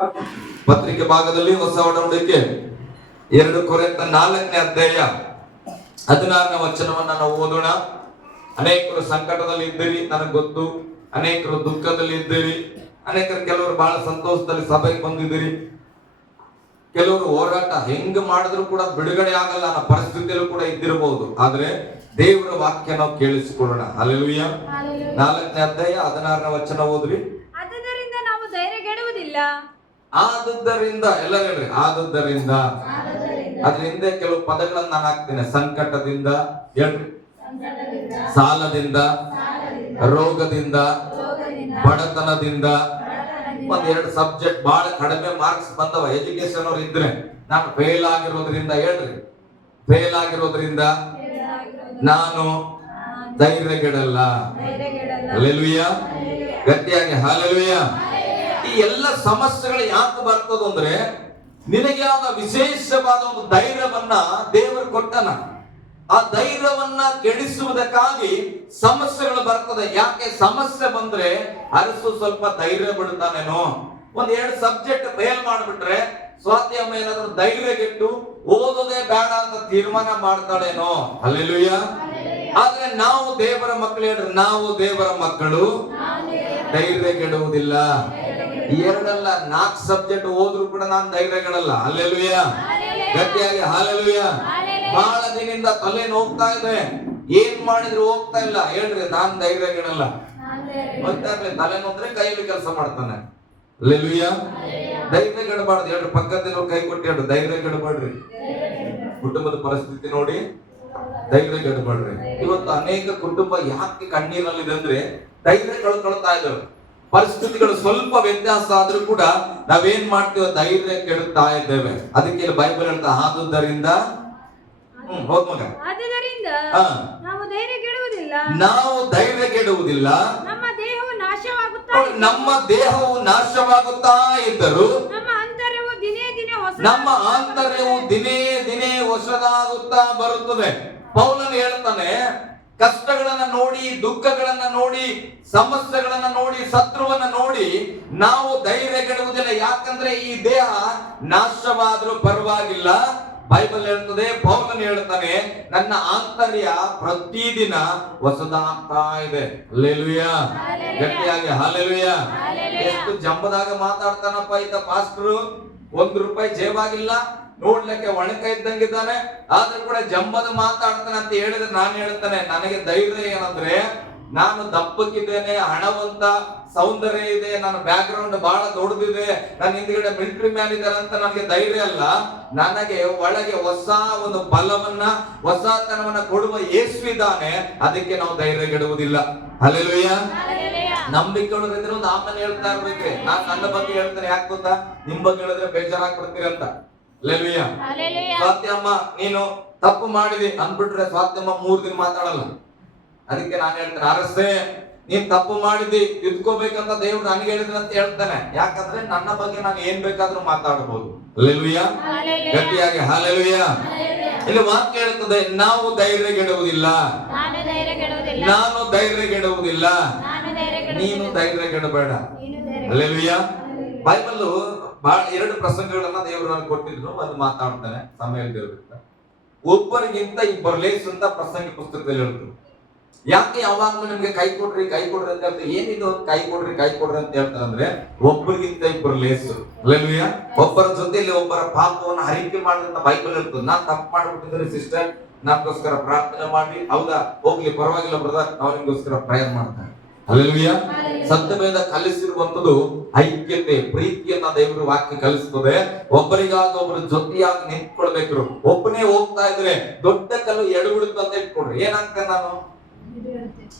ಪತ್ರಿಕೆ ಭಾಗದಲ್ಲಿ ಹೊಸ ಒಡಂಬಡಿಕೆ 2 ಕೊರಿಂಥ 4ನೇ ಅಧ್ಯಾಯ 16ನೇ ವಚನವನ್ನ ನಾವು ಓದೋಣ. ಅನೇಕರು ಸಂಕಟದಲ್ಲಿ ಇದ್ದೀರಿ, ನನಗೆ ಗೊತ್ತು. ಅನೇಕರು ದುಃಖದಲ್ಲಿ ಇದ್ದೀರಿ, ಕೆಲವರು ಬಹಳ ಸಂತೋಷದಲ್ಲಿ ಸಭೆಗೆ ಬಂದಿದ್ದೀರಿ. ಕೆಲವರು ಹೋರಾಟ ಹೆಂಗ್ ಮಾಡಿದ್ರು ಕೂಡ ಬಿಡುಗಡೆ ಆಗಲ್ಲ ಅನ್ನೋ ಪರಿಸ್ಥಿತಿಯಲ್ಲೂ ಕೂಡ ಇದ್ದಿರಬಹುದು. ಆದ್ರೆ ದೇವರ ವಾಕ್ಯ ನಾವು ಕೇಳಿಸಿಕೊಳ್ಳೋಣ. ಹಲ್ಲೆಲೂಯ. 4ನೇ ಅಧ್ಯಾಯ 16ನೇ ವಚನ ಓದ್ರಿ. ಆದುದರಿಂದ ನಾವು ಧೈರ್ಯಗೆಡುವುದಿಲ್ಲ. ಆದುದರಿಂದ ಎಲ್ಲ ಹೇಳ್ರಿ. ಆದುದರಿಂದ ಅದ್ರ ಹಿಂದೆ ಕೆಲವು ಪದಗಳನ್ನ ನಾನು ಹಾಕ್ತೇನೆ. ಸಂಕಟದಿಂದ ಹೇಳ್ರಿ, ಸಾಲದಿಂದ, ರೋಗದಿಂದ, ಬಡತನದಿಂದ. ಒಂದೆರಡು ಸಬ್ಜೆಕ್ಟ್ ಬಹಳ ಕಡಿಮೆ ಮಾರ್ಕ್ಸ್ ಬಂದವ. ಎಜುಕೇಶನ್ ಅವ್ರು ಇದ್ರೆ ನಾನು ಫೇಲ್ ಆಗಿರೋದ್ರಿಂದ ಹೇಳ್ರಿ, ಫೇಲ್ ಆಗಿರೋದ್ರಿಂದ ನಾನು ಧೈರ್ಯಗೆಡಲ್ಲ. ಹಲ್ಲೆಲೂಯ. ಗಟ್ಟಿಯಾಗಿ ಹಲ್ಲೆಲೂಯ. ಈ ಎಲ್ಲ ಸಮಸ್ಯೆಗಳು ಯಾಕೆ ಬರ್ತದ ಅಂದ್ರೆ ನಿನಗೆ ಆದ ವಿಶೇಷವಾದ ಒಂದು ಧೈರ್ಯವನ್ನ ದೇವರು ಕೊಟ್ಟನ. ಆ ಧೈರ್ಯವನ್ನ ಕೆಡಿಸುವುದಕ್ಕಾಗಿ ಸಮಸ್ಯೆಗಳು ಬರ್ತದೆ. ಯಾಕೆ ಸಮಸ್ಯೆ ಬಂದ್ರೆ ಅರಸು ಸ್ವಲ್ಪ ಧೈರ್ಯ ಬಿಡ್ತಾನೇನೋ. ಒಂದೆರಡು ಸಬ್ಜೆಕ್ಟ್ ಫೇಲ್ ಮಾಡ್ಬಿಟ್ರೆ ಸ್ವಾತಿ ಅಮ್ಮ ಏನಾದ್ರೂ ಧೈರ್ಯಗೆಟ್ಟು ಓದೋದೇ ಬೇಡ ಅಂತ ತೀರ್ಮಾನ ಮಾಡ್ತಾಳೇನೋ. ಹಲ್ಲೆಲೂಯ. ಆದ್ರೆ ನಾವು ದೇವರ ಮಕ್ಕಳು ಹೇಳ್ರಿ, ನಾವು ದೇವರ ಮಕ್ಕಳು ಧೈರ್ಯಗೆಡುವುದಿಲ್ಲ. 2 ಅಲ್ಲ 4 ಸಬ್ಜೆಕ್ಟ್ ಓದ್ರು ಕೂಡ ನಾನು ಧೈರ್ಯಗೆಡಲ್ಲ. ಹಲ್ಲೆಲೂಯ. ಗಟ್ಟಿಯಾಗಿ ಹಲ್ಲೆಲೂಯ. ಬಹಳ ದಿನದಿಂದ ತಲೆ ಹೋಗ್ತಾ ಇದೆ, ಏನ್ ಮಾಡಿದ್ರು ಹೋಗ್ತಾ ಇಲ್ಲ ಹೇಳ್ರಿ, ನಾನ್ ಧೈರ್ಯಗೆಡಲ್ಲ. ತಲೆ ನೋದ್ರೆ ಕೈಯಲ್ಲಿ ಕೆಲಸ ಮಾಡ್ತಾನೆ. ಹಲ್ಲೆಲೂಯ. ಧೈರ್ಯಗೆಡಬಾರ್ದು ಹೇಳ್ರಿ. ಪಕ್ಕದಲ್ಲಿ ಕೈ ಕೊಟ್ಟು ಹೇಳ್ರಿ, ಧೈರ್ಯಗೆಡಬೇಡ್ರಿ. ಕುಟುಂಬದ ಪರಿಸ್ಥಿತಿ ನೋಡಿ ಧೈರ್ಯಗೆಡಬೇಡ್ರಿ. ಇವತ್ತು ಅನೇಕ ಕುಟುಂಬ ಯಾಕೆ ಕಣ್ಣೀರಲ್ಲಿದೆ ಅಂದ್ರೆ ಧೈರ್ಯ ಕಳ್ಕೊಳ್ತಾ ಇದ್ರು. ಪರಿಸ್ಥಿತಿಗಳು ಸ್ವಲ್ಪ ವ್ಯತ್ಯಾಸ ಆದ್ರೂ ಕೂಡ ನಾವೇನ್ ಮಾಡ್ತೀವಿ, ಧೈರ್ಯ ಕೆಡುತ್ತಾ ಇದ್ದೇವೆ. ಅದಕ್ಕೆ ಬೈಬಲ್ ಹೇಳ್ತಾ ಆದುದರಿಂದ ಹೋದ್ ಮಗ, ಆದುದರಿಂದ ನಾವು ಧೈರ್ಯಗೆಡುವುದಿಲ್ಲ, ನಾವು ಧೈರ್ಯಗೆಡುವುದಿಲ್ಲ. ನಮ್ಮ ದೇಹವು ನಾಶವಾಗುತ್ತಾ ನಮ್ಮ ದೇಹವು ನಾಶವಾಗುತ್ತಾ ಇದ್ದರು ನಮ್ಮ ಆಂತರ್ಯವು ದಿನೇ ದಿನೇ ಹೊಸದಾಗುತ್ತಾ ಬರುತ್ತದೆ. ಪೌಲನು ಹೇಳ್ತಾನೆ, ಕಷ್ಟಗಳನ್ನ ನೋಡಿ, ದುಃಖಗಳನ್ನ ನೋಡಿ, ಸಮಸ್ಯೆಗಳನ್ನ ನೋಡಿ, ಶತ್ರುವನ್ನ ನೋಡಿ ನಾವು ಧೈರ್ಯಗೆಡುವುದಿಲ್ಲ. ಯಾಕಂದ್ರೆ ಈ ದೇಹ ನಾಶವಾದ್ರೂ ಪರವಾಗಿಲ್ಲ. ಬೈಬಲ್ ಹೇಳ್ತದೆ, ಪೌಲನು ಹೇಳ್ತಾನೆ, ನನ್ನ ಆಂತರ್ಯ ಪ್ರತಿದಿನ ಹೊಸದಾಗ್ತಾ ಇದೆ. ಹಲ್ಲೆಲೂಯ. ಗಟ್ಟಿಯಾಗಿ ಹಲ್ಲೆಲೂಯ. ಎಷ್ಟು ಜಂಬದಾಗ ಮಾತಾಡ್ತಾನಪ್ಪ ಈತ ಪಾಸ್ಟರು. ₹1 ಜೇಬಾಗಿಲ್ಲ, ನೋಡ್ಲಿಕ್ಕೆ ಒಣಕ ಇದ್ದಂಗಿದ್ದಾನೆ, ಆದ್ರೂ ಕೂಡ ಜಂಬದ ಮಾತಾಡ್ತಾನೆ ಅಂತ ಹೇಳಿದ್ರೆ ನಾನು ಹೇಳ್ತಾನೆ, ನನಗೆ ಧೈರ್ಯ ಏನಂದ್ರೆ ನಾನು ದಪ್ಪಕ್ಕಿದ್ದೇನೆ, ಹಣವಂತ, ಸೌಂದರ್ಯ ಇದೆ, ನನ್ನ ಬ್ಯಾಕ್ ಗ್ರೌಂಡ್ ಬಹಳ ದೊಡ್ಡದಿದೆ, ನನ್ನ ಹಿಂದ್ಗಡೆ ಮಿಲಿಟರಿ ಮ್ಯಾನ್ ಇದ್ದಾರೆ ಅಂತ ನನಗೆ ಧೈರ್ಯ ಅಲ್ಲ. ನನಗೆ ಒಳಗೆ ಹೊಸ ಒಂದು ಬಲವನ್ನ, ಹೊಸತನವನ್ನ ಕೊಡುವ ಯೇಸು ಇದ್ದಾನೆ. ಅದಕ್ಕೆ ನಾವು ಧೈರ್ಯಗೆಡುವುದಿಲ್ಲ. ಹಲ್ಲೆಲೂಯ. ನಂಬಿಕೆಗಳಿದ್ರೆ ಒಂದು ಆಮೇಲೆ ಹೇಳ್ತಾ ಇರ್ಬೇಕ್ರಿ. ನಾನ್ ನನ್ನ ಬಗ್ಗೆ ಹೇಳ್ತೇನೆ, ಯಾಕೆ ಗೊತ್ತಾ, ನಿಮ್ ಬಗ್ಗೆ ಹೇಳಿದ್ರೆ ಬೇಜಾರಾಗ್ಬಿಡ್ತೀರಿ ಅಂತ. ಹಲ್ಲೆಲೂಯ. ಸ್ವಾತ್ಯಮ್ಮ ನೀನು ತಪ್ಪು ಮಾಡಿದಿ ಅಂದ್ಬಿಟ್ರೆ ಸ್ವಾತ್ಯಮ್ಮ 3 ದಿನ ಮಾತಾಡಲ್ಲ. ಅದಕ್ಕೆ ನಾನು ಹೇಳ್ತೇನೆ, ಅರಸೆ ನೀನ್ ತಪ್ಪು ಮಾಡಿದಿ, ತಿದ್ಕೋಬೇಕಂತ ದೇವ್ರು ನನಗೆ ಹೇಳಿದ್ರೆ ಅಂತ ಹೇಳ್ತಾನೆ. ಯಾಕಂದ್ರೆ ನನ್ನ ಬಗ್ಗೆ ನಾನು ಏನ್ ಬೇಕಾದ್ರೂ ಮಾತಾಡಬಹುದು. ಹಲ್ಲೆಲೂಯ. ಗಟ್ಟಿಯಾಗಿ ಹಲ್ಲೆಲೂಯ. ಇಲ್ಲಿ ವಾಕ್ಯ ಹೇಳ್ತದೆ, ನಾವು ಧೈರ್ಯಗೆಡುವುದಿಲ್ಲ, ನಾನು ಧೈರ್ಯಗೆಡುವುದಿಲ್ಲ, ನೀನು ಧೈರ್ಯಗೆಡಬೇಡ. ಹಲ್ಲೆಲೂಯ. ಬೈಬಲ್ ಬಹಳ 2 ಪ್ರಸಂಗಗಳನ್ನ ದೇವರು ನನಗೆ ಕೊಟ್ಟಿದ್ರು. ಒಂದು ಮಾತಾಡ್ತಾನೆ, ಸಮಯ ಇಲ್ದಿರೋದ್ರಿಂದ. ಒಬ್ಬರಿಗಿಂತ ಇಬ್ಬರು ಲೇಸು ಅಂತ ಪ್ರಸಂಗ ಪುಸ್ತಕದಲ್ಲಿ ಹೇಳ್ತಾರೆ. ಯಾಕೆ ಯಾವಾಗ್ಲೂ ನಿಮ್ಗೆ ಕೈ ಕೊಡ್ರಿ ಅಂತ ಹೇಳ್ತಾರೆ. ಏನಿದು ಕೈ ಕೊಡ್ರಿ ಅಂತ ಹೇಳ್ತಾರೆ ಅಂದ್ರೆ ಒಬ್ಬರಿಗಿಂತ ಇಬ್ಬರು ಲೇಸು. ಹಲ್ಲೆಲೂಯ. ಒಬ್ಬರ ಜೊತೆಯಲ್ಲಿ ಒಬ್ಬರ ಪಾಪವನ್ನು ಹರಿಕೆ ಮಾಡಿದಂತ ಬೈಬಲ್ ಹೇಳ್ತದೆ. ನಾನ್ ತಪ್ಪು ಮಾಡ್ಬಿಟ್ಟಿದ್ರೆ ಸಿಸ್ಟರ್ ನಮ್ಗೋಸ್ಕರ ಪ್ರಾರ್ಥನೆ ಮಾಡಿ, ಹೌದಾ ಹೋಗ್ಲಿ ಪರವಾಗಿಲ್ಲ ಬ್ರದರ್, ನಾವು ನಿಮ್ಗೋಸ್ಕರ ಪ್ರೇಯರ್ ಮಾಡ್ತಾರೆ. ಹಲ್ಲೆಲೂಯ. ಸತ್ಯವೇದ ಕಲಿಸಿರುವಂತದ್ದು ಐಕ್ಯತೆ, ಪ್ರೀತಿಯನ್ನ ದೇವರ ವಾಕ್ಯ ಕಲಿಸ್ತದೆ. ಒಬ್ಬರಿಗಾಗ ಒಬ್ಬರ ಜೊತೆಯಾಗಿ ನಿಂತ್ಕೊಳ್ಬೇಕು. ಒಬ್ಬನೇ ಹೋಗ್ತಾ ಇದ್ರೆ ದೊಡ್ಡ ಕಲ್ಲು ಎಡಬಿಡುತ್ತೆ ಅಂತ ಇಟ್ಕೊಡ್ರಿ, ಏನಾಗ್ತಾನೆ, ನಾನು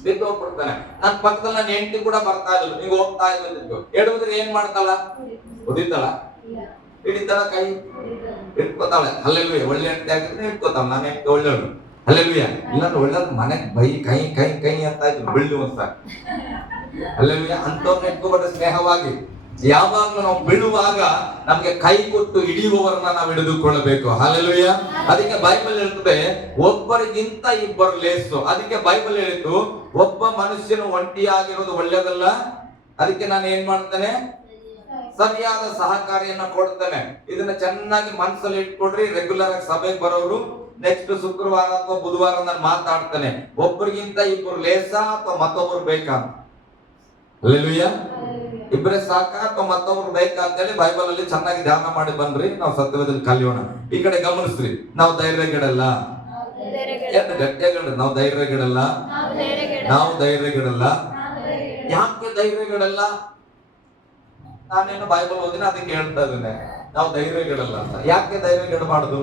ಬಿದ್ದು ಹೋಗ್ಬಿಡ್ತಾನೆ. ನನ್ನ ಪಕ್ಕದಲ್ಲಿ ನನ್ನ ಹೆಂಡತಿ ಕೂಡ ಬರ್ತಾ ಇದ್ಲು, ನೀವು ಹೋಗ್ತಾ ಇದ್ಲು, ಎಡಬಿದ್ರೆ ಏನ್ ಮಾಡ್ತಾಳ, ಒದಿತಾಳ, ಹಿಡಿತಾಳ, ಕೈ ಇಟ್ಕೋತಾಳೆ. ಹಲ್ಲೆಲೂಯ. ಒಳ್ಳೆ ಹೆಂಡತಿ ಆಗಿದ್ರೆ ಇಟ್ಕೋತಾಳ, ನನ್ನ ಹೆಂಡತಿ ಒಳ್ಳೆಯವಳು. ಹಲ್ಲೆಲೂಯ. ಇಲ್ಲಾಂದ್ರೆ ಒಳ್ಳೆದ್ ಮನೆಗ್ ಬೈ ಕೈ ಕೈ ಕೈ ಅಂತ ಇದ್ರು ಬೀಳು ಅಂತ. ಹಲ್ಲೆಲೂಯ. ಅಂತವ್ರನ್ನ ಇಟ್ಕೋಬೇಡ ಸ್ನೇಹವಾಗಿ. ಯಾವಾಗ್ಲೂ ನಾವು ಬೀಳುವಾಗ ನಮ್ಗೆ ಕೈ ಕೊಟ್ಟು ಹಿಡಿಯುವವರನ್ನ ನಾವು ಹಿಡಿದುಕೊಳ್ಳಬೇಕು. ಹಲ್ಲೆಲೂಯ. ಅದಕ್ಕೆ ಬೈಬಲ್ ಹೇಳ್ತದೆ, ಒಬ್ಬರಿಗಿಂತ ಇಬ್ಬರು ಲೇಸು. ಅದಕ್ಕೆ ಬೈಬಲ್ ಹೇಳಿತು, ಒಬ್ಬ ಮನುಷ್ಯನು ಒಂಟಿಯಾಗಿರೋದು ಒಳ್ಳೆಯದಲ್ಲ. ಅದಕ್ಕೆ ನಾನು ಏನ್ ಮಾಡ್ತೇನೆ, ಸರಿಯಾದ ಸಹಕಾರಿಯನ್ನ ಕೊಡ್ತೇನೆ. ಇದನ್ನ ಚೆನ್ನಾಗಿ ಮನಸ್ಸಲ್ಲಿ ಇಟ್ಕೊಡ್ರಿ. ರೆಗ್ಯುಲರ್ ಆಗಿ ಸಭೆಗೆ ಬರೋರು ನೆಕ್ಸ್ಟ್ ಶುಕ್ರವಾರ ಅಥವಾ ಬುಧವಾರ ನಾನು ಮಾತಾಡ್ತೇನೆ. ಒಬ್ಬರಿಗಿಂತ ಇಬ್ಬರು ಲೇಸ ಅಥವಾ ಮತ್ತೊಬ್ರು ಬೇಕಾ? ಹಲ್ಲೆಲೂಯಾ. ಇಬ್ಬರೇ ಸಾಕ ಅಥವಾ ಮತ್ತೊಬ್ರು ಬೇಕಾ ಅಂತೇಳಿ ಬೈಬಲ್ ಅಲ್ಲಿ ಚೆನ್ನಾಗಿ ಧ್ಯಾನ ಮಾಡಿ ಬನ್ರಿ. ನಾವು ಸತ್ಯವೇದಲ್ಲಿ ಕಲಿಯೋಣ. ಈ ಕಡೆ ಗಮನಿಸ್ರಿ. ನಾವು ಧೈರ್ಯಗೆಡಲ್ಲ. ಗಟ್ಟಿಯಾಗಿ ನಾವು ಧೈರ್ಯಗೆಡಲ್ಲ. ನಾವು ಧೈರ್ಯಗೆಡಲ್ಲ. ಯಾಕೆ ಧೈರ್ಯಗೆಡಲ್ಲ? ನಾನೇನು ಬೈಬಲ್ ಓದಿನ ಅದಕ್ಕೆ ಹೇಳ್ತಾ ಇದ್ದೇನೆ. ನಾವು ಧೈರ್ಯಗೆಡಲ್ಲ ಅಂತ. ಯಾಕೆ ಧೈರ್ಯಗೆಡಬಾರ್ದು?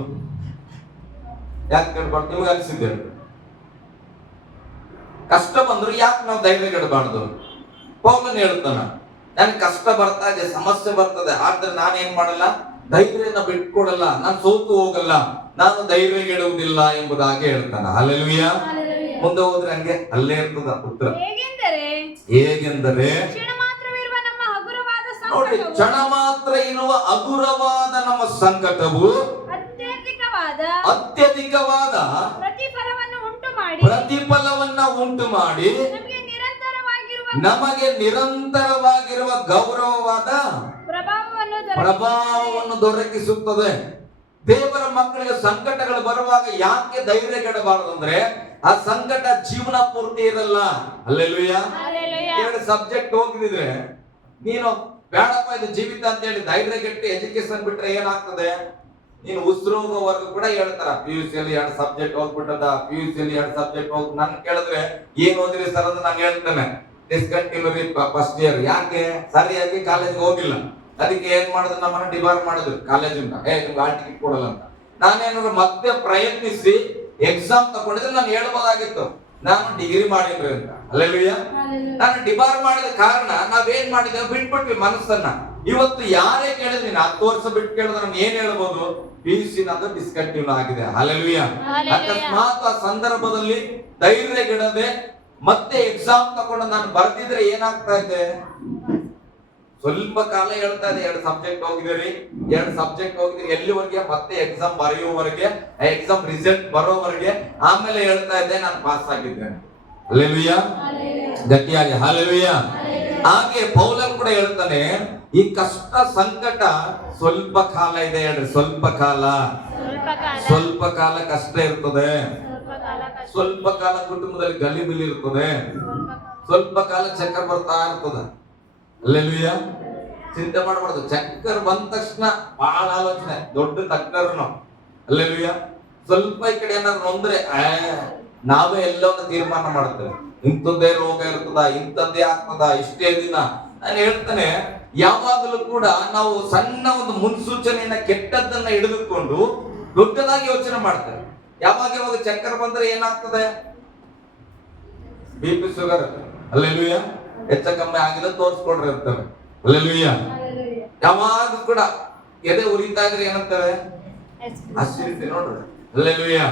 ಯಾಕೆ ಕೇಳ್ಬಾರ್ದು? ನಿಮ್ಗೆ ಅನಿಸಿದ್ದೆ ಕಷ್ಟ ಬಂದ್ರು ಯಾಕೆ ನಾವು ಧೈರ್ಯಗೆಡಬಾರ್ದು? ಪೌಲನು ಹೇಳ್ತಾನ, ನನ್ಗೆ ಕಷ್ಟ ಬರ್ತಾ ಇದೆ, ಸಮಸ್ಯೆ ಬರ್ತದೆ, ಆದ್ರೆ ನಾನೇನ್ ಮಾಡಲ್ಲ, ಧೈರ್ಯನ ಬಿಟ್ಕೊಡಲ್ಲ, ನಾನು ಸೋತು ಹೋಗಲ್ಲ, ನಾನು ಧೈರ್ಯಗೆಡುವುದಿಲ್ಲ ಎಂಬುದಾಗಿ ಹೇಳ್ತಾನ. ಹಲ್ಲೆಲೂಯಾ. ಮುಂದೆ ಹೋದ್ರೆ ಹಂಗೆ ಅಲ್ಲೇ ಇರ್ತದ ಉತ್ತರ. ಹೇಗೆಂದರೆ ನೋಡಿ, ಕ್ಷಣ ಮಾತ್ರ ಇರುವ ಹಗುರವಾದ ನಮ್ಮ ಸಂಕಟವು ಅತ್ಯಧಿಕವಾದ ಪ್ರತಿಫಲವನ್ನ ಉಂಟು ಮಾಡಿ ನಮಗೆ ನಿರಂತರವಾಗಿರುವ ಗೌರವವಾದ ಪ್ರಭಾವವನ್ನು ದೊರಕಿಸುತ್ತದೆ. ದೇವರ ಮಕ್ಕಳಿಗೆ ಸಂಕಟಗಳು ಬರುವಾಗ ಯಾಕೆ ಧೈರ್ಯಗೆಡಬಾರದು ಅಂದ್ರೆ, ಆ ಸಂಕಟ ಜೀವನ ಪೂರ್ತಿ ಇರಲ್ಲ. ಹಲ್ಲೆಲೂಯಾ. ಎರಡು ಸಬ್ಜೆಕ್ಟ್ ಹೋಗಿದ್ರೆ ನೀನು ಬೇಡಪ್ಪ ಇದು ಜೀವಿತ ಅಂತ ಹೇಳಿ ಧೈರ್ಯಗೆಟ್ಟು ಎಜುಕೇಶನ್ ಬಿಟ್ರೆ ಏನಾಗ್ತದೆ? ನೀನು ಉಸಿರೋಗೋವರೆಗೂ ಕೂಡ ಹೇಳ್ತಾರ, PUC ಅಲ್ಲಿ 2 ಸಬ್ಜೆಕ್ಟ್ ಹೋಗ್ಬಿಟ್ಟದ, PUC ಅಲ್ಲಿ 2 ಸಬ್ಜೆಕ್ಟ್ ಹೋಗ್. ನನ್ ಕೇಳಿದ್ರೆ ಏನ್ ಓದಿರಿ ಸರ್ ಅಂತ ನಾನು ಹೇಳ್ತೇನೆ, ಡಿಸ್ಕಂಟಿನ್ಯೂರಿ ಫಸ್ಟ್ ಇಯರ್. ಯಾಕೆ? ಸರಿಯಾಗಿ ಕಾಲೇಜ್ಗೆ ಹೋಗಿಲ್ಲ. ಅದಕ್ಕೆ ಏನ್ ಮಾಡಿದ್ರು, ನಮ್ಮನ್ನ ಡಿಬಾರ್ ಮಾಡಿದ್ರು ಕಾಲೇಜಿಂದ. ನಿಮ್ಗೆ ಹಾಲ್ ಟಿಕೆಟ್ ಕೊಡಲ್ಲ ಅಂತ. ನಾನೇನಾದ್ರು ಮತ್ತೆ ಪ್ರಯತ್ನಿಸಿ ಎಕ್ಸಾಮ್ ತಗೊಂಡಿದ್ರೆ ನಾನು ಹೇಳ್ಬೋದಾಗಿತ್ತು, ನಾನು ಡಿಗ್ರಿ ಮಾಡಿದ್ರಿ ಅಂತ. ಹಲ್ಲೆಲೂಯಾ. ನಾನು ಡಿಬಾರ್ ಮಾಡಿದ ಕಾರಣ ನಾವೇನ್ ಮಾಡಿದ್ದೇವೆ, ಬಿಟ್ಬಿಟ್ವಿ ಮನಸ್ಸನ್ನ. ಇವತ್ತು ಯಾರೇ ಕೇಳಿದ್ರೆ, ನೀನು 10 ವರ್ಷ ಬಿಟ್ಟು ಕೇಳಿದ್ರೆ ನಾನು ಏನ್ ಹೇಳ್ಬೋದು? PUC ನಂದು ಡಿಸ್ಕಂಟಿನ್ಯೂ ಆಗಿದೆ. ಹಲ್ಲೆಲೂಯಾ. ಅಕಸ್ಮಾತ್ ಆ ಸಂದರ್ಭದಲ್ಲಿ ಧೈರ್ಯಗೆಡದೆ ಮತ್ತೆ ಎಕ್ಸಾಮ್ ತಗೊಂಡು ನಾನು ಬರ್ದಿದ್ರೆ ಏನಾಗ್ತಾ ಇದೆ? ಸ್ವಲ್ಪ ಕಾಲ ಹೇಳ್ತಾ ಇದೆ, 2 ಸಬ್ಜೆಕ್ಟ್ ಹೋಗಿದ್ದೀರಿ, 2 ಸಬ್ಜೆಕ್ಟ್ ಹೋಗಿದ್ದೀರಿ, ಎಲ್ಲಿವರೆಗೆ? ಮತ್ತೆ ಎಕ್ಸಾಮ್ ಬರೆಯುವವರೆಗೆ, ಎಕ್ಸಾಮ್ ರಿಸಲ್ಟ್ ಬರೋವರೆಗೆ. ಆಮೇಲೆ ಹೇಳ್ತಾ ಇದ್ದೆ ನಾನು ಪಾಸ್ ಆಗಿದ್ದೇನೆ. ಹಲ್ಲೆಲೂಯಾ. ಗಟ್ಟಿಯಾಗಿ ಹಲ್ಲೆಲೂಯಾ. ಹಾಗೆ ಪೌಲನು ಕೂಡ ಹೇಳ್ತಾನೆ, ಈ ಕಷ್ಟ ಸಂಕಟ ಸ್ವಲ್ಪ ಕಾಲ ಇದೆ. ಹೇಳ್ರಿ, ಸ್ವಲ್ಪ ಕಾಲ. ಸ್ವಲ್ಪ ಕಾಲ ಕಷ್ಟ ಇರ್ತದೆ. ಸ್ವಲ್ಪ ಕಾಲ ಕುಟುಂಬದಲ್ಲಿ ಗಲಿಬಿಲಿ ಇರ್ತದೆ. ಸ್ವಲ್ಪ ಕಾಲ ಚಕ್ಕರ್ ಬರ್ತಾ ಇರ್ತದೆ. ಹಲ್ಲೆಲೂಯಾ. ಚಿಂತೆ ಮಾಡಬಾರ್ದು. ಚಕ್ಕರ್ ಬಂದ ತಕ್ಷಣ ಬಹಳ ಆಲೋಚನೆ, ದೊಡ್ಡ ತಕ್ಕರ್ನು. ಹಲ್ಲೆಲೂಯಾ. ಸ್ವಲ್ಪ ಈ ಕಡೆ ಏನಾದ್ರು ಅಂದ್ರೆ ನಾವೇ ಎಲ್ಲವನ್ನು ತೀರ್ಮಾನ ಮಾಡ್ತೇವೆ. ಇಂಥದ್ದೇ ರೋಗ ಇರ್ತದ, ಇಂಥದ್ದೇ ಆಗ್ತದ, ಇಷ್ಟೇ ದಿನ. ನಾನು ಹೇಳ್ತೇನೆ, ಯಾವಾಗಲೂ ಕೂಡ ನಾವು ಸಣ್ಣ ಒಂದು ಮುನ್ಸೂಚನೆಯನ್ನ, ಕೆಟ್ಟದ್ದನ್ನ ಹಿಡಿದುಕೊಂಡು ದೊಡ್ಡದಾಗಿ ಯೋಚನೆ ಮಾಡ್ತೇವೆ. ಯಾವಾಗ ಚಕ್ಕರ್ ಬಂದ್ರೆ ಏನಾಗ್ತದೆ? BP sugar. ಹಲ್ಲೆಲೂಯಾ. ಹೆಚ್ಚ ಕಮ್ಮಿ ಆಗಿಲ್ಲ ತೋರಿಸ್ಕೊಂಡ್ರೆ ಇರ್ತವೆ. ಹಲ್ಲೆಲೂಯಾ. ಯಾವಾಗ ಕೂಡ ಎದೆ ಉರಿತಾ ಇದ್ರೆ ಏನಂತೇವೆ? ಅಸಿಡಿಟಿ. ನೋಡ್ರಿ. ಹಲ್ಲೆಲೂಯಾ.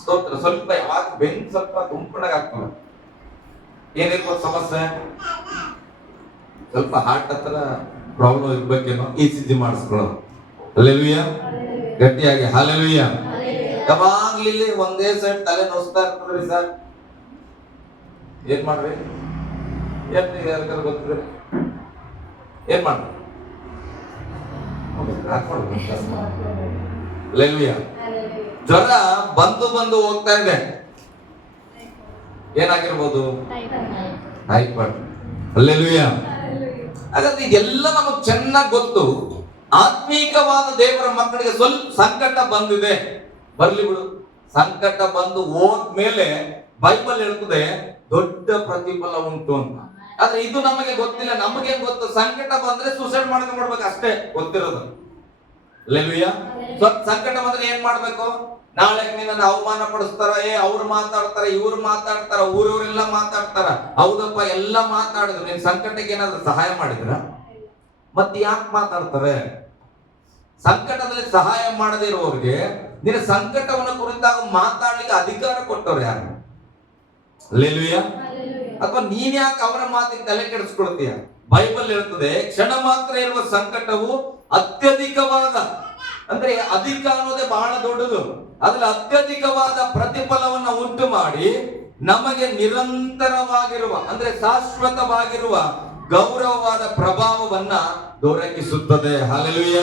ಸ್ತೋತ್ರ. ಸ್ವಲ್ಪ ಯಾವಾಗ ಬೆನ್ನು ಸ್ವಲ್ಪ ಗುಂಪಣಾಗ ಆಗ್ತದೆ. ಏನಿರ್ಬೋದು ಸಮಸ್ಯೆ? ಸ್ವಲ್ಪ ಹಾರ್ಟ್ ಹತ್ರ ಪ್ರಾಬ್ಲಮ್ ಇರ್ಬೇಕೇನೋ, ECG ಮಾಡಿಸ್ಕೊಳ್ಳೋದು. ಹಲ್ಲೆಲೂಯಾ. ಗಟ್ಟಿಯಾಗಿ ಹಲ್ಲೆಲೂಯಾ. ಯಾವಾಗ್ಲಿ ಒಂದೇ ಸೈಡ್ ತಲೆ ನೋಸ್ತಾ ಇರ್ತದ್ರಿ ಸರ್. ಏನ್ ಮಾಡ್ರಿ? ಯಾರಿಗಾರ ಗೊತ್ತಿದ್ರೆ ಏನ್ ಮಾಡ್ರಿ? ಹಲ್ಲೆಲೂಯಾ. ಜ್ವರ ಬಂದು ಹೋಗ್ತಾ ಇದೆ. ಏನಾಗಿರ್ಬೋದು? ಟೈಫಾಯ್ಡ್. ಹಲ್ಲೆಲೂಯಾ. ಹಾಗಾದ್ರೆ ಇದೆಲ್ಲ ನಮಗ್ ಚೆನ್ನಾಗಿ ಗೊತ್ತು. ಆತ್ಮೀಕವಾದ ದೇವರ ಮಕ್ಕಳಿಗೆ ಸ್ವಲ್ಪ ಸಂಕಟ ಬಂದಿದೆ, ಬರ್ಲಿ ಬಿಡು. ಸಂಕಟ ಬಂದು ಹೋದ್ಮೇಲೆ ಬೈಬಲ್ ಹೇಳ್ತದೆ ದೊಡ್ಡ ಪ್ರತಿಫಲ ಉಂಟು ಅಂತ. ಆದ್ರೆ ಇದು ನಮಗೆ ಗೊತ್ತಿಲ್ಲ. ನಮಗೇನ್ ಗೊತ್ತು? ಸಂಕಟ ಬಂದ್ರೆ ಸೂಸೈಡ್ ಮಾಡ್ಬೇಕು ಅಷ್ಟೇ ಗೊತ್ತಿರೋದು. ಹಲ್ಲೆಲೂಯಾ. ಸಂಕಟ ಬಂದ್ರೆ ಏನ್ ಮಾಡ್ಬೇಕು? ನಾಳೆ ನಿನ್ನ ಅವಮಾನ ಪಡಿಸ್ತಾರ, ಅವ್ರು ಮಾತಾಡ್ತಾರ, ಇವ್ರು ಮಾತಾಡ್ತಾರ, ಊರವರೆಲ್ಲ ಮಾತಾಡ್ತಾರ. ಹೌದಪ್ಪ, ಎಲ್ಲ ಮಾತಾಡಿದ್ರು. ನಿನ್ ಸಂಕಟಕ್ಕೆ ಏನಾದ್ರು ಸಹಾಯ ಮಾಡಿದ್ರ? ಮತ್ತೆ ಯಾಕೆ ಮಾತಾಡ್ತಾರೆ? ಸಂಕಟದಲ್ಲಿ ಸಹಾಯ ಮಾಡದೇ ಇರುವವ್ರಿಗೆ ನಿನ್ನ ಸಂಕಟವನ್ನು ಕುರಿತಾಗ ಮಾತಾಡ್ಲಿಕ್ಕೆ ಅಧಿಕಾರ ಕೊಟ್ಟವ್ರು ಯಾರು? ಹಲ್ಲೆಲೂಯಾ. ಅಥವಾ ನೀನ್ ಯಾಕೆ ಅವರ ಮಾತಿಗೆ ತಲೆ ಕೆಡಿಸ್ಕೊಳ್ತೀಯ? ಬೈಬಲ್ ಹೇಳ್ತದೆ, ಕ್ಷಣ ಮಾತ್ರ ಇರುವ ಸಂಕಟವು ಅತ್ಯಧಿಕವಾದ, ಅಂದ್ರೆ ಅಧಿಕ ಅನ್ನೋದೇ ಬಹಳ ದೊಡ್ಡದು, ಅದ್ರಲ್ಲಿ ಅತ್ಯಧಿಕವಾದ ಪ್ರತಿಫಲವನ್ನ ಉಂಟು ಮಾಡಿ ನಮಗೆ ನಿರಂತರವಾಗಿರುವ, ಅಂದ್ರೆ ಶಾಶ್ವತವಾಗಿರುವ ಗೌರವವಾದ ಪ್ರಭಾವವನ್ನ ದೊರಕಿಸುತ್ತದೆ. ಹಲ್ಲೆಲೂಯ.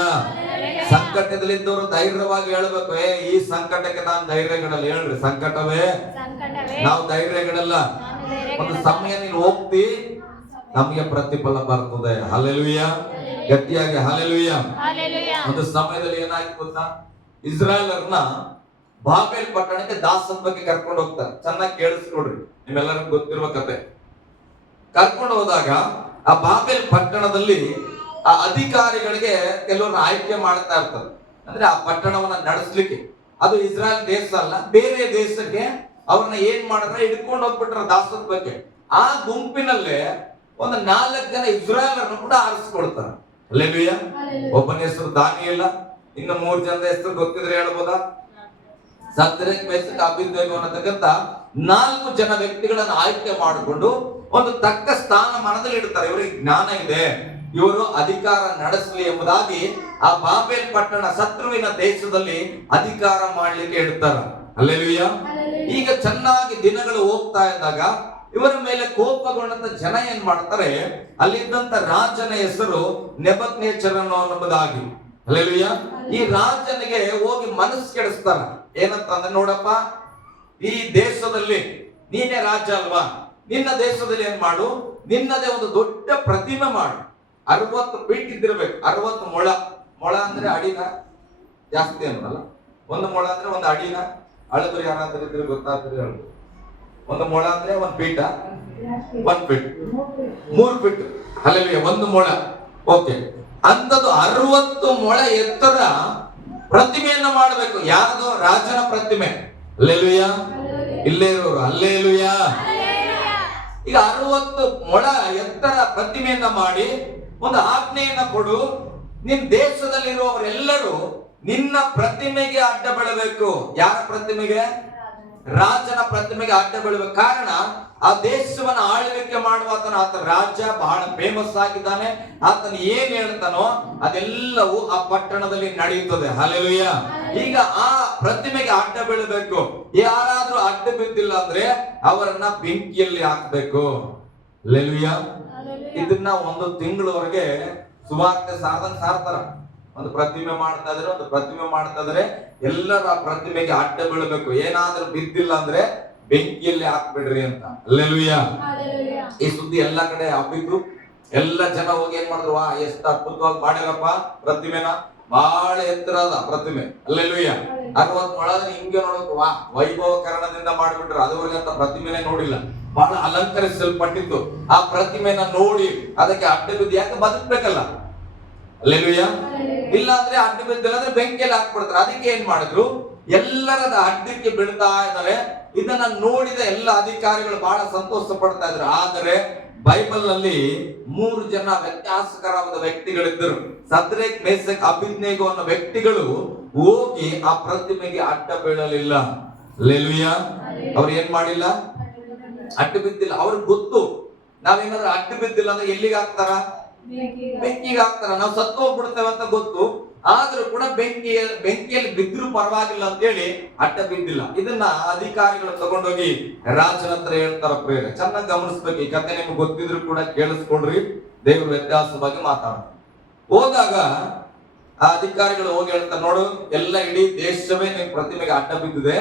ಸಂಕಟದಲ್ಲಿದ್ದವರು ಧೈರ್ಯವಾಗಿ ಹೇಳ್ಬೇಕು, ಈ ಸಂಕಟಕ್ಕೆ ನಾನು ಧೈರ್ಯಗಳಲ್ಲ. ಹೇಳ್ರಿ, ಸಂಕಟವೇ ನಾವು ಧೈರ್ಯಗಳಲ್ಲ. ಒಂದು ಸಮಯ ನೀನು ಹೋಗ್ತಿ, ನಮಗೆ ಪ್ರತಿಫಲ ಬರ್ತದೆ. ಹಲ್ಲೆಲೂಯ. ಗಟ್ಟಿಯಾಗಿ ಹಲ್ಲೆಲೂಯ. ಒಂದು ಸಮಯದಲ್ಲಿ ಏನಾಯ್ತು ಗೊತ್ತಾ, ಇಸ್ರಾಯೇಲರನ್ನ ಬಾಬೆಲ್ ಪಟ್ಟಣಕ್ಕೆ ದಾಸನ ಬಗ್ಗೆ ಕರ್ಕೊಂಡು ಹೋಗ್ತಾರೆ. ಚೆನ್ನಾಗಿ ಕೇಳಿಸ್ಕೊಡ್ರಿ, ನಿಮ್ಮೆಲ್ಲರಿಗೂ ಗೊತ್ತಿರುವ ಕತೆ. ಕರ್ಕೊಂಡು ಹೋದಾಗ ಆ ಬಾಬೆಲ್ ಪಟ್ಟಣದಲ್ಲಿ ಆ ಅಧಿಕಾರಿಗಳಿಗೆ ಕೆಲವ್ರನ್ನ ಆಯ್ಕೆ ಮಾಡ್ತಾ ಇರ್ತಾರೆ. ಅಂದ್ರೆ ಆ ಪಟ್ಟಣವನ್ನ ನಡೆಸಲಿಕ್ಕೆ. ಅದು ಇಸ್ರಾಯೇಲ್ ದೇಶ ಅಲ್ಲ, ಬೇರೆ ದೇಶಕ್ಕೆ ಅವ್ರನ್ನ ಏನ್ ಮಾಡಿದ್ರೆ ಹಿಡ್ಕೊಂಡು ಹೋಗ್ಬಿಟ್ರ ದಾಸದ ಬಗ್ಗೆ. ಆ ಗುಂಪಿನಲ್ಲೇ ಒಂದು 4 ಜನ ಇಸ್ರಾಯೇಲರನ್ನು ಕೂಡ ಆರಿಸ್ಕೊಳ್ತಾರೆ. ಹಲ್ಲೆಲೂಯ. ಒಬ್ಬನ ಹೆಸರು ದಾನಿಯೇಲ, ಇನ್ನು 3 ಜನದ ಹೆಸರು ಗೊತ್ತಿದ್ರೆ ಹೇಳ್ಬೋದಾ? ಶದ್ರಕ್, ಮೇಷಕ್, ಅಬೇದ್ನೆಗೋ ಅನ್ನತಕ್ಕಂತ 4 ಜನ ವ್ಯಕ್ತಿಗಳನ್ನ ಆಯ್ಕೆ ಮಾಡಿಕೊಂಡು ಒಂದು ತಕ್ಕ ಸ್ಥಾನಮಾನದಲ್ಲಿ ಇಡ್ತಾರೆ. ಇವರಿಗೆ ಜ್ಞಾನ ಇದೆ, ಇವರು ಅಧಿಕಾರ ನಡೆಸಲಿ ಎಂಬುದಾಗಿ ಆ ಬಾಬೆಲ್ ಪಟ್ಟಣ ಶತ್ರುವಿನ ದೇಶದಲ್ಲಿ ಅಧಿಕಾರ ಮಾಡ್ಲಿಕ್ಕೆ ಇಡ್ತಾರೆ. ಹಲ್ಲೆಲೂಯ. ಈಗ ಚೆನ್ನಾಗಿ ದಿನಗಳು ಹೋಗ್ತಾ ಇದ್ದಾಗ ಇವರ ಮೇಲೆ ಕೋಪಗೊಂಡಂತ ಜನ ಏನ್ ಮಾಡ್ತಾರೆ, ಅಲ್ಲಿದ್ದಂತ ರಾಜನ ಹೆಸರು ನೆಬೂಕದ್ನೆಚ್ಚರ ಅನ್ನುವುದಾಗಿ. ಹಲ್ಲೆಲೂಯ. ಈ ರಾಜನಿಗೆ ಹೋಗಿ ಮನಸ್ಸು ಕೆಡಿಸ್ತಾರ. ಏನಂತ ಅಂದ್ರೆ, ನೋಡಪ್ಪ, ಈ ದೇಶದಲ್ಲಿ ನೀನೇ ರಾಜ ಅಲ್ವಾ, ನಿನ್ನ ದೇಶದಲ್ಲಿ ಏನ್ ಮಾಡು, ನಿನ್ನದೇ ಒಂದು ದೊಡ್ಡ ಪ್ರತಿಮೆ ಮಾಡು. 60 ಫೀಟ್ ಇದ್ದಿರ್ಬೇಕು. 60 ಮೊಳ. ಮೊಳ ಅಂದ್ರೆ ಅಡಿನ, ಜಾಸ್ತಿ ಅನ್ನೋದಲ್ಲ. 1 ಮೊಳ ಅಂದ್ರೆ 1 ಅಡಿನ. ಅಳಬ್ರಿ ಯಾರಾದ್ರೂ ಇದ್ರೆ ಗೊತ್ತಾದ್ರೆ ಹೇಳಿ. 1 ಮೊಳ ಅಂದ್ರೆ 1 ಫೀಟ, 1 ಫೀಟ್, 3 ಫೀಟ್. ಹಲ್ಲೆಲೂಯ. 1 ಮೊಳ. ಓಕೆ. ಅಂತದ್ದು 60 ಮೊಳ ಎತ್ತರ ಪ್ರತಿಮೆಯನ್ನ ಮಾಡಬೇಕು. ಯಾರ್ದು? ರಾಜನ ಪ್ರತಿಮೆ. ಹಲ್ಲೆಲೂಯ. ಇಲ್ಲೇ ಇರೋರು ಹಲ್ಲೆಲೂಯ. ಈಗ 60 ಮೊಳ ಎತ್ತರ ಪ್ರತಿಮೆಯನ್ನ ಮಾಡಿ ಒಂದು ಆಜ್ಞೆಯನ್ನ ಕೊಡು, ನಿನ್ ದೇಶದಲ್ಲಿರುವವರೆಲ್ಲರೂ ನಿನ್ನ ಪ್ರತಿಮೆಗೆ ಅಡ್ಡ ಬೀಳಬೇಕು. ಯಾರ ಪ್ರತಿಮೆಗೆ? ರಾಜನ ಪ್ರತಿಮೆಗೆ ಅಡ್ಡ ಬೀಳಬೇಕು. ಕಾರಣ, ಆ ದೇಶವನ್ನ ಆಳ್ವಿಕೆ ಮಾಡುವ ಆತನ ರಾಜ ಬಹಳ ಫೇಮಸ್ ಆಗಿದ್ದಾನೆ. ಆತನ ಏನ್ ಹೇಳ್ತಾನೋ ಅದೆಲ್ಲವೂ ಆ ಪಟ್ಟಣದಲ್ಲಿ ನಡೆಯುತ್ತದೆ. ಹಲ್ಲೆಲೂಯ. ಈಗ ಆ ಪ್ರತಿಮೆಗೆ ಅಡ್ಡ ಬೀಳಬೇಕು. ಯಾರಾದ್ರೂ ಅಡ್ಡ ಬಿದ್ದಿಲ್ಲ ಅಂದ್ರೆ ಅವರನ್ನ ಬೆಂಕಿಯಲ್ಲಿ ಹಾಕ್ಬೇಕು. ಹಲ್ಲೆಲೂಯ. ಇದನ್ನ 1 ತಿಂಗಳವರೆಗೆ ಸುವಾರ್ತೆ ಸಾರ್ತಾರ. ಒಂದು ಪ್ರತಿಮೆ ಮಾಡ್ತಾ ಇದ್ರೆ ಎಲ್ಲರೂ ಆ ಪ್ರತಿಮೆಗೆ ಅಡ್ಡ ಬೀಳಬೇಕು. ಏನಾದ್ರೂ ಬಿದ್ದಿಲ್ಲ ಅಂದ್ರೆ ಬೆಂಕಿಯಲ್ಲಿ ಹಾಕ್ಬಿಡ್ರಿ ಅಂತ. ಹಲ್ಲೆಲೂಯ. ಈ ಸುದ್ದಿ ಎಲ್ಲಾ ಕಡೆ ಹಬ್ಬಿತ್ತು. ಎಲ್ಲ ಜನ ಹೋಗಿ ಏನ್ ಮಾಡಿದ್ರು, ಎಷ್ಟು ಅದ್ಭುತವಾಗಿ ಮಾಡಿರಪ್ಪ ಪ್ರತಿಮೆನ, ಬಹಳ ಎತ್ತರದ ಪ್ರತಿಮೆ. ಹಲ್ಲೆಲೂಯ. 60 ಮೊಳ ಹಿಂಗೆ ನೋಡೋದು, ವೈಭವಕರಣದಿಂದ ಮಾಡಿಬಿಟ್ರು. ಅದುವರೆಗೆ ಅಂತ ಪ್ರತಿಮೆನೆ ನೋಡಿಲ್ಲ. ಬಹಳ ಅಲಂಕರಿಸಲ್ಪಟ್ಟಿತ್ತು. ಆ ಪ್ರತಿಮೆನ ನೋಡಿ ಅದಕ್ಕೆ ಅಡ್ಡ ಬಿದ್ದು, ಯಾಕೆ ಬದುಕ್ಬೇಕಲ್ಲ. ಹಲ್ಲೆಲೂಯ. ಇಲ್ಲ ಅಂದ್ರೆ ಅಡ್ಡ ಬಿದ್ದಿಲ್ಲ ಅಂದ್ರೆ ಬೆಂಕಿಯಲ್ಲಿ ಹಾಕ್ಬಿಡ್ತಾರೆ. ಅದಕ್ಕೆ ಏನ್ ಮಾಡಿದ್ರು, ಎಲ್ಲರದ ಅಡ್ಡಕ್ಕೆ ಬೀಳ್ತಾ ಇದ್ದಾರೆ. ಇದನ್ನ ನೋಡಿದ ಎಲ್ಲ ಅಧಿಕಾರಿಗಳು ಬಹಳ ಸಂತೋಷ ಪಡ್ತಾ ಇದ್ರು. ಆದರೆ ಬೈಬಲ್ ನಲ್ಲಿ 3 ಜನ ವ್ಯತ್ಯಾಸಕರಾದ ವ್ಯಕ್ತಿಗಳಿದ್ದರು. ಶದ್ರಕ್, ಮೇಷಕ್, ಅಬೇದ್ನೆಗೋ ಅನ್ನೋ ವ್ಯಕ್ತಿಗಳು ಹೋಗಿ ಆ ಪ್ರತಿಮೆಗೆ ಅಡ್ಡ ಬೀಳಲಿಲ್ಲ. ಹಲ್ಲೆಲೂಯ. ಅವ್ರು ಏನ್ ಮಾಡಿಲ್ಲ, ಅಡ್ಡ ಬಿದ್ದಿಲ್ಲ. ಅವ್ರಿಗೆ ಗೊತ್ತು, ನಾವೇನಾದ್ರೂ ಅಡ್ಡ ಬಿದ್ದಿಲ್ಲ ಅಂದ್ರೆ ಎಲ್ಲಿಗೆ ಹಾಕ್ತಾರ? ಬೆಂಕಿಗೆ ಹಾಕ್ತಾರ. ನಾವು ಸತ್ತು ಹೋಗ್ಬಿಡ್ತೇವೆ ಅಂತ ಗೊತ್ತು. ಆದ್ರೂ ಕೂಡ ಬೆಂಕಿಯಲ್ಲಿ ಬಿದ್ದರೂ ಪರವಾಗಿಲ್ಲ ಅಂತ ಹೇಳಿ ಅಡ್ಡ ಬಿದ್ದಿಲ್ಲ. ಇದನ್ನ ಅಧಿಕಾರಿಗಳು ತಗೊಂಡೋಗಿ ರಾಜನ ಹತ್ರ ಹೇಳ್ತಾರ. ಪ್ರೇರೆ ಚೆನ್ನಾಗಿ ಗಮನಿಸ್ಬೇಕು. ಈ ಕಥೆ ನಿಮ್ಗೆ ಗೊತ್ತಿದ್ರು ಕೂಡ ಕೇಳಿಸ್ಕೊಡ್ರಿ. ದೇವರು ವ್ಯತ್ಯಾಸವಾಗಿ ಮಾತಾಡ್ತಾರೆ. ಹೋದಾಗ ಆ ಅಧಿಕಾರಿಗಳು ಹೋಗಿ ಹೇಳ್ತಾರೆ, ನೋಡು, ಎಲ್ಲ ಇಡೀ ದೇಶವೇ ನಿಮ್ ಪ್ರತಿಮೆಗೆ ಅಡ್ಡ ಬಿದ್ದಿದೆ.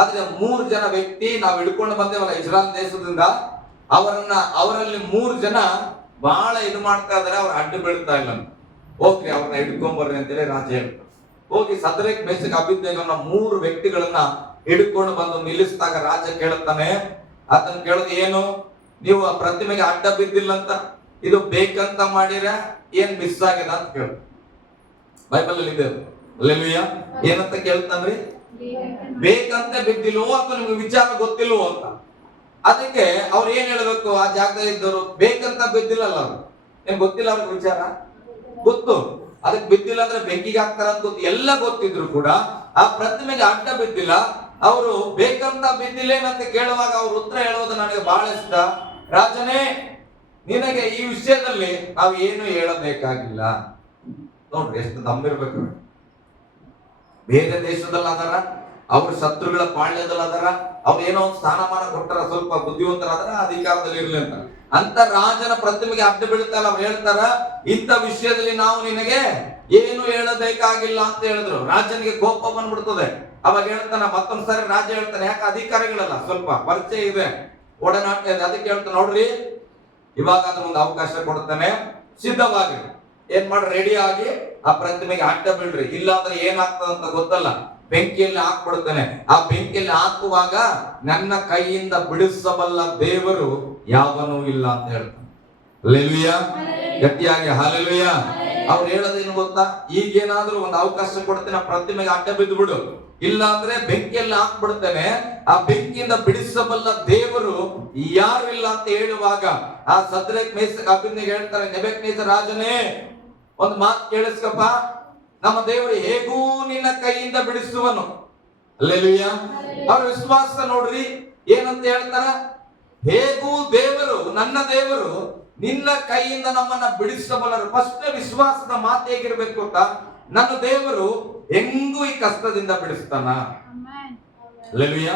ಆದ್ರೆ 3 ಜನ ವ್ಯಕ್ತಿ ನಾವು ಹಿಡ್ಕೊಂಡು ಬಂದೇವಲ್ಲ ಇಸ್ರಾಯೇಲ್ ದೇಶದಿಂದ, ಅವರಲ್ಲಿ 3 ಜನ ಬಹಳ ಇದು ಮಾಡ್ತಾ ಇದಾರೆ, ಅವ್ರು ಅಡ್ಡ ಬೀಳ್ತಾ ಇಲ್ಲ. ಹೋಗ್ರಿ, ಅವ್ರನ್ನ ಹಿಡ್ಕೊಂಡ್ಬರ್ರಿ ಅಂತೇಳಿ ರಾಜ ಹೇಳ್ತಾರೆ. ಹೋಗಿ ಶದ್ರಕ್, ಮೇಷಕ್, ಅಬೇದ್ನೆಗೋ 3 ವ್ಯಕ್ತಿಗಳನ್ನ ಹಿಡ್ಕೊಂಡು ಬಂದು ನಿಲ್ಲಿಸಿದಾಗ ರಾಜ ಕೇಳುತ್ತಾನೆ. ಆತನ ಕೇಳೋದು ಏನು, ನೀವು ಆ ಪ್ರತಿಮೆಗೆ ಅಡ್ಡ ಬಿದ್ದಿಲ್ಲ ಅಂತ, ಇದು ಬೇಕಂತ ಮಾಡಿರ ಏನ್ ಮಿಸ್ ಆಗ್ಯದ ಅಂತ ಕೇಳ. ಬೈಬಲ್ ಅಲ್ಲಿ ಇದೆ. ಹಲ್ಲೆಲೂಯ. ಏನಂತ ಕೇಳ್ತಾನ್ರಿ? ಬೇಕಂತ ಬಿದ್ದಿಲ್ವೋ ಅಥವಾ ನಿಮ್ಗೆ ವಿಚಾರ ಗೊತ್ತಿಲ್ವೋ ಅಂತ. ಅದಕ್ಕೆ ಅವ್ರು ಏನ್ ಹೇಳ್ಬೇಕು, ಆ ಜಾಗದಲ್ಲಿ ಇದ್ದವರು, ಬೇಕಂತ ಬಿದ್ದಿಲ್ಲಲ್ಲ, ಅವ್ರು ಏನ್ ಗೊತ್ತಿಲ್ಲ, ಅವ್ರಿಗೆ ವಿಚಾರ ಗೊತ್ತು. ಅದಕ್ಕೆ ಬಿದ್ದಿಲ್ಲ ಅಂದ್ರೆ ಬೆಂಕಿಗೆ ಹಾಕ್ತಾರ ಅಂತ ಗೊತ್ತು, ಎಲ್ಲ ಗೊತ್ತಿದ್ರು ಕೂಡ ಆ ಪ್ರತಿಮೆಗೆ ಅಡ್ಡ ಬಿದ್ದಿಲ್ಲ. ಅವರು ಬೇಕಂತ ಬಿದ್ದಿಲ್ಲೇನಂತ ಕೇಳುವಾಗ ಅವ್ರ ಉತ್ತರ ಹೇಳೋದು ನನಗೆ ಬಹಳ ಇಷ್ಟ. ರಾಜನೇ, ನಿನಗೆ ಈ ವಿಷಯದಲ್ಲಿ ನಾವು ಏನು ಹೇಳಬೇಕಾಗಿಲ್ಲ. ನೋಡ್ರಿ ಎಷ್ಟು ನಂಬಿರ್ಬೇಕು. ಬೇರೆ ದೇಶದಲ್ಲಿ ಅದರ, ಅವ್ರ ಶತ್ರುಗಳ ಪಾಳ್ಯದಲ್ಲಿ ಅದರ, ಅವ್ರು ಏನೋ ಒಂದು ಸ್ಥಾನಮಾನ ಕೊಟ್ಟರ, ಸ್ವಲ್ಪ ಬುದ್ಧಿವಂತರಾದ್ರ ಅಧಿಕಾರದಲ್ಲಿ ಇರ್ಲಿ ಅಂತ. ಅಂತ ರಾಜನ ಪ್ರತಿಮೆಗೆ ಅಡ್ಡ ಬೀಳ್ತಾರ. ಅವ್ರು ಹೇಳ್ತಾರ, ಇಂಥ ವಿಷಯದಲ್ಲಿ ನಾವು ನಿನಗೆ ಏನು ಹೇಳಬೇಕಾಗಿಲ್ಲ ಅಂತ ಹೇಳಿದ್ರು. ರಾಜನಿಗೆ ಕೋಪ ಬಂದ್ಬಿಡ್ತದೆ. ಅವಾಗ ಹೇಳ್ತಾನ, ಮತ್ತೊಂದ್ಸರಿ ರಾಜ ಹೇಳ್ತಾನೆ, ಯಾಕೆ ಅಧಿಕಾರಿಗಳಲ್ಲ, ಸ್ವಲ್ಪ ಪರಿಚಯ ಇದೆ, ಒಡನಾಟ ಇದೆ, ಅದಕ್ಕೆ ಹೇಳ್ತಾನೆ, ನೋಡ್ರಿ ಇವಾಗ ಅದ್ರ ಒಂದು ಅವಕಾಶ ಕೊಡ್ತಾನೆ, ಸಿದ್ಧವಾಗಿ ಏನ್ ಮಾಡ್ರಿ, ರೆಡಿ ಆಗಿ ಆ ಪ್ರತಿಮೆಗೆ ಅಡ್ಡ ಬೀಳ್ರಿ, ಇಲ್ಲ ಅಂದ್ರೆ ಏನಾಗ್ತದಂತ ಗೊತ್ತಲ್ಲ, ಬೆಂಕಿಯಲ್ಲಿ ಹಾಕ್ಬಿಡ್ತಾನೆ. ಆ ಬೆಂಕಿಯಲ್ಲಿ ಹಾಕುವಾಗ ನನ್ನ ಕೈಯಿಂದ ಬಿಡಿಸಬಲ್ಲ ದೇವರು ಯಾವನೂ ಇಲ್ಲ ಅಂತ ಹೇಳ್ತಾನೆ. ಹಲ್ಲೆಲೂಯಾ, ಗಟ್ಟಿಯಾಗಿ ಹಲ್ಲೆಲೂಯಾ. ಅವ್ರು ಹೇಳೋದೇನು ಗೊತ್ತಾ, ಈಗೇನಾದ್ರೂ ಒಂದು ಅವಕಾಶ ಕೊಡ್ತೇನೆ, ಆ ಪ್ರತಿಮೆಗೆ ಅಡ್ಡ ಬಿದ್ದು ಬಿಡು, ಇಲ್ಲ ಅಂದ್ರೆ ಬೆಂಕಿಯಲ್ಲಿ ಹಾಕ್ಬಿಡ್ತೇನೆ, ಆ ಬೆಂಕಿಯಿಂದ ಬಿಡಿಸಬಲ್ಲ ದೇವರು ಯಾರು ಇಲ್ಲ ಅಂತ ಹೇಳುವಾಗ ಆ ಸದ್ರೇಕ್ ಮೇಷಕ್ ಅಬೇದ್ನೆಗೋ ಹೇಳ್ತಾರೆ, ನೆಬೂಕದ್ನೆಚ್ಚರ್ ರಾಜನೇ ಒಂದು ಮಾತು ಕೇಳಿಸ್ಕಪ್ಪ, ನಮ್ಮ ದೇವರು ಹೇಗೂ ನಿನ್ನ ಕೈಯಿಂದ ಬಿಡಿಸುವನು. ಹಲ್ಲೆಲೂಯಾ. ಅವ್ರ ವಿಶ್ವಾಸ ನೋಡ್ರಿ ಏನಂತ ಹೇಳ್ತಾರ, ಹೇಗೂ ದೇವರು, ನನ್ನ ದೇವರು ನಿನ್ನ ಕೈಯಿಂದ ನಮ್ಮನ್ನ ಬಿಡಿಸಬಲ್ಲರು. ಫಸ್ಟ್ ವಿಶ್ವಾಸದ ಮಾತು ಹೇಗಿರ್ಬೇಕು ಗೊತ್ತಾ, ನನ್ನ ದೇವರು ಹೆಂಗೂ ಈ ಕಷ್ಟದಿಂದ ಬಿಡಿಸ್ತಾನ. ಹಲ್ಲೆಲೂಯಾ.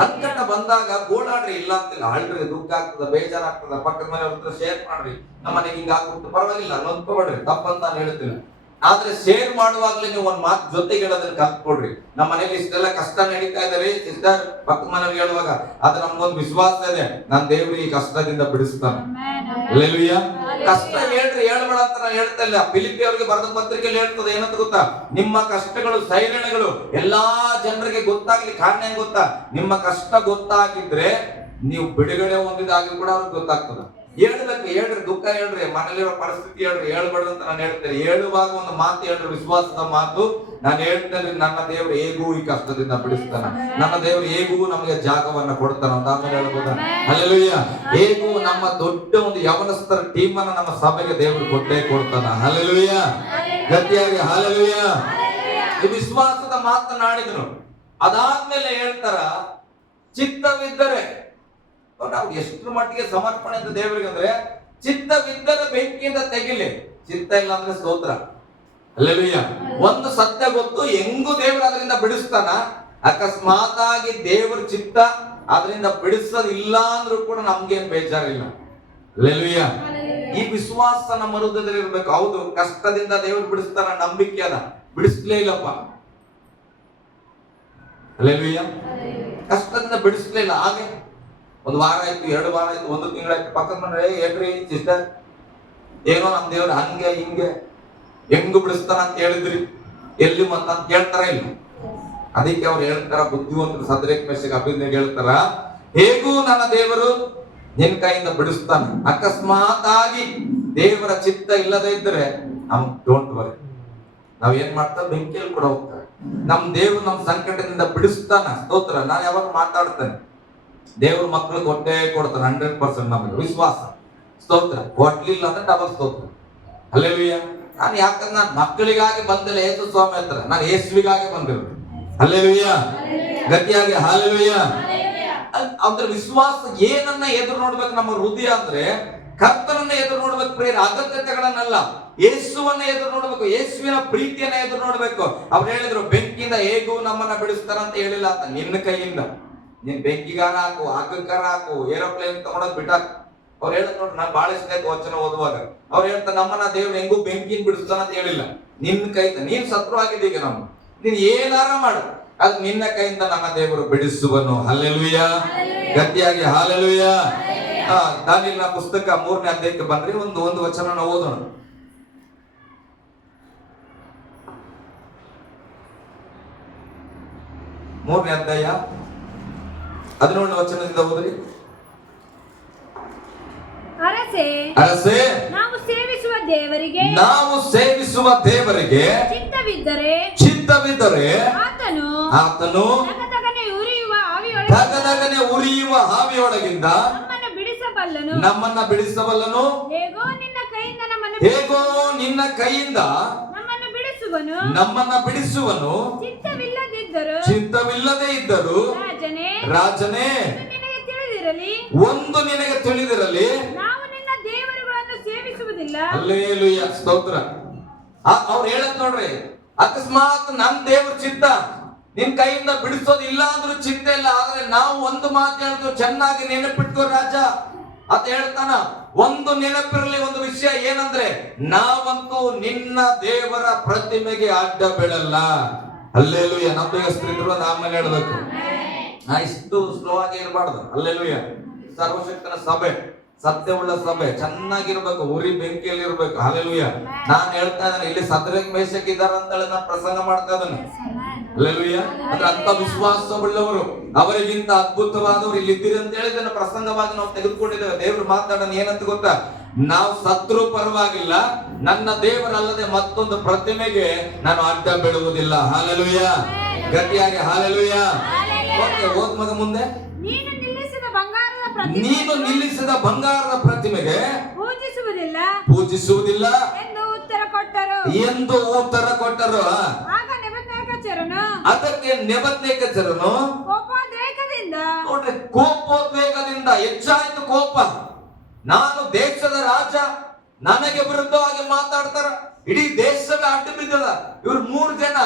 ಸಂಕಟ ಬಂದಾಗ ಗೋಳಾಡ್ರಿ, ಇಲ್ಲ ಅಂತಿಲ್ಲ, ಅಳ್ರಿ, ದುಃಖ ಆಗ್ತದ, ಬೇಜಾರಾಗ್ತದ, ಪಕ್ಕದ ಮನೆಯವ್ರ ಹತ್ರ ಶೇರ್ ಮಾಡ್ರಿ, ನಮ್ಮ ಮನೆಗೆ ಹಿಂಗ ಆಗ್ಬಿಟ್ಟು ಪರವಾಗಿಲ್ಲ, ನೊಂದ್ಕೊಬೇಡ್ರಿ, ತಪ್ಪಂತ ನಾನು ಹೇಳ್ತೀನಿ. ಆದ್ರೆ ಶೇರ್ ಮಾಡುವಾಗ್ಲೇ ನೀವು ಒಂದ್ ಮಾತು ಜೊತೆಗೆ ಹೇಳೋದನ್ನ ಕಲ್ತ್ಕೊಡ್ರಿ. ನಮ್ಮ ಮನೇಲಿ ಇಷ್ಟೆಲ್ಲ ಕಷ್ಟ ನಡೀತಾ ಇದಾವೆ ಸಿಸ್ಟರ್, ಪಕ್ಕದ ಮನೆಯವ್ರಿಗೆ ಹೇಳುವಾಗ ಅದು ನಮ್ಗೊಂದು ವಿಶ್ವಾಸ ಇದೆ, ನನ್ನ ದೇವ್ರು ಈ ಕಷ್ಟದಿಂದ ಬಿಡಿಸ್ತಾನೆ. ಹಲ್ಲೆಲೂಯಾ. ಕಷ್ಟ ಹೇಳ್ರಿ, ಹೇಳ್ಬೇಡ ಅಂತ ನಾನು ಹೇಳ್ತಾ ಇಲ್ಲ. ಫಿಲಿಪ್ಪಿ ಅವರಿಗೆ ಬರೆದ ಪತ್ರಿಕೆಯಲ್ಲಿ ಹೇಳ್ತದೆ, ಏನಂತ ಗೊತ್ತಾ, ನಿಮ್ಮ ಕಷ್ಟಗಳು, ಸೈರಣೆಗಳು ಎಲ್ಲಾ ಜನರಿಗೆ ಗೊತ್ತಾಗ್ಲಿ ಕಾರಣ ಏನ್ ಗೊತ್ತಾ, ನಿಮ್ಮ ಕಷ್ಟ ಗೊತ್ತಾಗಿದ್ರೆ ನೀವು ಬಿಡುಗಡೆ ಹೊಂದಿದಾಗಿ ಕೂಡ ಅವ್ರಿಗೆ ಗೊತ್ತಾಗ್ತದ. ಹೇಳ್ಬೇಕು, ಹೇಳ್ರಿ, ದುಃಖ ಹೇಳ್ರಿ, ಮನೇಲಿರೋ ಪರಿಸ್ಥಿತಿ ಹೇಳ್ರಿ, ಹೇಳ್ಬೇಡ್ರಿ ಅಂತ ನಾನು ಹೇಳ್ತೇನೆ. ಹೇಳುವಾಗ ಒಂದು ಮಾತು ಹೇಳ್ರಿ, ವಿಶ್ವಾಸದ ಮಾತು. ನಾನು ಹೇಳ್ತೇನೆ, ನನ್ನ ದೇವರು ಹೇಗೂ ಈ ಕಷ್ಟದಿಂದ ಬಿಡಿಸ್ತಾನ, ನನ್ನ ದೇವರು ಹೇಗೂ ನಮಗೆ ಜಾಗವನ್ನ ಕೊಡ್ತಾನ ಅಂತ ಆಮೇಲೆ ಹೇಳ್ಬೋದ. ಹಲ್ಲೆಲೂಯಾ. ಹೇಗೂ ನಮ್ಮ ದೊಡ್ಡ ಒಂದು ಯವನಸ್ಥರ ಟೀಮ್ ಅನ್ನ ನಮ್ಮ ಸಭೆಗೆ ದೇವರು ಕೊಟ್ಟೇ ಕೊಡ್ತಾನ. ಹಲ್ಲೆಲೂಯಾ, ಗಟ್ಟಿಯಾಗಿ ಹಲ್ಲೆಲೂಯಾ. ಈ ವಿಶ್ವಾಸದ ಮಾತನಾಡಿದ್ರು. ಅದಾದ್ಮೇಲೆ ಹೇಳ್ತಾರ, ಚಿತ್ತವಿದ್ದರೆ, ನಾವು ಎಷ್ಟು ಮಟ್ಟಿಗೆ ಸಮರ್ಪಣೆ ಅಂತ ದೇವರಿಗೆ ಅಂದ್ರೆ, ಚಿತ್ತವಿದ್ದರೆ ಬೆಂಕಿಯಿಂದ ತೆಗಿಲಿ, ಚಿತ್ತ ಇಲ್ಲ ಅಂದ್ರೆ ಸ್ತೋತ್ರ. ಹಲ್ಲೆಲೂಯಾ. ಒಂದು ಸತ್ಯ ಗೊತ್ತು, ಹೆಂಗು ದೇವರು ಅದರಿಂದ ಬಿಡಿಸ್ತಾನ. ಅಕಸ್ಮಾತ್ ಆಗಿ ದೇವರ ಚಿತ್ತ ಅದರಿಂದ ಬಿಡಿಸೋದಿಲ್ಲ ಅಂದ್ರೂ ಕೂಡ ನಮ್ಗೇನ್ ಬೇಜಾರಿಲ್ಲ. ಹಲ್ಲೆಲೂಯಾ. ಈ ವಿಶ್ವಾಸ ನಮ್ಮ ಹೃದಯದಲ್ಲಿ ಇರ್ಬೇಕು. ಹೌದು, ಕಷ್ಟದಿಂದ ದೇವರು ಬಿಡಿಸ್ತಾನ, ನಂಬಿಕೆ ಅದ, ಬಿಡಿಸ್ಲೇ ಇಲ್ಲಪ್ಪ. ಹಲ್ಲೆಲೂಯಾ. ಕಷ್ಟದಿಂದ ಬಿಡಿಸ್ಲೇ ಇಲ್ಲ. ಹಾಗೆ ಒಂದು ವಾರ ಆಯ್ತು, 2 ವಾರ ಆಯ್ತು, 1 ತಿಂಗಳಾಯ್ತು, ಪಕ್ಕದ ಮನೆ ಏನ್ರಿ ಸಿಸ್ಟರ್, ಏನೋ ನಮ್ ದೇವ್ರು ಹಂಗೆ ಹಿಂಗೆ ಹೆಂಗು ಬಿಡಿಸ್ತಾನ ಅಂತ ಹೇಳಿದ್ರಿ, ಎಲ್ಲಿ ಅಂತ ಕೇಳ್ತಾರ ಇಲ್ಲ. ಅದಕ್ಕೆ ಅವ್ರು ಹೇಳ್ತಾರ, ಬುದ್ಧಿವಂತರು ಸದ್ರೇಕ್ ಮೇಷಕ್ ಅಬೇದ್ನೆಗೋ ಹೇಳ್ತಾರ, ಹೇಗೂ ನನ್ನ ದೇವರು ನಿನ್ ಕೈಯಿಂದ ಬಿಡಿಸ್ತಾನ. ಅಕಸ್ಮಾತ್ ಆಗಿ ದೇವರ ಚಿತ್ತ ಇಲ್ಲದೆ ಇದ್ರೆ ನಮ್ ಡೋಂಟ್ ವರಿ, ನಾವ್ ಏನ್ ಮಾಡ್ತಾರೆ, ಬೆಂಕಿಯಲ್ಲಿ ಕೂಡ ಹೋಗ್ತಾರೆ. ನಮ್ ದೇವ್ರು ನಮ್ ಸಂಕಟದಿಂದ ಬಿಡಿಸ್ತಾನ. ಸ್ತೋತ್ರ. ನಾನು ಯಾವಾಗ ಮಾತಾಡ್ತೇನೆ, ದೇವ್ರ ಮಕ್ಕಳಿಗೆ ಕೊಟ್ಟೆ ಕೊಡ್ತಾನೆ, 100% ನಮಗೆ ವಿಶ್ವಾಸ. ಸ್ತೋತ್ರ. ಕೊಡ್ಲಿಲ್ಲ ಅಂದ್ರೆ ಡಬಲ್ ಸ್ತೋತ್ರ. ಹಲ್ಲೆಲೂಯಾ. ನಾನು ಯಾಕಂದ್ರೆ ನಾನು ಮಕ್ಕಳಿಗಾಗಿ ಬಂದಿಲ್ಲ, ಯೇಸು ಸ್ವಾಮಿ ಹತ್ರ ನಾನು ಯೇಸುವಿಗಾಗಿ ಬಂದಿರೋದು. ಹಲ್ಲೆಲೂಯಾ, ಗಟ್ಟಿಯಾಗಿ ಹಲ್ಲೆಲೂಯಾ. ಅಂದ್ರೆ ವಿಶ್ವಾಸ ಏನನ್ನ ಎದುರು ನೋಡ್ಬೇಕು ನಮ್ಮ ಹೃದಯ ಅಂದ್ರೆ, ಕರ್ತನನ್ನ ಎದುರು ನೋಡ್ಬೇಕು, ಪ್ರೇರ ಅಗತ್ಯತೆಗಳನ್ನಲ್ಲ, ಯೇಸುವನ್ನ ಎದುರು ನೋಡ್ಬೇಕು, ಯೇಸುವಿನ ಪ್ರೀತಿಯನ್ನ ಎದುರು ನೋಡ್ಬೇಕು. ಅವ್ರು ಹೇಳಿದ್ರು, ಬೆಂಕಿಯಿಂದ ಹೇಗೂ ನಮ್ಮನ್ನ ಬಿಡಿಸ್ತಾರ ಅಂತ ಹೇಳಿಲ್ಲ ಅಂತ, ನಿನ್ನ ಕೈಯಿಂದ ನೀನ್ ಬೆಂಕಿಗಾರ ಹಾಕು, ಹಗ್ಗಕ್ಕಾರ ಹಾಕು, ಏರೋಪ್ಲೇನ್ ತಗೊಂಡೋಗ್ ಬಿಟ್ಟಾಕ. ಅವ್ರು ಹೇಳಿದ್ ನೋಡ್ರಿ, ನಾನು ಬಹಳ ಇಷ್ಟ ಆಯ್ತು ವಚನ ಓದುವಾಗ. ಅವ್ರು ಹೇಳ್ತಾರೆ, ನಮ್ಮನ್ನ ದೇವ್ರು ಹೆಂಗೂ ಬೆಂಕಿನ ಬಿಡಿಸ್ತಾನ ಅಂತ ಹೇಳಿಲ್ಲ, ನಿನ್ನ ಕೈಯಿಂದ. ನೀನ್ ಶತ್ರು ಆಗಿದ್ದೀಗ, ನಮ್ಮ ನೀನ್ ಏನಾರ ಮಾಡು, ಅದು ನಿನ್ನ ಕೈಯಿಂದ ನನ್ನ ದೇವರು ಬಿಡಿಸುವನು. ಹಲ್ಲೆಲೂಯಾ, ಗಟ್ಟಿಯಾಗಿ ಹಲ್ಲೆಲೂಯಾ. ದಾನಿಯೇಲನ ಪುಸ್ತಕ 3ನೇ ಅಧ್ಯಾಯಕ್ಕೆ ಬಂದ್ರಿ, ಒಂದು ವಚನ ಓದೋಣ. 3ನೇ ಅಧ್ಯಾಯ 17ನೇ ವಚನದಿಂದ ಓದ್ರಿ. ಅರಸೇ, ನಾವು ಸೇವಿಸುವ ದೇವರಿಗೆ ಚಿತ್ತವಿದ್ದರೆ ಆತನು ಧಗಧಗನೆ ಉರಿಯುವ ಆವಿಯೊಳಗಿಂದ ನಮ್ಮನ್ನ ಬಿಡಿಸಬಲ್ಲನು. ಹೇಗೋ ನಿನ್ನ ಕೈಯಿಂದ ನಮ್ಮನ್ನ ಬಿಡಿಸುವನು. ಚಿತ್ತವಿಲ್ಲದೆ ಇದ್ದರು ರಾಜನೇ, ಒಂದು ನಿನಗೆ ತಿಳಿದಿರಲಿ, ನಾವು ನಿನ್ನ ದೇವರುಗಳನ್ನು ಸೇವಿಸುವುದಿಲ್ಲ. ಹಲ್ಲೆಲೂಯಾ, ಸ್ತೋತ್ರ. ಅವ್ರು ಹೇಳತ್ ನೋಡ್ರಿ, ಅಕಸ್ಮಾತ್ ನನ್ ದೇವ್ರ ಚಿತ್ತ ನಿನ್ ಕೈಯಿಂದ ಬಿಡಿಸೋದಿಲ್ಲ ಅಂದ್ರೂ ಚಿಂತೆ ಇಲ್ಲ. ಆದ್ರೆ ನಾವು ಒಂದು ಮಾತು ಹೇಳ್ತೀವಿ, ಚೆನ್ನಾಗಿ ನೆನಪಿಟ್ಕೋ ರಾಜ, ಅಂತ ಹೇಳ್ತಾನ. ಒಂದು ನೆನಪಿರಲಿ, ಒಂದು ವಿಷಯ ಏನಂದ್ರೆ, ನಾವಂತೂ ನಿನ್ನ ದೇವರ ಪ್ರತಿಮೆಗೆ ಅಡ್ಡ ಬೀಳಲ್ಲ. ಅಲ್ಲೇಲುಯ್ಯ. ನಂಬಿಗಸ್ತರಿದ್ರು ಅದು ಆಮೇಲೆ ಹೇಳ್ಬೇಕು. ಇಷ್ಟು ಸ್ಲೋ ಆಗಿ ಇರಬಾರ್ದು. ಅಲ್ಲೇಲುಯ್ಯ. ಸರ್ವಶಕ್ತನ ಸಭೆ, ಸತ್ಯವುಳ್ಳ ಸಭೆ ಚೆನ್ನಾಗಿರ್ಬೇಕು, ಉರಿ ಬೆಂಕಿಯಲ್ಲಿ ಇರ್ಬೇಕು. ಹಲ್ಲೆಲೂಯ. ನಾನು ಹೇಳ್ತಾ ಇದ್ದೇನೆ, ಇಲ್ಲಿ ಸದ್ರಕ್ ಮೇಷಕ್ ಇದಾರ ಅಂತ ಹೇಳಿ ನಾನು ಪ್ರಸಂಗ ಮಾಡ್ತಾ ಇದ್ದೇನೆ. ಹಲ್ಲೆಲೂಯ. ಅಂದ್ರೆ ಅಂತ ವಿಶ್ವಾಸವುಳ್ಳವರು, ಅವರಿಗಿಂತ ಅದ್ಭುತವಾದವರು ಇಲ್ಲಿ ಇದ್ದೀರಿ ಅಂತ ಹೇಳಿದ್ರೆ ಪ್ರಸಂಗವಾಗಿ ನಾವು ತೆಗೆದುಕೊಂಡಿದ್ದೇವೆ. ದೇವರು ಮಾತಾಡೋಣ ಏನಂತ ಗೊತ್ತಾ, ನಾವು ಸತ್ರು ಪರವಾಗಿಲ್ಲ, ನನ್ನ ದೇವರಲ್ಲದೆ ಮತ್ತೊಂದು ಪ್ರತಿಮೆಗೆ ನಾನು ಅಡ್ಡ ಬಿಡುವುದಿಲ್ಲ. ಹಲ್ಲೆಲೂಯ. ಗಟ್ಟಿಯಾಗಿ ಹಲ್ಲೆಲೂಯ. ಓಕೆ, ಓದ್ ಮಗ ಮುಂದೆ. ನೀನು ನಿಲ್ಲಿಸಿದ ಬಂಗಾರದ ಪ್ರತಿಮೆಗೆ ಪೂಜಿಸುವುದಿಲ್ಲ ಎಂದು ಉತ್ತರ ಕೊಟ್ಟರು. ಆಗ ನೆಬೂಕದ್ನೆಚ್ಚರನು ಅದಕ್ಕೆ ನೆಬೂಕದ್ನೆಚ್ಚರನು ಕೋಪೋದ್ವೇಗದಿಂದ ಹೆಚ್ಚಾಯ್ತು ಕೋಪ. ನಾನು ದೇಶದ ರಾಜ, ನನಗೆ ವಿರುದ್ಧವಾಗಿ ಮಾತಾಡ್ತಾರ, ಇಡೀ ದೇಶದ ಅಡ್ಡ ಬಿದ್ದದ. ಇವ್ರು 3 ಜನ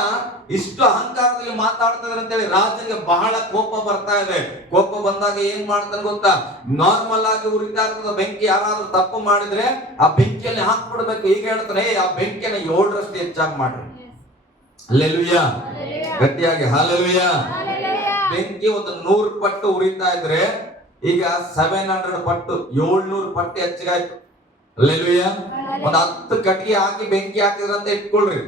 ಇಷ್ಟು ಅಹಂಕಾರದಲ್ಲಿ ಮಾತಾಡ್ತಾರೆ ಅಂತೇಳಿ ರಾಜನಿಗೆ ಬಹಳ ಕೋಪ ಬರ್ತಾ ಇದೆ. ಕೋಪ ಬಂದಾಗ ಏನ್ ಮಾಡ್ತಾನೆ ಗೊತ್ತಾ, ನಾರ್ಮಲ್ ಆಗಿ ಉರಿತಾ ಇರ್ತದ ಬೆಂಕಿ, ಯಾರಾದ್ರೂ ತಪ್ಪು ಮಾಡಿದ್ರೆ ಆ ಬೆಂಕಿಯಲ್ಲಿ ಹಾಕ್ಬಿಡ್ಬೇಕು. ಈಗ ಹೇಳ್ತಾನೆ, ಆ ಬೆಂಕಿಯನ್ನು 7ರಷ್ಟು ಹೆಚ್ಚಾಗಿ ಮಾಡ್ರಿ. ಹಲ್ಲೆಲೂಯ. ಗಟ್ಟಿಯಾಗಿ ಹಲ್ಲೆಲೂಯ. ಬೆಂಕಿ ಒಂದು 100 ಪಟ್ಟು ಉರಿತಾ ಇದ್ರೆ ಈಗ 700 ಪಟ್ಟು 700 ಪಟ್ಟು ಹೆಚ್ಚಾಯ್ತು. ಹಲ್ಲೆಲೂಯ. ಒಂದು 10 ಕಟ್ಟಿಗೆ ಹಾಕಿ ಬೆಂಕಿ ಹಾಕಿದ್ರ ಅಂತ ಇಟ್ಕೊಳ್ರಿ,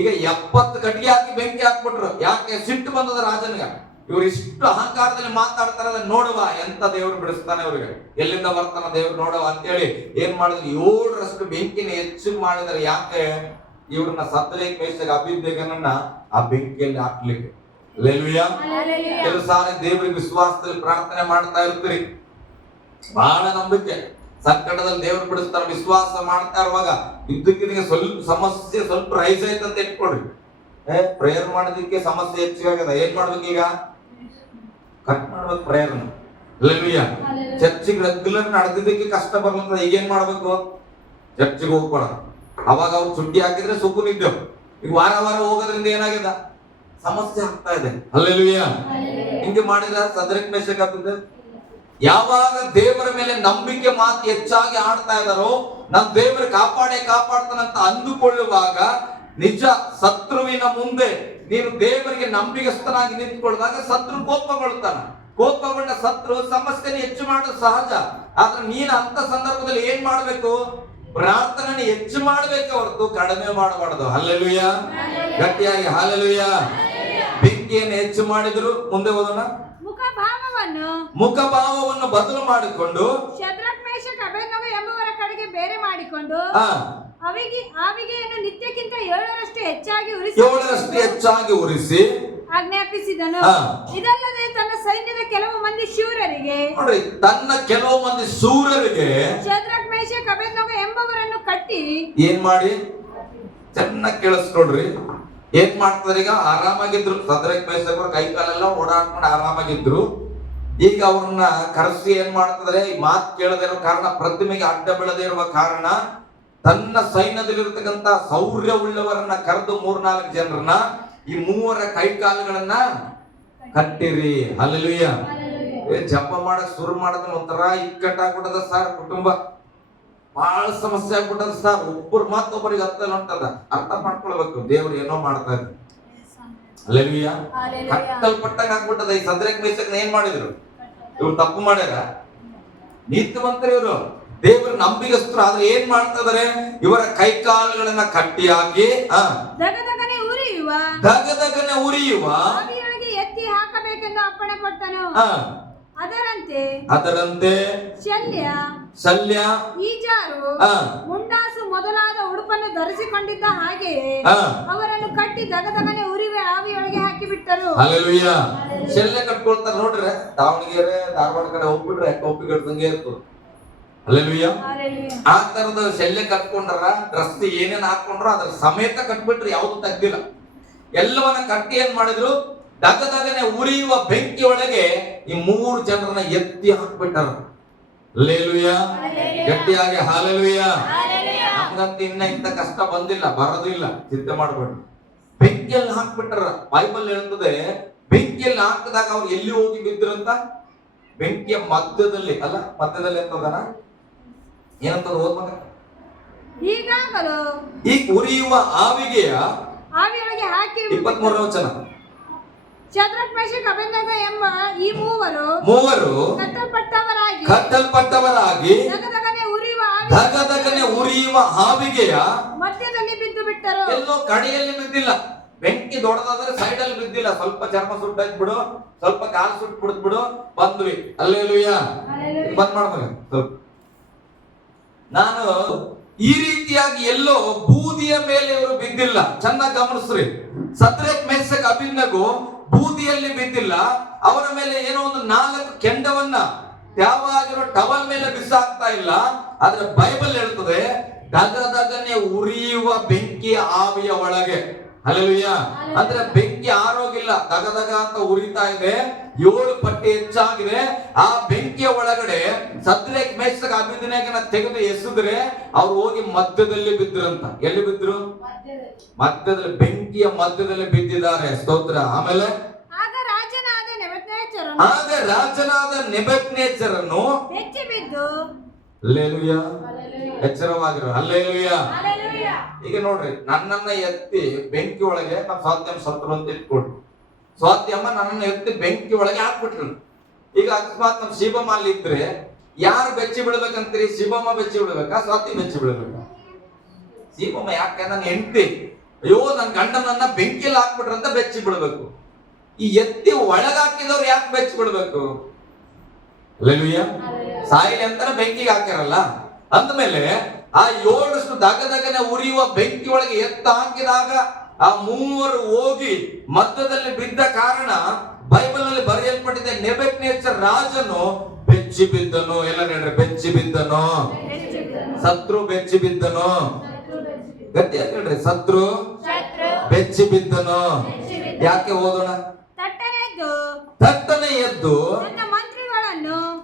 ಈಗ 70 ಕಟ್ಟಿಗೆ ಹಾಕಿ ಬೆಂಕಿ ಹಾಕ್ಬಿಟ್ರು. ಯಾಕೆ? ಸಿಟ್ಟು ಬಂದದ ರಾಜನ್ಗ. ಇವ್ರು ಇಷ್ಟು ಅಹಂಕಾರದಲ್ಲಿ ಮಾತಾಡ್ತಾರ, ನೋಡುವ ಎಂತ ದೇವ್ರು ಬಿಡಿಸ್ತಾನೆ ಅವ್ರಿಗೆ, ಎಲ್ಲಿಂದ ಬರ್ತಾನ ದೇವ್ರು ನೋಡುವ ಅಂತೇಳಿ ಏನ್ ಮಾಡಿದ್ರು, 7ರಷ್ಟು ಬೆಂಕಿನ ಹೆಚ್ಚು ಮಾಡಿದ್ರೆ. ಯಾಕೆ? ಇವ್ರನ್ನ ಸದ್ರೇಕ್ ಮೇಷಕ್ ಅಭಿಷೇಕನನ್ನ ಆ ಬೆಂಕಿಯಲ್ಲಿ ಹಾಕ್ಲಿಕ್ಕೆ. ಹಲ್ಲೆಲೂಯ. ಕೆಲವು ಸಾರಿ ದೇವರಿಗೆ ವಿಶ್ವಾಸದಲ್ಲಿ ಪ್ರಾರ್ಥನೆ ಮಾಡ್ತಾ ಇರ್ತೀರಿ, ಬಹಳ ನಂಬಿಕೆ, ಸಂಕಟದಲ್ಲಿ ದೇವ್ರು ಬಿಡಿಸ್ತಾರ, ವಿಶ್ವಾಸ ಮಾಡ್ತಾ ಇರುವಾಗ ಇದ್ದಕ್ಕಿದ್ದ ಸ್ವಲ್ಪ ಸಮಸ್ಯೆ ಸ್ವಲ್ಪ ರೈಸ್ ಆಯ್ತು ಅಂತ ಇಟ್ಕೊಳ್ರಿ. ಪ್ರೇಯರ್ ಮಾಡೋದಕ್ಕೆ ಸಮಸ್ಯೆ ಹೆಚ್ಚಾಗದ, ಏನ್ ಮಾಡ್ಬೇಕು? ಈಗ ಕಟ್ ಮಾಡ್ಬೇಕು ಪ್ರೇಯರ್ನ. ಹಲ್ಲೆಲೂಯ. ಚರ್ಚಿಗೆ ರೆಗ್ಯುಲರ್ ನಡೆದಿದ್ದಕ್ಕೆ ಕಷ್ಟ ಬರ್ಲಂತ, ಈಗ ಏನ್ ಮಾಡ್ಬೇಕು? ಚರ್ಚಿಗೆ ಹೋಗ್ಬೇಡ. ಅವಾಗ ಅವ್ರು ಚುಟ್ಟಿ ಹಾಕಿದ್ರೆ ಸುಖನಿದ್ದೆವು. ಈಗ ವಾರ ವಾರ ಹೋಗೋದ್ರಿಂದ ಏನಾಗಿದೆ? ಸಮಸ್ಯೆ ಆಗ್ತಾ ಇದೆ. ಹಲ್ಲೆಲೂಯ. ಹಿಂಗೆ ಮಾಡಿದ್ರೆ ಸದ್ರಕ್ ಮೇಷಕ್ ಆಗ್ತದೆ. ಯಾವಾಗ ದೇವರ ಮೇಲೆ ನಂಬಿಕೆ ಮಾತು ಹೆಚ್ಚಾಗಿ ಆಡ್ತಾ ಇದ್ದಾರೋ, ನಮ್ಮ ದೇವರು ಕಾಪಾಡ್ತಾನಂತ ಅಂದುಕೊಳ್ಳುವಾಗ, ನಿಜ ಶತ್ರುವಿನ ಮುಂದೆ ನೀನು ದೇವರಿಗೆ ನಂಬಿಗಸ್ತನಾಗಿ ನಿಂತ್ಕೊಳ್ಳುವಾಗ ಶತ್ರು ಕೋಪಗೊಳ್ತಾನ. ಕೋಪಗೊಂಡ ಶತ್ರು ಸಮಸ್ಯೆನ ಹೆಚ್ಚು ಮಾಡೋದು ಸಹಜ. ಆದ್ರೆ ನೀನು ಅಂತ ಸಂದರ್ಭದಲ್ಲಿ ಏನ್ ಮಾಡ್ಬೇಕು? ಪ್ರಾರ್ಥನೆ ಹೆಚ್ಚು ಮಾಡ್ಬೇಕು ಹೊರತು ಕಡಿಮೆ ಮಾಡಬಾರ್ದು. ಹಲ್ಲೆಲೂಯ. ಗಟ್ಟಿಯಾಗಿ ಹಲ್ಲೆಲೂಯ. ಬೆಂಕಿಯನ್ನು ಹೆಚ್ಚು ಮಾಡಿದ್ರು. ಮುಂದೆ ಹೋಗೋಣ. ಮುಖಭಾವವನ್ನು ಬದಲು ಮಾಡಿಕೊಂಡು ಶದ್ರಕ್ ಮೇಷಕ್ ಅಬೇದ್ನೆಗೋ ಎಂಬುವರ ಕಡೆಗೆ ಬೇರೆ ಮಾಡಿಕೊಂಡು ಆವಿಗೆಯನ್ನು ನಿತ್ಯಕ್ಕಿಂತ 7ರಷ್ಟು ಹೆಚ್ಚಾಗಿ ಉರಿಸಿ ಆಜ್ಞಾಪಿಸಿದನು. ಇದಲ್ಲದೆ ತನ್ನ ಸೈನ್ಯದ ಕೆಲವು ಮಂದಿ ಶೂರರಿಗೆ, ನೋಡ್ರಿ, ತನ್ನ ಕೆಲವು ಮಂದಿ ಶೂರರಿಗೆ ಶದ್ರಕ್ ಮೇಷಕ್ ಅಬೇದ್ನೆಗೋ ಎಂಬುವರನ್ನು ಕಟ್ಟಿ ಏನ್ ಮಾಡಿ? ಚೆನ್ನಾಗಿ ಕೇಳಿಸ್ಕೊಡ್ರಿ. ಏನ್ ಮಾಡ್ತಾರೆ? ಈಗ ಆರಾಮಾಗಿದ್ರು ಸದ್ರಕ್ ಮೇಷಕ್ ಕೈ ಕಾಲೆಲ್ಲ ಓಡಾಡ್ಕೊಂಡು ಆರಾಮಾಗಿದ್ರು. ಈಗ ಅವ್ರನ್ನ ಕರೆಸಿ ಏನ್ ಮಾಡ್ತಿದ್ರೆ, ಈ ಮಾತು ಕೇಳದೇ ಇರೋ ಕಾರಣ, ಪ್ರತಿಮೆಗೆ ಅಡ್ಡ ಬೀಳದೇ ಇರುವ ಕಾರಣ, ತನ್ನ ಸೈನ್ಯದಲ್ಲಿರ್ತಕ್ಕಂತ ಶೌರ್ಯವುಳ್ಳವರನ್ನ ಕರೆದು 3-4 ಜನರನ್ನ, ಈ 3 ಕೈ ಕಾಲುಗಳನ್ನ ಕಟ್ಟಿರಿ. ಹಲ್ಲೆಲೂಯ. ಜಪ ಮಾಡಕ್ ಶುರು ಮಾಡಿದ್ರೆ ಒಂಥರ ಇಕ್ಕಟ್ಟಾಗ್ಬಿಟ್ಟದ ಸರ್. ಕುಟುಂಬ ಬಹಳ ಸಮಸ್ಯೆ ಆಗ್ಬಿಟ್ಟದ ಸರ್. ಒಬ್ಬರು ಮತ್ತೊಬ್ಬರಿಗೆ ಹೊಂಟದ. ಅರ್ಥ ಮಾಡ್ಕೊಳ್ಬೇಕು, ದೇವ್ರು ಏನೋ ಮಾಡ್ತಾ ಇದ್ರು. ಹಲ್ಲೆಲೂಯ. ಕಟ್ಟಲ್ಪಟ್ಟಂಗ ಆಗ್ಬಿಟ್ಟದ. ಈ ಸದ್ರಕ್ ಮೇಷಕ್ನ ಏನ್ ಮಾಡಿದ್ರು? ಇವ್ರು ತಪ್ಪು ಮಾಡ್ಯಾರ. ನೀತಿವಂತರು ಇವರು, ದೇವರು ನಂಬಿಗಸ್ತರು. ಆದ್ರೆ ಏನ್ ಮಾಡ್ತಾ ಇದಾರೆ? ಇವರ ಕೈ ಕಾಲುಗಳನ್ನ ಕಟ್ಟಿ ಹಾಕಿ ದಗದಗನೆ ಉರಿಯುವ ಆವಿಯೊಳಗೆ ಎತ್ತಿ ಹಾಕಬೇಕೆಂದು ಅಪ್ಪಣೆ ಕೊಟ್ಟನು. ಅದರಂತೆ ಶಲ್ಯ ಈಜಾರು ಮುಂಡಾಸು ಮೊದಲಾದ ಉಡುಪನ್ನು ಧರಿಸಿಕೊಂಡಿದ್ದ ಹಾಗೆಯೇ ಅವರನ್ನು ಕಟ್ಟಿ ದಗದಗನೆ ಉರಿವೆ ಆವಿಯೊಳಗೆ ಹಾಕಿ ಬಿಟ್ಟರು. ಹಲ್ಲೆಲೂಯ. ಶಲ್ಯ ಕಟ್ಕೊಳ್ತಾರ ನೋಡ್ರಿ. ದಾವಣಗೆರೆ ಧಾರವಾಡ ಕಡೆ ಹೋಗ್ಬಿಟ್ರೆ ಟೋಪಿ ಕಟ್ದಂಗೆ ಇರ್ತದೆ. ಹಲ್ಲೆಲೂಯ. ಆ ತರದ ಶಲ್ಯ ಕಟ್ಕೊಂಡ್ರ, ಡ್ರೆಸ್ ಏನೇನ್ ಹಾಕೊಂಡ್ರು ಅದ್ರ ಸಮೇತ ಕಟ್ಬಿಟ್ರಿ, ಯಾವ್ದು ತೆಗ್ದಿಲ್ಲ. ಎಲ್ಲವನ್ನ ಕಟ್ಟಿ ಏನ್ ಮಾಡಿದ್ರು? ದಗದಗನೆ ಉರಿಯುವ ಬೆಂಕಿ ಒಳಗೆ ಈ 3 ಜನರನ್ನ ಎತ್ತಿ ಹಾಕ್ಬಿಟ್ಟಾರ. ಹಲ್ಲೆಲೂಯ. ಗಟ್ಟಿಯಾಗಿ ಹಲ್ಲೆಲೂಯ. ನಮ್ಗಂತ ಇನ್ನ ಇಂತ ಕಷ್ಟ ಬಂದಿಲ್ಲ, ಬರೋದಿಲ್ಲ, ಚಿಂತೆ ಮಾಡ್ಬೇಡ್ರಿ. ಬೆಂಕಿಯಲ್ಲಿ ಹಾಕ್ಬಿಟ್ಟಾರ. ಬೈಬಲ್ ಹೇಳ್ತದೆ, ಬೆಂಕಿಯಲ್ಲಿ ಹಾಕಿದಾಗ ಅವ್ರು ಎಲ್ಲಿ ಹೋಗಿ ಬಿದ್ರಂತ? ಬೆಂಕಿಯ ಮಧ್ಯದಲ್ಲಿ ಅಲ್ಲ, ಮಧ್ಯದಲ್ಲಿ ಎಂತದನ ಏನಂತದ ಓದ್ ಮಗ? ಹೀಗಾಗಲು ಈ ಉರಿಯುವ ಆವಿಗೆಯ ಆವಿಯೊಳಗೆ ಹಾಕಿ 23ನೇ ವಚನ. ಶದ್ರಕ್ ಮೇಷಕ್ ಅಬೇದ್ನೆಗೋ ಎಂಬ ಈ ಮೂವರು ಕಟ್ಟಲ್ಪಟ್ಟವರಾಗಿ ದಗದಗನೆ ಉರಿಯುವ ಆವಿಗೆಯ ಮಧ್ಯದಲ್ಲಿ ಬಿದ್ದು ಬಿಟ್ಟರು. ಎಲ್ಲೋ ಕಡೆಯಲ್ಲಿ ಬಿದ್ದಿಲ್ಲ. ಬೆಂಕಿ ದೊಡ್ಡದಾದ್ರೆ ಸೈಡ್ ಅಲ್ಲಿ ಬಿದ್ದಿಲ್ಲ. ಸ್ವಲ್ಪ ಚರ್ಮ ಸುಟ್ಟಾಯ್ತು ಬಿಡು, ಸ್ವಲ್ಪ ಕಾಲು ಸುಟ್ಟು ಬಿಡುದ್ ಬಿಡು, ಬಂದ್ವಿ. ಅಲ್ಲೇಲುಯ್ಯ. ಬಂದ್ ಮಾಡ್ಬೇಕು ಸ್ವಲ್ಪ. ನಾನು ಈ ರೀತಿಯಾಗಿ ಎಲ್ಲೋ ಬೂದಿಯ ಮೇಲೆ ಇವರು ಬಿದ್ದಿಲ್ಲ. ಚೆನ್ನಾಗಿ ಗಮನಿಸ್ರಿ. ಶದ್ರಕ್ ಮೇಷಕ್ ಅಬೇದ್ನೆಗೋ ಬೂದಿಯಲ್ಲಿ ಬಿದ್ದಿಲ್ಲ. ಅವರ ಮೇಲೆ ಏನೋ ಒಂದು 4 ಕೆಂಡವನ್ನ ತ್ಯಾವಾಗಿರೋ ಟವಲ್ ಮೇಲೆ ಬಿಸಾಕ್ತಾ ಇಲ್ಲ. ಆದ್ರೆ ಬೈಬಲ್ ಹೇಳ್ತದೆ ದಗದಗನೆ ಉರಿಯುವ ಬೆಂಕಿ ಆವಿಯ ಒಳಗೆ. ಹಲ್ಲೆಲೂಯಾ. ಅಂದ್ರೆ ಬೆಂಕಿ ಆರೋಗಿಲ್ಲ, ದಗದಗ ಅಂತ ಉರಿತಾ ಇದೆ, 7 ಪಟ್ಟು ಹೆಚ್ಚಾಗಿದೆ. ಆ ಬೆಂಕಿಯ ಒಳಗಡೆ ಶದ್ರಕ್ ಮೇಷಕ್ ಅಬೇದ್ನೆಗೋನ ತೆಗೆದು ಎಸೆದ್ರೆ ಅವ್ರು ಹೋಗಿ ಮಧ್ಯದಲ್ಲಿ ಬಿದ್ರಂತ. ಎಲ್ಲಿ ಬಿದ್ರು? ಮಧ್ಯದಲ್ಲಿ, ಬೆಂಕಿಯ ಮಧ್ಯದಲ್ಲಿ ಬಿದ್ದಿದ್ದಾರೆ. ಸ್ತೋತ್ರ. ಆಮೇಲೆ ಆಗ ರಾಜನಾದ ನೆಬೂಕದ್ನೆಚ್ಚರನು ಬೆಚ್ಚಿ ಬಿದ್ದು ಹಲ್ಲೆಲೂಯಾ ಎಚ್ಚರವಾಗಿರೋ. ಹಲ್ಲೆಲೂಯಾ. ಈಗ ನೋಡ್ರಿ, ನನ್ನನ್ನ ಎತ್ತಿ ಬೆಂಕಿ ಒಳಗೆ ನಮ್ಮ ಸ್ವಾತ್ಯಮ್ಮ ಸತ್ರು ಅಂತ ಇಟ್ಕೊಡ್ರಿ. ಸ್ವಾತ್ಯಮ್ಮ ನನ್ನನ್ನ ಎತ್ತಿ ಬೆಂಕಿ ಒಳಗೆ ಹಾಕ್ಬಿಟ್ರು. ಈಗ ಅಕಸ್ಮಾತ್ ನಮ್ಮ ಶಿವಮ್ಮ ಅಲ್ಲಿ ಇದ್ರೆ ಯಾರು ಬೆಚ್ಚಿ ಬಿಡ್ಬೇಕಂತೀರಿ? ಶಿವಮ್ಮ ಬೆಚ್ಚಿ ಬಿಡ್ಬೇಕಾ, ಸ್ವಾತಿ ಬೆಚ್ಚಿ ಬಿಡ್ಬೇಕಾ? ಶಿವಮ್ಮ. ಯಾಕೆ? ನನ್ನ ಹೆಂಡತಿ, ಅಯ್ಯೋ ನನ್ನ ಗಂಡನನ್ನ ಬೆಂಕಿಯಲ್ಲಿ ಹಾಕ್ಬಿಟ್ರಂತ ಬೆಚ್ಚಿ ಬಿಡ್ಬೇಕು. ಈ ಎತ್ತಿ ಒಳಗಾಕಿದವ್ರು ಯಾಕೆ ಬೆಚ್ಚಿ ಬಿಡ್ಬೇಕು? ಹಲ್ಲೆಲೂಯಾ. ಸಾಯಿಲೆ ಅಂತಾನೆ ಬೆಂಕಿಗೆ ಹಾಕ್ಯಾರಲ್ಲ. ಅಂದ್ಮೇಲೆ ಆ 7 ದಗದಗನೆ ಉರಿಯುವ ಬೆಂಕಿ ಒಳಗೆ ಎತ್ತ ಹಾಕಿದಾಗ ಆ 3 ಹೋಗಿ ಮಧ್ಯದಲ್ಲಿ ಬಿದ್ದ ಕಾರಣ ಬೈಬಲ್ ನಲ್ಲಿ ಬರೆಯಲ್ಪಟ್ಟಿದೆ, ನೆಬೂಕದ್ನೆಚ್ಚರ್ ರಾಜನು ಬೆಚ್ಚಿ ಬಿದ್ದನು. ಎಲ್ಲ ಹೇಳ್ರಿ, ಬೆಚ್ಚಿ ಬಿದ್ದನು. ಶತ್ರು ಬೆಚ್ಚಿ ಬಿದ್ದನು. ಗಟ್ಟಿಯಾಗಿ ಹೇಳ್ರಿ, ಶತ್ರು ಬೆಚ್ಚಿ ಬಿದ್ದನು. ಯಾಕೆ? ಓದೋಣ. ತಟ್ಟನೆ ಎದ್ದು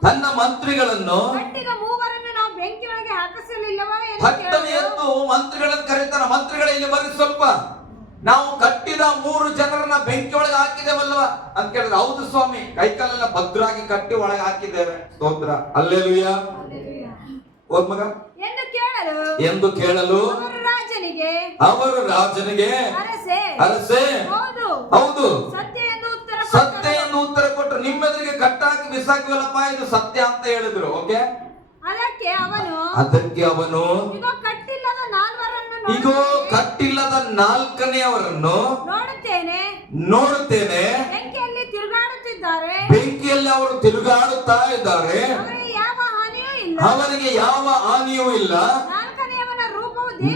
ತನ್ನ ಮಂತ್ರಿಗಳನ್ನು ಕಟ್ಟಿದ ಮೂವರನ್ನು ನಾವು ಬೆಂಕಿ ಒಳಗೆ ಹಾಕಿಸಲಿಲ್ಲವೇ? ತಟ್ಟನೆ ಎದ್ದು ಮಂತ್ರಿಗಳನ್ನು ಕರೀತಾನ. ಮಂತ್ರಿಗಳ ಇಲ್ಲಿ ಬರ್ರಿ ಸ್ವಲ್ಪ. ನಾವು ಕಟ್ಟಿದ 3 ಜನರನ್ನ ಬೆಂಕಿ ಒಳಗೆ ಹಾಕಿದೇವಲ್ವ ಅಂತ ಕೇಳಿದ್ರೆ, ಹೌದು ಸ್ವಾಮಿ, ಕೈಕಾಲೆಲ್ಲ ಭದ್ರಾಗಿ ಕಟ್ಟಿ ಒಳಗೆ ಹಾಕಿದ್ದೇವೆ. ಸ್ತೋತ್ರ. ಹಲ್ಲೆಲೂಯಾ. ಓದ್ ಮಗ. ಎಂದು ಕೇಳಲು ಅವರು ರಾಜನಿಗೆ ಅರಸೆ ಹೌದು ಸತ್ಯ ಎಂದು ಉತ್ತರ ಕೊಟ್ಟರು. ನಿಮ್ಮೆದುರಿಗೆ ಕಟ್ಟಾಕಿ ಬಿಸಾಕಿವಲ್ಲಪ್ಪ, ಇದು ಸತ್ಯ ಅಂತ ಹೇಳಿದ್ರು. ಓಕೆ. ಅದಕ್ಕೆ ಅವನು ಇಗೋ ಕಟ್ಟಿಲ್ಲದ 4ನೆಯವರನ್ನು ನೋಡುತ್ತೇನೆ, ಬೆಂಕಿಯಲ್ಲಿ ಅವರು ತಿರುಗಾಡುತ್ತಾ ಇದ್ದಾರೆ, ಅವರಿಗೆ ಯಾವ ಹಾನಿಯೂ ಇಲ್ಲ.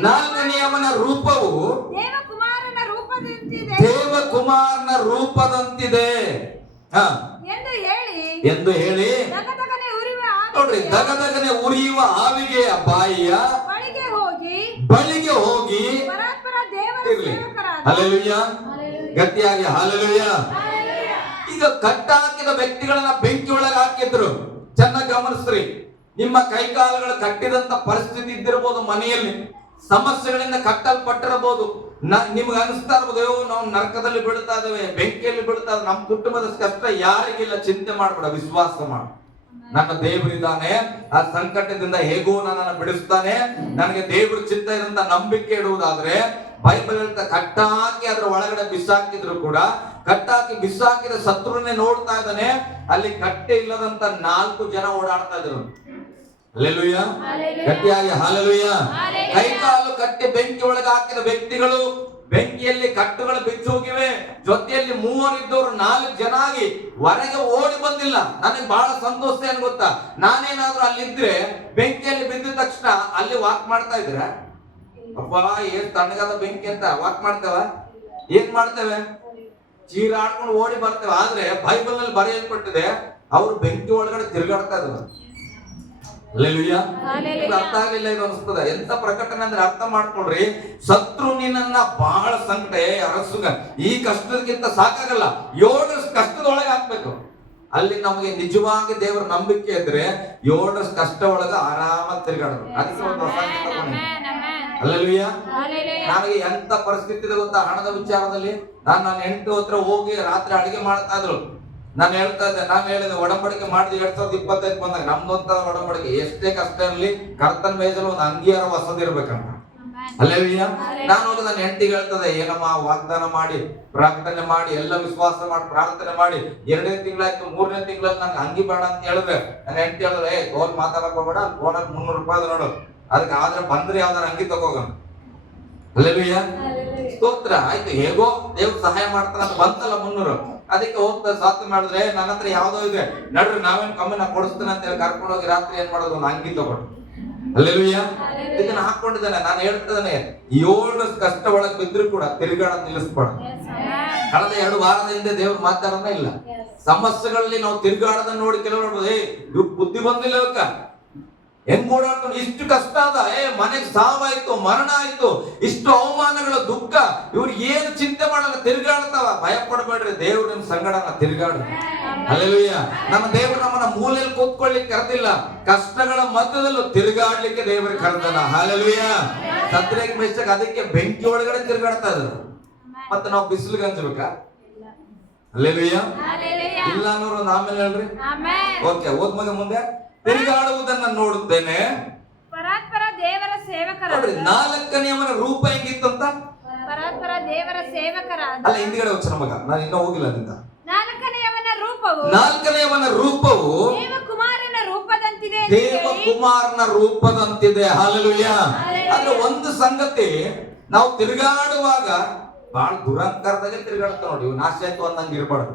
4ನೆಯವನ ರೂಪವು ದೇವಕುಮಾರನ ರೂಪದಂತಿದೆ ಎಂದು ಹೇಳಿ ನೋಡ್ರಿ, ದಗದಗನೆ ಉರಿಯುವ ಆವಿಗೆಯ ಬಾಯಿಯ ಬಳಿಗೆ ಹೋಗಿ ಇರ್ಲಿ. ಹಲ್ಲೆಲೂಯಾ. ಗಟ್ಟಿಯಾಗಿ ಹಲ್ಲೆಲೂಯಾ. ಈಗ ಕಟ್ಟಾಕಿದ ವ್ಯಕ್ತಿಗಳನ್ನ ಬೆಂಕಿ ಒಳಗೆ ಹಾಕಿದ್ರು. ಚೆನ್ನಾಗಿ ಗಮನಿಸ್ರಿ. ನಿಮ್ಮ ಕೈಕಾಲುಗಳು ಕಟ್ಟಿದಂತ ಪರಿಸ್ಥಿತಿ ಇದ್ದಿರಬಹುದು, ಮನೆಯಲ್ಲಿ ಸಮಸ್ಯೆಗಳಿಂದ ಕಟ್ಟಲ್ಪಟ್ಟಿರಬಹುದು. ನಿಮ್ಗೆ ಅನಿಸ್ತಾ ಇರ್ಬೋದು, ನಾವು ನರಕದಲ್ಲಿ ಬೀಳ್ತಾ ಇದ್ದೇವೆ, ಬೆಂಕಿಯಲ್ಲಿ ಬೀಳ್ತಾ ಇದ್ದೇವೆ, ನಮ್ಮ ಕುಟುಂಬದ ಕಷ್ಟ ಯಾರಿಗಿಲ್ಲ, ಚಿಂತೆ ಮಾಡ್ಬೇಡ, ವಿಶ್ವಾಸ ಮಾಡು. ನನ್ನ ದೇವರಿದ್ದಾನೆ, ಆ ಸಂಕಟದಿಂದ ಹೇಗೋ ನನ್ನನ್ನು ಬಿಡಿಸ್ತಾನೆ. ನನಗೆ ದೇವರು ಚಿತ್ತ ಇದಂತ ನಂಬಿಕೆ ಇಡುವುದಾದ್ರೆ ಬೈಬಲ್ ಹೇಳ್ತಾ, ಕಟ್ಟಾಕಿ ಅದ್ರ ಒಳಗಡೆ ಬಿಸಾಕಿದ್ರು ಕೂಡ, ಕಟ್ಟಾಕಿ ಬಿಸಾಕಿದ ಶತ್ರುನೇ ನೋಡ್ತಾ ಇದ್ದಾನೆ. ಅಲ್ಲಿ ಕಟ್ಟೆ ಇಲ್ಲದಂತ 4 ಜನ ಓಡಾಡ್ತಾ ಇದ್ರು. ಹಲ್ಲೆಲೂಯಾ. ಗಟ್ಟಿಯಾಗಿ ಹಲ್ಲೆಲೂಯಾ. ಕೈಕಾಲು ಕಟ್ಟಿ ಬೆಂಕಿ ಒಳಗೆ ಹಾಕಿದ ವ್ಯಕ್ತಿಗಳು ಬೆಂಕಿಯಲ್ಲಿ ಕಟ್ಟುಗಳು ಬಿಚ್ಚಿ ಹೋಗಿವೆ. ಜೊತೆಯಲ್ಲಿ 3 ಇದ್ದವರು 4 ಜನ ಆಗಿ ಹೊರಗೆ ಓಡಿ ಬಂದಿಲ್ಲ. ನನಗೆ ಬಹಳ ಸಂತೋಷ ಏನ್ ಗೊತ್ತಾ, ನಾನೇನಾದ್ರೂ ಅಲ್ಲಿದ್ರೆ ಬೆಂಕಿಯಲ್ಲಿ ಬಿದ್ದ ತಕ್ಷಣ ಅಲ್ಲಿ ವಾಕ್ ಮಾಡ್ತಾ ಇದ್ರೆ, ಅಪ್ಪ ಏನ್ ತಣ್ಣಗಾದ ಬೆಂಕಿ ಅಂತ ವಾಕ್ ಮಾಡ್ತೇವ? ಏನ್ ಮಾಡ್ತೇವೆ? ಚೀರಾಡ್ಕೊಂಡು ಓಡಿ ಬರ್ತೇವೆ. ಆದ್ರೆ ಬೈಬಲ್ ನಲ್ಲಿ ಬರೆಯಲ್ಪಟ್ಟಿದೆ, ಅವರು ಬೆಂಕಿ ಒಳಗಡೆ ತಿರುಗಾಡ್ತಾ ಇದ್ರು. ಹಲ್ಲೆಲೂಯಾ. ಅರ್ಥ ಆಗಲಿಲ್ಲ ಇದು ಅನಿಸ್ತದ. ಎಂತ ಪ್ರಕಟಣೆ ಅಂದ್ರೆ ಅರ್ಥ ಮಾಡ್ಕೊಳ್ರಿ. ಶತ್ರು ನಿನ್ನನ್ನ ಬಹಳ ಸಂಕಟ, ಅರಸುಗ ಈ ಕಷ್ಟದಕ್ಕಿಂತ ಸಾಕಾಗಲ್ಲ, 7 ಕಷ್ಟದೊಳಗೆ ಹಾಕ್ಬೇಕು. ಅಲ್ಲಿ ನಮಗೆ ನಿಜವಾಗಿ ದೇವರ ನಂಬಿಕೆ ಇದ್ರೆ 7 ಕಷ್ಟ ಒಳಗ ಆರಾಮಾಗಿ ತಿರುಗಾಡೋದು. ಅದಕ್ಕೆ ಒಂದು ಹೊಸ ಹಲ್ಲೆಲೂಯಾ. ನನಗೆ ಎಂತ ಪರಿಸ್ಥಿತಿ ಇದೆ ಗೊತ್ತಾ, ಹಣದ ವಿಚಾರದಲ್ಲಿ. ನನ್ನ ಹೆಂಡತಿ ಹತ್ರ ಹೋಗಿ ರಾತ್ರಿ ಅಡಿಗೆ ಮಾಡ್ತಾ ಇದ್ರು. ನಾನು ಹೇಳಿದೆ ಒಡಂಬಡಿಕೆ ಮಾಡಿದ 2025 ಬಂದಾಗ ನಮ್ದೊಂತ ಒಡಂಬಡಿಕೆ ಎಷ್ಟೇ ಕಷ್ಟ ಇರಲಿ ಕರ್ತನ ಮೇಜಲ್ಲಿ ಒಂದು ಅಂಗಿಯಾರ ಹೊಸದಿರ್ಬೇಕಂತ. ಅಲ್ಲೇವಿಯ ನಾನು ಹೋಗಿ ನನ್ನ ಹೆಂಡತಿಗೆ ಹೇಳ್ತದೆ, ಏನಮ್ಮ ವಾಗ್ದಾನ ಮಾಡಿ ಪ್ರಕಟಣೆ ಮಾಡಿ ಎಲ್ಲ ವಿಶ್ವಾಸ ಮಾಡಿ ಪ್ರಾರ್ಥನೆ ಮಾಡಿ 2ನೇ ತಿಂಗಳಾಯ್ತು, 3ನೇ ತಿಂಗಳಲ್ಲಿ ನಂಗೆ ಅಂಗಿ ಬೇಡ ಅಂತ ಹೇಳಿದ್ರೆ ನನ್ನ ಹೆಂಡತಿ ಹೇಳಿದ್ರೆ, ತೋಲ್ ಮಾತಾಡಕ್ ಹೋಗ್ಬೇಡ, ಅಲ್ಲಿ ಫೋನಲ್ಲಿ 300 ರೂಪಾಯಿ ನೋಡು, ಅದಕ್ಕೆ ಆದ್ರೆ ಬಂದ್ರೆ ಯಾವ್ದಾರ ಅಂಗಿ ತಗೋಗ. ಅಲ್ಲೇವಿಯ ಸ್ತೋತ್ರ. ಆಯ್ತು, ಹೇಗೋ ದೇವ್ರು ಸಹಾಯ ಮಾಡ್ತಾರ ಅಂತ ಬಂತಲ್ಲ 300, ಅದಕ್ಕೆ ಹೋಗ್ತಾ ಸಾಥ್ ಮಾಡಿದ್ರೆ ನನ್ನ ಹತ್ರ ಯಾವ್ದೋ ಇದೆ ನಡ್ರಿ ನಾವೇನ್ ಕಮ್ಮಿ ನಾ ಕೊಡಿಸ್ತೇನೆ ಅಂತ ಹೇಳಿ ಕರ್ಕೊಂಡು ಹೋಗಿ ರಾತ್ರಿ ಏನ್ ಮಾಡೋದು, ಒಂದು ಅಂಗಿ ತಗೊಂಡು. ಅಲ್ಲೇಲೂಯ ಇದನ್ನ ಹಾಕೊಂಡಿದ್ದಾನೆ. ನಾನು ಹೇಳ್ತಿದ್ದಾನೆ, 7 ಕಷ್ಟ ಒಳಗೆ ಬಿದ್ರು ಕೂಡ ತಿರುಗಾಡೋದ್ ನಿಲ್ಲಿಸ್ಬೇಡ. ಕಳೆದ 2 ವಾರದ ಹಿಂದೆ ದೇವ್ರು ಮಾತಾಡೋದೇ ಇಲ್ಲ. ಸಮಸ್ಯೆಗಳಲ್ಲಿ ನಾವು ತಿರುಗಾಡೋದನ್ನ ನೋಡಿ ಕೆಲವರು ಇವ್ ಬುದ್ಧಿ ಬಂದಿಲ್ಲ, ಇವಕ್ಕ ಹೆಂಗ್ ಓಡಾಡ್ಕೊಂಡು ಇಷ್ಟು ಕಷ್ಟ ಅದ, ಮನೆಗ್ ಸಾವಾಯ್ತು, ಮರಣ ಆಯ್ತು, ಇಷ್ಟು ಅವಮಾನಗಳ ದುಃಖ, ಇವ್ರು ಏನು ಚಿಂತೆ ಮಾಡಲ್ಲ, ತಿರುಗಾಡ್ತಾವ. ಭಯ ಪಡಬೇಡ್ರಿ, ದೇವ್ರು ನಿಮ್ ಸಂಗಡನ ತಿರುಗಾಡ್ರಿ. ಹಲ್ಲೆಲೂಯಾ. ನಮ್ಮ ದೇವರು ನಮ್ಮನ್ನ ಮೂಲೆಯಲ್ಲಿ ಕೂತ್ಕೊಳ್ಳಿಕ್ಕೆ ಕರೆದಿಲ್ಲ, ಕಷ್ಟಗಳ ಮಧ್ಯದಲ್ಲೂ ತಿರುಗಾಡ್ಲಿಕ್ಕೆ ದೇವರು ಕರೆದನ. ಹಲ್ಲೆಲೂಯಾ. ಸದ್ರೇಕ್ ಮೇಷಕ್ ಅದಕ್ಕೆ ಬೆಂಕಿ ಒಳಗಡೆ ತಿರುಗಾಡ್ತಾ ಇದ್ರು. ಮತ್ತೆ ನಾವು ಬಿಸಿಲಿಗೆ ಹಂಚ್ಬೇಕಾ? ಹಲ್ಲೆಲೂಯಾ. ಇಲ್ಲ ಅನ್ನೋರು ಆಮೇಲೆ ಹೇಳ್ರಿ. ಓಕೆ, ಓದ್ ಮಗ ಮುಂದೆ. ತಿರುಗಾಡುವುದನ್ನ ನೋಡುತ್ತೇನೆ, ಪರಾತ್ಪರ ದೇವರ ಸೇವಕರ. 4ನೇಯವನ ರೂಪ ಹೆಂಗಿತ್ತಂತ? ಪರಾತ್ಪರ ದೇವರ ಸೇವಕರಾದ. ಅಲ್ಲ, ಹಿಂದಿಗಡೆ ವಚನ ಮಗ, ನಾನು ಇನ್ನೂ ಹೋಗಿಲ್ಲ ಅದಿಂದ. 4ನೇಯವನ ರೂಪವು ದೇವಕುಮಾರನ ರೂಪದಂತಿದೆ. ದೇವಕುಮಾರನ ರೂಪದಂತಿದೆ. ಹಲ್ಲೆಲೂಯಾ. ಅಂದ್ರೆ ಒಂದು ಸಂಗತಿ, ನಾವು ತಿರುಗಾಡುವಾಗ ಬಹಳ ದುರಂಕಾರದಾಗೆ ತಿರುಗಾಡ್ತಾವ ನೋಡಿ, ನಾಶ ಆಯ್ತು ಅಂದಂಗೆ ಇರಬಾರ್ದು.